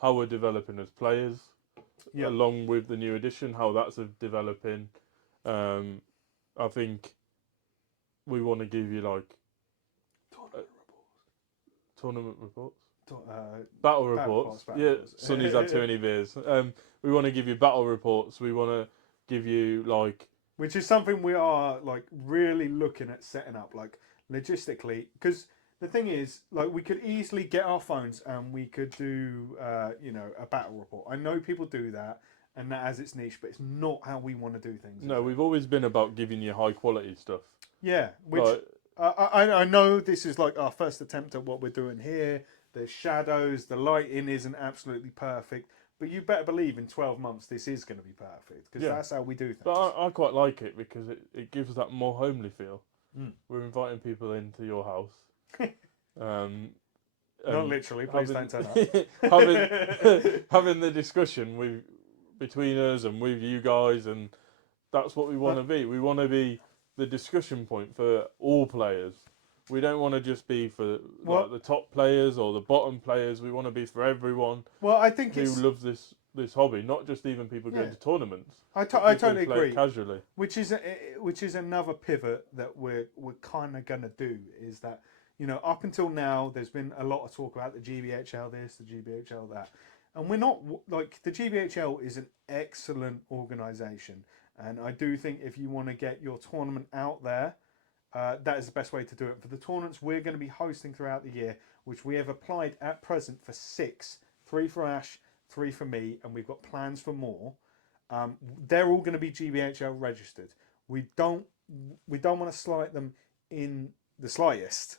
how we're developing as players, along with the new edition, how that's developing. I think we want to give you like tournament reports. Battle reports. Sonny's had too many beers. We want to give you battle reports. We want to give you like, which is something we are like really looking at setting up, like logistically, because the thing is, like, we could easily get our phones and we could do, a battle report. I know people do that, and that has its niche, but it's not how we want to do things. No, we've always been about giving you high quality stuff. Yeah, which like, I know this is like our first attempt at what we're doing here. There's shadows, the lighting isn't absolutely perfect, but you better believe in 12 months this is going to be perfect, because that's how we do things. But I quite like it because it gives that more homely feel. We're inviting people into your house. Not literally, please don't turn up. having the discussion between us and with you guys, and that's what we want to be. We want to be the discussion point for all players. We don't want to just be for like the top players or the bottom players. We want to be for everyone. Well, I think who loves this hobby, not just even people going to tournaments. I totally agree. Casually, which is another pivot that we're kind of gonna do, is that, you know, up until now there's been a lot of talk about the GBHL this, the GBHL that, and we're not like, the GBHL is an excellent organisation, and I do think if you want to get your tournament out there, that is the best way to do it. For the tournaments we're going to be hosting throughout the year, which we have applied at present for 6, 3 for Ash, 3 for me, and we've got plans for more. They're all going to be GBHL registered. We don't want to slight them in the slightest.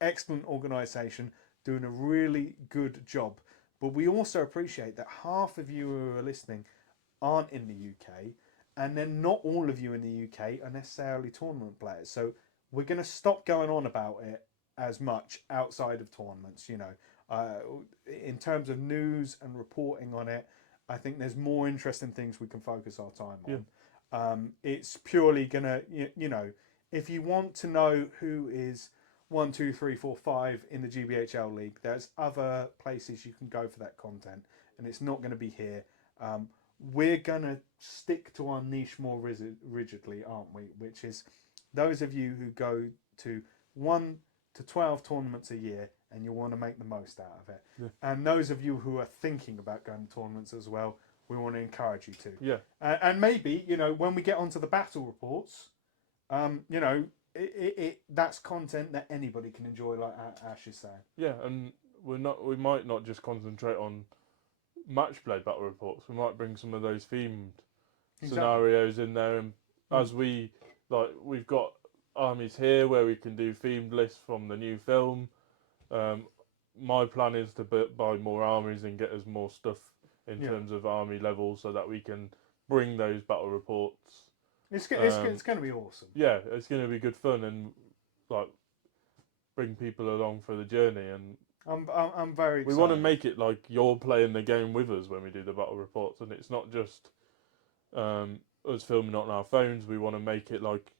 Excellent organisation, doing a really good job. But we also appreciate that half of you who are listening aren't in the UK, and then not all of you in the UK are necessarily tournament players. So we're going to stop going on about it as much outside of tournaments. You know, in terms of news and reporting on it, I think there's more interesting things we can focus our time on. It's purely gonna, you know, if you want to know who is 1, 2, 3, 4, 5 in the GBHL league, there's other places you can go for that content, and it's not going to be here. We're gonna stick to our niche more rigidly, aren't we? Which is those of you who go to 1 to 12 tournaments a year, and you want to make the most out of it. And those of you who are thinking about going to tournaments as well, we want to encourage you to. And maybe, you know, when we get onto the battle reports, you know, that's content that anybody can enjoy, like Ash is saying. Yeah, and we might not just concentrate on match play battle reports. We might bring some of those themed scenarios in there, and as we've got armies here where we can do themed lists from the new film. My plan is to buy more armies and get us more stuff in terms of army levels, so that we can bring those battle reports. It's going to be awesome. Yeah, it's going to be good fun, and like bring people along for the journey. And I'm very excited. We want to make it like you're playing the game with us when we do the battle reports, and it's not just us filming on our phones. We want to make it like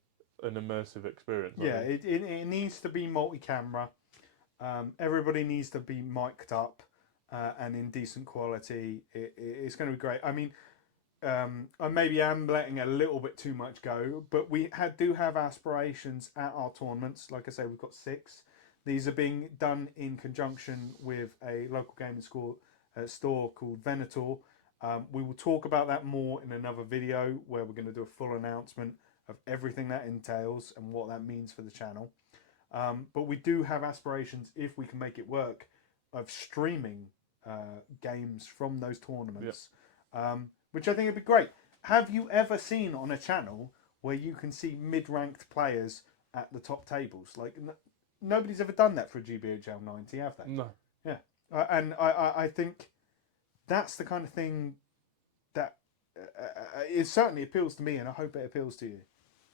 an immersive experience. Yeah, it needs to be multi-camera. Everybody needs to be mic'd up and in decent quality. It's going to be great. I mean, I maybe am letting a little bit too much go, but we do have aspirations at our tournaments. Like I say, we've got 6. These are being done in conjunction with a local gaming store called Venator. We will talk about that more in another video where we're going to do a full announcement of everything that entails and what that means for the channel. But we do have aspirations, if we can make it work, of streaming games from those tournaments, which I think would be great. Have you ever seen on a channel where you can see mid-ranked players at the top tables? Like, nobody's ever done that for a GBHL 90, have they? No. Yeah. And I think that's the kind of thing that it certainly appeals to me, and I hope it appeals to you.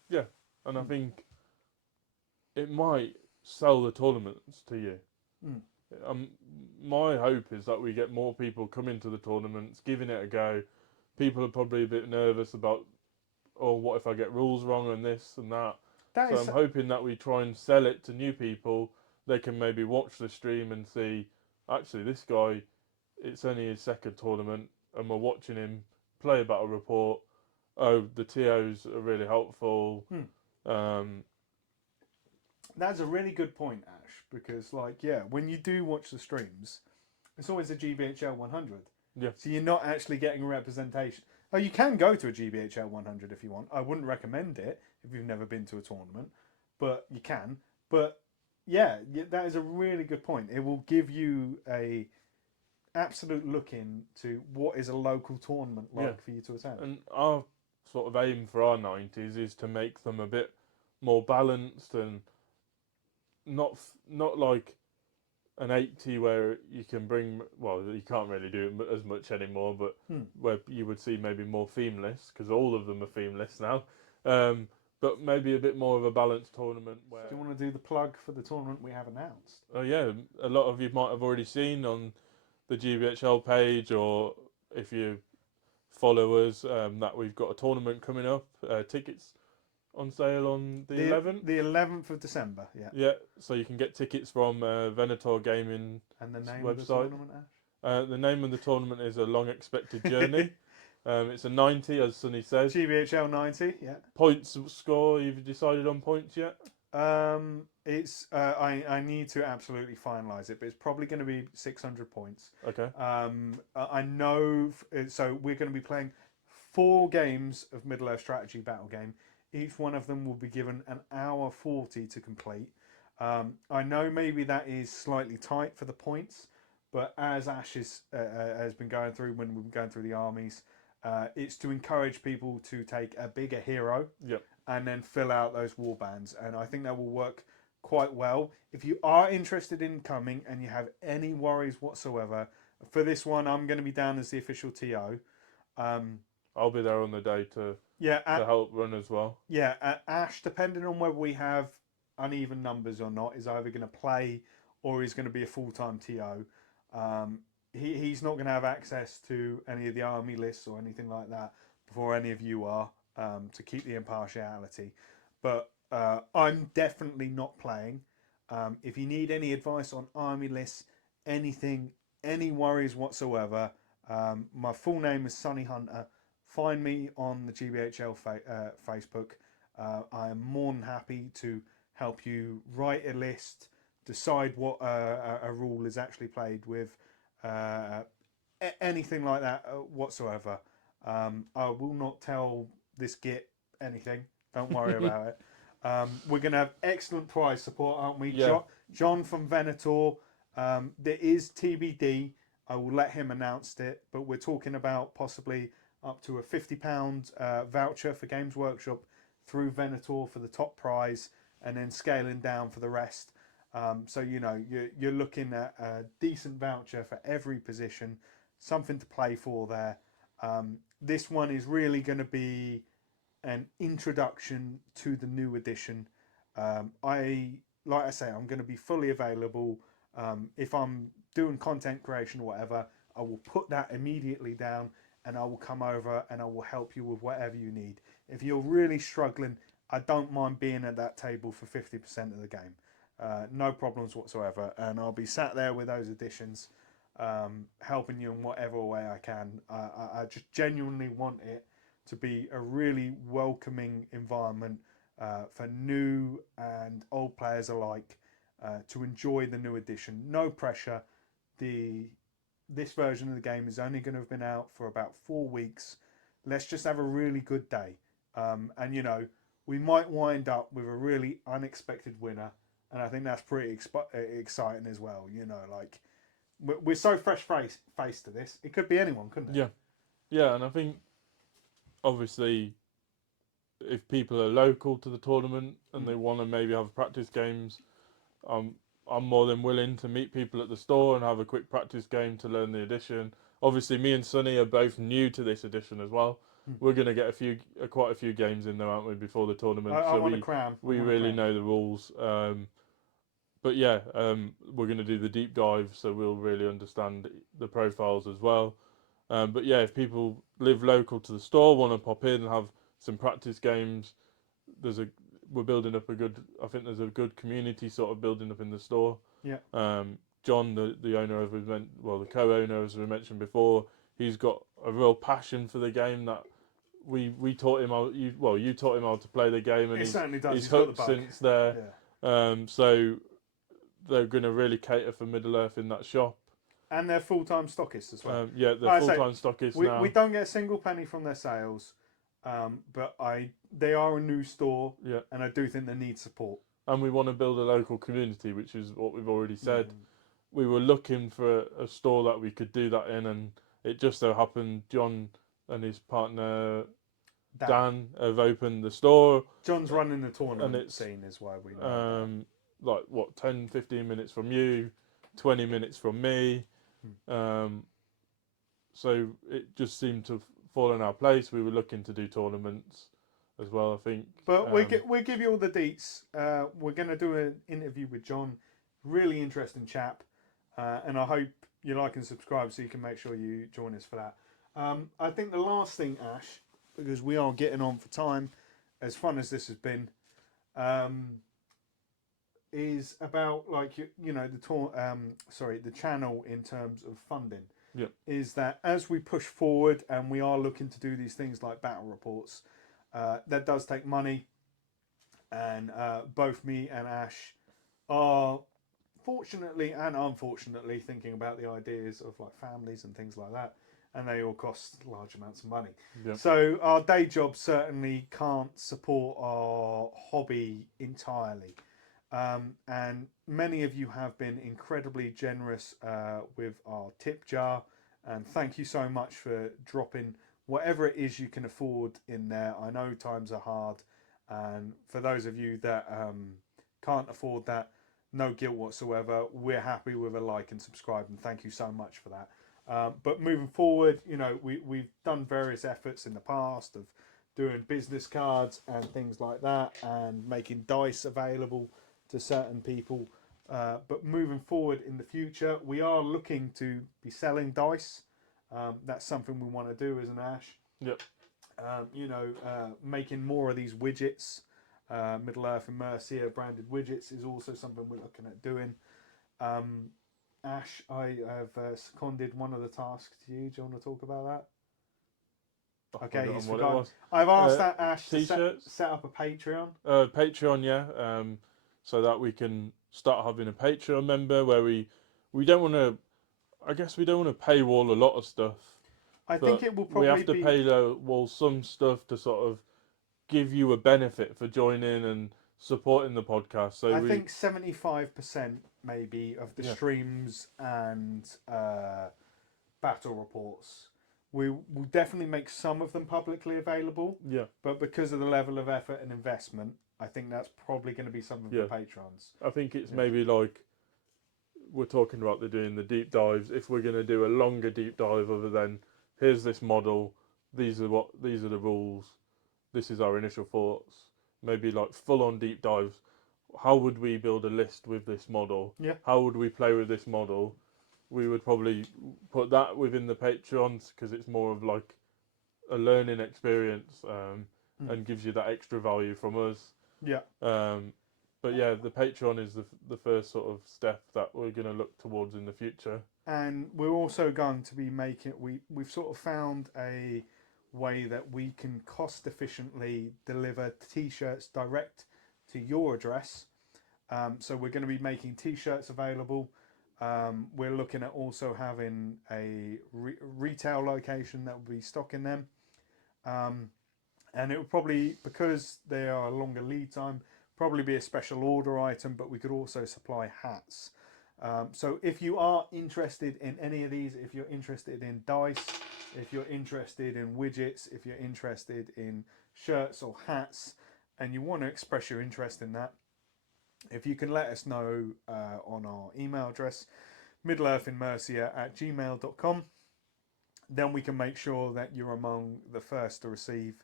Yeah, and I think it might sell the tournaments to you. My hope is that we get more people coming to the tournaments, giving it a go. People are probably a bit nervous about, oh, what if I get rules wrong and this and that. So I'm hoping that we try and sell it to new people. They can maybe watch the stream and see, actually, this guy, it's only his 2nd tournament, and we're watching him play a battle report. Oh, the TOs are really helpful. That's a really good point, Ash, because, like, yeah, when you do watch the streams, it's always a GBHL 100. Yeah. So you're not actually getting a representation. Oh, you can go to a GBHL 100 if you want. I wouldn't recommend it if you've never been to a tournament, but you can. But yeah, that is a really good point. It will give you a absolute look into what is a local tournament like for you to attend. And our sort of aim for our 90s is to make them a bit more balanced and not like an 80 where you can bring, well, you can't really do it as much anymore, but where you would see maybe more themeless, because all of them are themeless now. But maybe a bit more of a balanced tournament. Where... Do you want to do the plug for the tournament we have announced? Oh yeah, a lot of you might have already seen on the GBHL page, or if you follow us, that we've got a tournament coming up. Tickets on sale on the 11th? The 11th of December, yeah. Yeah, so you can get tickets from Venator Gaming and the name website. Of the tournament, Ash? The name of the tournament is A Long Expected Journey. It's a 90, as Sonny says. GBHL 90, yeah. Points score, you've decided on points yet? It's I need to absolutely finalise it, but it's probably going to be 600 points. Okay. I know, so we're going to be playing 4 games of Middle-earth strategy battle game. Each one of them will be given an hour 40 to complete. I know maybe that is slightly tight for the points, but as Ash has been going through when we've been going through the armies, it's to encourage people to take a bigger hero and then fill out those war bands. And I think that will work quite well. If you are interested in coming and you have any worries whatsoever, for this one, I'm going to be down as the official TO. I'll be there on the day to help run as well. Yeah, Ash, depending on whether we have uneven numbers or not, is either going to play or he's going to be a full-time TO. He's not going to have access to any of the army lists or anything like that before any of you are, to keep the impartiality. But I'm definitely not playing. If you need any advice on army lists, anything, any worries whatsoever, my full name is Sonny Hunter. Find me on the GBHL Facebook. I am more than happy to help you write a list, decide what a rule is actually played with, anything like that whatsoever. I will not tell this git anything. Don't worry about it. We're going to have excellent prize support, aren't we? Yeah. John from Venator. There is TBD. I will let him announce it, but we're talking about possibly up to a £50 voucher for Games Workshop through Venator for the top prize, and then scaling down for the rest. So, you know, you're looking at a decent voucher for every position, something to play for there. This one is really going to be an introduction to the new edition. Like I say, I'm going to be fully available. If I'm doing content creation or whatever, I will put that immediately down, and I will come over and I will help you with whatever you need. If you're really struggling, I don't mind being at that table for 50% of the game. No problems whatsoever. And I'll be sat there with those editions. helping you in whatever way I can. I just genuinely want it to be a really welcoming environment for new and old players alike to enjoy the new edition. No pressure. This version of the game is only going to have been out for about 4 weeks. Let's just have a really good day. And, you know, we might wind up with a really unexpected winner. And I think that's pretty exciting as well. You know, like, we're so fresh-faced to this. It could be anyone, couldn't it? Yeah. Yeah, and I think, obviously, if people are local to the tournament and they want to maybe have practice games, I'm more than willing to meet people at the store and have a quick practice game to learn the edition. Obviously, me and Sonny are both new to this edition as well. We're going to get quite a few games in there, aren't we, before the tournament? I want to cram. We really know the rules. But yeah, we're going to do the deep dive, so we'll really understand the profiles as well. But yeah, if people live local to the store, want to pop in and have some practice games, we're building up I think there's a good community sort of building up in the store. Yeah. John, the owner the co-owner, as we mentioned before, he's got a real passion for the game that we taught him how. You taught him how to play the game, and he's hooked since there. Yeah. So they're going to really cater for Middle Earth in that shop. And they're full-time stockists as well. Yeah, they're full-time stockists now. We don't get a single penny from their sales, but they are a new store, and I do think they need support. And we want to build a local community, which is what we've already said. We were looking for a store that we could do that in, and it just so happened John and his partner Dan have opened the store. John's running the tournament scene is why we know. Like, 10, 15 minutes from you, 20 minutes from me. So it just seemed to fall in our place. We were looking to do tournaments as well, I think. But we'll give you all the deets. We're going to do an interview with John. Really interesting chap. And I hope you like and subscribe so you can make sure you join us for that. I think the last thing, Ash, because we are getting on for time, as fun as this has been, is about, like, you know, the channel in terms of funding. Yeah. Is that as we push forward and we are looking to do these things like battle reports, that does take money, and both me and Ash are fortunately and unfortunately thinking about the ideas of, like, families and things like that, and they all cost large amounts of money. Yeah. So our day job certainly can't support our hobby entirely. And many of you have been incredibly generous with our tip jar, and thank you so much for dropping whatever it is you can afford in there. I know times are hard, and for those of you that can't afford that, no guilt whatsoever. We're happy with a like and subscribe, and thank you so much for that. But moving forward, you know, we've done various efforts in the past of doing business cards and things like that, and making dice available to certain people. But moving forward in the future, we are looking to be selling dice. That's something we want to do as an Ash. Yep. You know, making more of these widgets. Middle Earth and Mercia branded widgets is also something we're looking at doing. Ash, I have seconded one of the tasks to you. Do you want to talk about that? Okay, he's forgotten. I've asked that Ash to set up a Patreon. Patreon, yeah. So that we can start having a Patreon member where we don't want to. I guess we don't want to paywall a lot of stuff. I think it will probably we have to paywall some stuff to sort of give you a benefit for joining and supporting the podcast. So I think 75% maybe of the streams and battle reports. We will definitely make some of them publicly available. Yeah. But because of the level of effort and investment, I think that's probably going to be something for patrons. I think it's maybe like we're talking about doing the deep dives. If we're going to do a longer deep dive, other than here's this model, these are the rules, this is our initial thoughts. Maybe like full-on deep dives. How would we build a list with this model? Yeah. How would we play with this model? We would probably put that within the Patreons because it's more of like a learning experience and gives you that extra value from us. Yeah. But yeah, the Patreon is the first sort of step that we're going to look towards in the future. And we're also going to be making, we've sort of found a way that we can cost efficiently deliver t-shirts direct to your address. So we're going to be making t-shirts available. We're looking at also having a retail location that will be stocking them. And it will probably, because they are a longer lead time, probably be a special order item, but we could also supply hats. So if you are interested in any of these, if you're interested in dice, if you're interested in widgets, if you're interested in shirts or hats, and you want to express your interest in that, if you can let us know on our email address, middleearthinmercia@gmail.com, then we can make sure that you're among the first to receive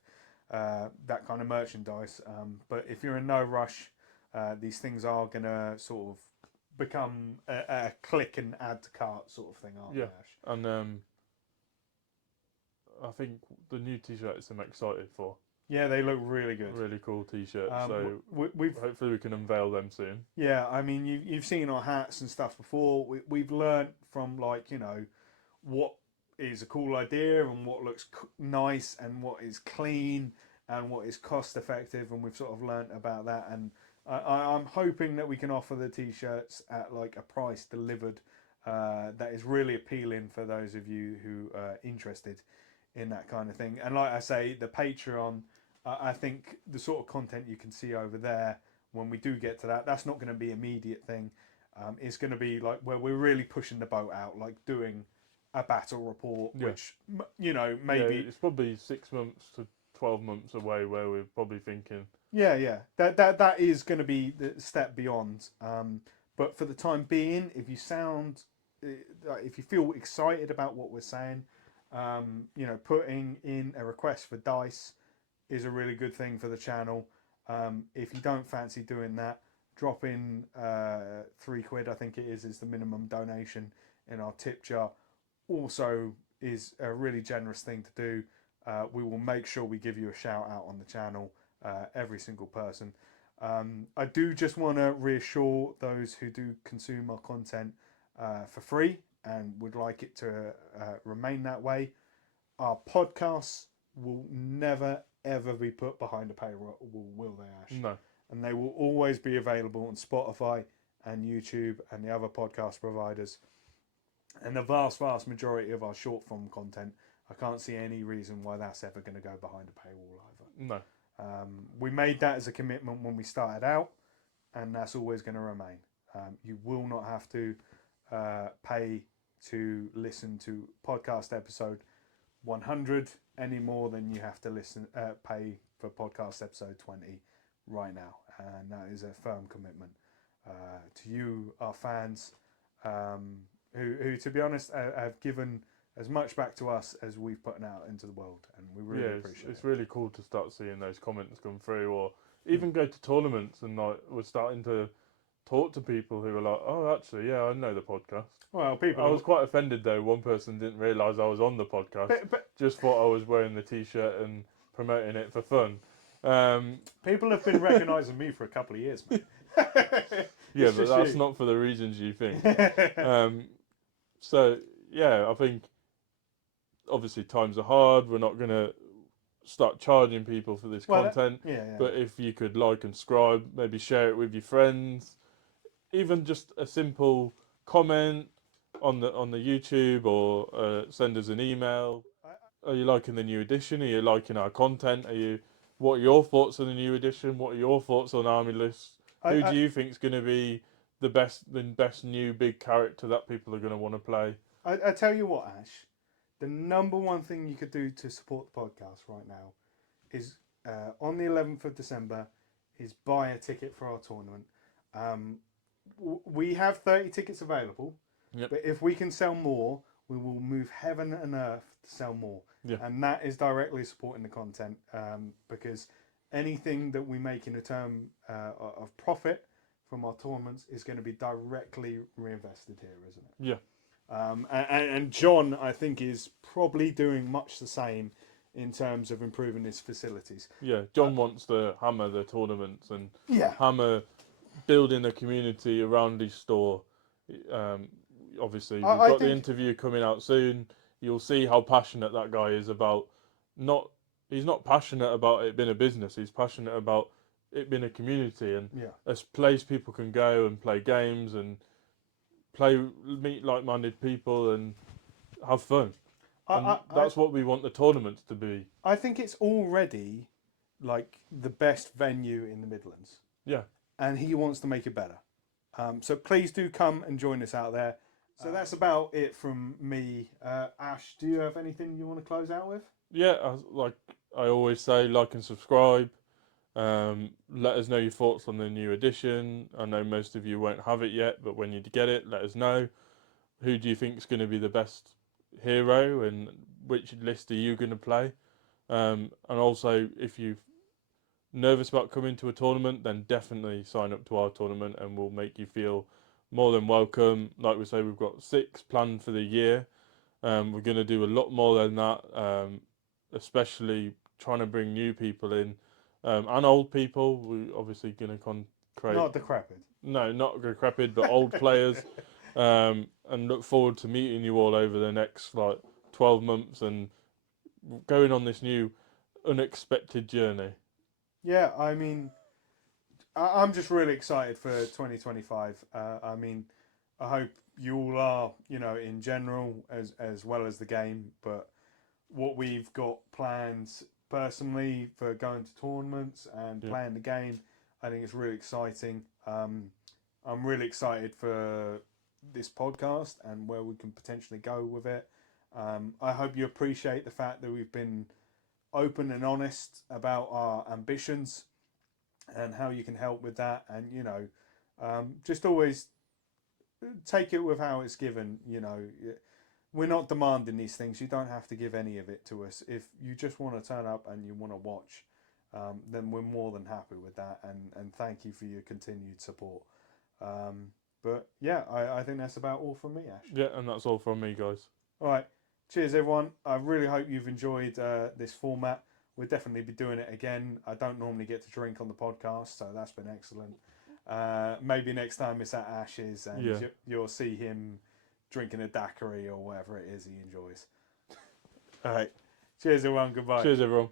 that kind of merchandise. But if you're in no rush, these things are going to sort of become a click and add to cart sort of thing, aren't they, Ash? And I think the new t-shirts I'm excited for. Yeah, they look really good. Really cool t-shirts. So we've hopefully we can unveil them soon. Yeah, I mean, you've seen our hats and stuff before. We've learned from, like, you know, what is a cool idea and what looks nice and what is clean and what is cost effective, and we've sort of learnt about that. And I'm hoping that we can offer the t-shirts at like a price delivered that is really appealing for those of you who are interested in that kind of thing. And like I say, the Patreon, I think the sort of content you can see over there when we do get to that, that's not going to be an immediate thing. It's going to be like where we're really pushing the boat out, like doing a battle report, which, you know, maybe it's probably 6 months to 12 months away, where we're probably thinking that is going to be the step beyond. But for the time being, if you feel excited about what we're saying, you know, putting in a request for dice is a really good thing for the channel. If you don't fancy doing that, drop in £3, I think it is the minimum donation in our tip jar. Also is a really generous thing to do. We will make sure we give you a shout out on the channel, every single person. I do just want to reassure those who do consume our content for free and would like it to remain that way. Our podcasts will never ever be put behind a paywall, will they, Ash? no. And they will always be available on Spotify and YouTube and the other podcast providers. And the vast majority of our short form content, I can't see any reason why that's ever going to go behind a paywall either. No. We made that as a commitment when we started out, and that's always going to remain. You will not have to pay to listen to podcast episode 100 any more than you have to pay for podcast episode 20 right now, and that is a firm commitment to you, our fans, who to be honest have given as much back to us as we've put out into the world, and we really appreciate it. It's really cool to start seeing those comments come through, or even go to tournaments and like we're starting to talk to people who are like, oh, actually, yeah, I know the podcast. Well, people. I was quite offended though. One person didn't realise I was on the podcast. But just thought I was wearing the t-shirt and promoting it for fun. People have been recognising me for a couple of years, mate. Yeah, but that's not for the reasons you think. So yeah, I think obviously times are hard. We're not going to start charging people for this content. But if you could like and subscribe, maybe share it with your friends, even just a simple comment on the YouTube, or send us an email. Are you liking the new edition? Are you liking our content? What are your thoughts on the new edition? What are your thoughts on Army Lists? Who do you think is going to be the best new big character that people are going to want to play? I tell you what, Ash, the number one thing you could do to support the podcast right now is on the 11th of December is buy a ticket for our tournament. We have 30 tickets available, but if we can sell more, we will move heaven and earth to sell more. And that is directly supporting the content, because anything that we make in a term of profit from our tournaments is going to be directly reinvested here, isn't it? Yeah. And John, I think, is probably doing much the same in terms of improving his facilities. Yeah, John wants to hammer the tournaments and hammer building a community around his store. Obviously, we've I got the think interview coming out soon. You'll see how passionate that guy is about not. He's not passionate about it being a business. He's passionate about it being a community and yeah. a place people can go and play games and meet like-minded people and have fun. And that's what we want the tournaments to be. I think it's already like the best venue in the Midlands. Yeah. And he wants to make it better. So please do come and join us out there. So that's about it from me. Ash, do you have anything you want to close out with? Yeah, like I always say, like and subscribe. Let us know your thoughts on the new edition. I know most of you won't have it yet, but when you get it, let us know. Who do you think is going to be the best hero and which list are you going to play? And also, if you're nervous about coming to a tournament, then definitely sign up to our tournament and we'll make you feel more than welcome. Like we say, we've got 6 planned for the year. We're going to do a lot more than that, especially trying to bring new people in and old people. We're obviously going to create... Not decrepit. No, not decrepit, but old players. And look forward to meeting you all over the next 12 months and going on this new unexpected journey. Yeah, I mean, I'm just really excited for 2025. I mean, I hope you all are, in general, as well as the game. But what we've got planned personally for going to tournaments and playing the game, I think it's really exciting. I'm really excited for this podcast and where we can potentially go with it. I hope you appreciate the fact that we've been open and honest about our ambitions and how you can help with that, and just always take it with how it's given. We're not demanding these things. You don't have to give any of it to us. If you just want to turn up and you want to watch, then we're more than happy with that, and thank you for your continued support. But yeah, I think that's about all from me, Ash. Yeah, and that's all from me, guys. All right. Cheers, everyone. I really hope you've enjoyed this format. We'll definitely be doing it again. I don't normally get to drink on the podcast, so that's been excellent. Maybe next time it's at Ash's and you'll see him drinking a daiquiri or whatever it is he enjoys. All right. Cheers, everyone. Goodbye. Cheers, everyone.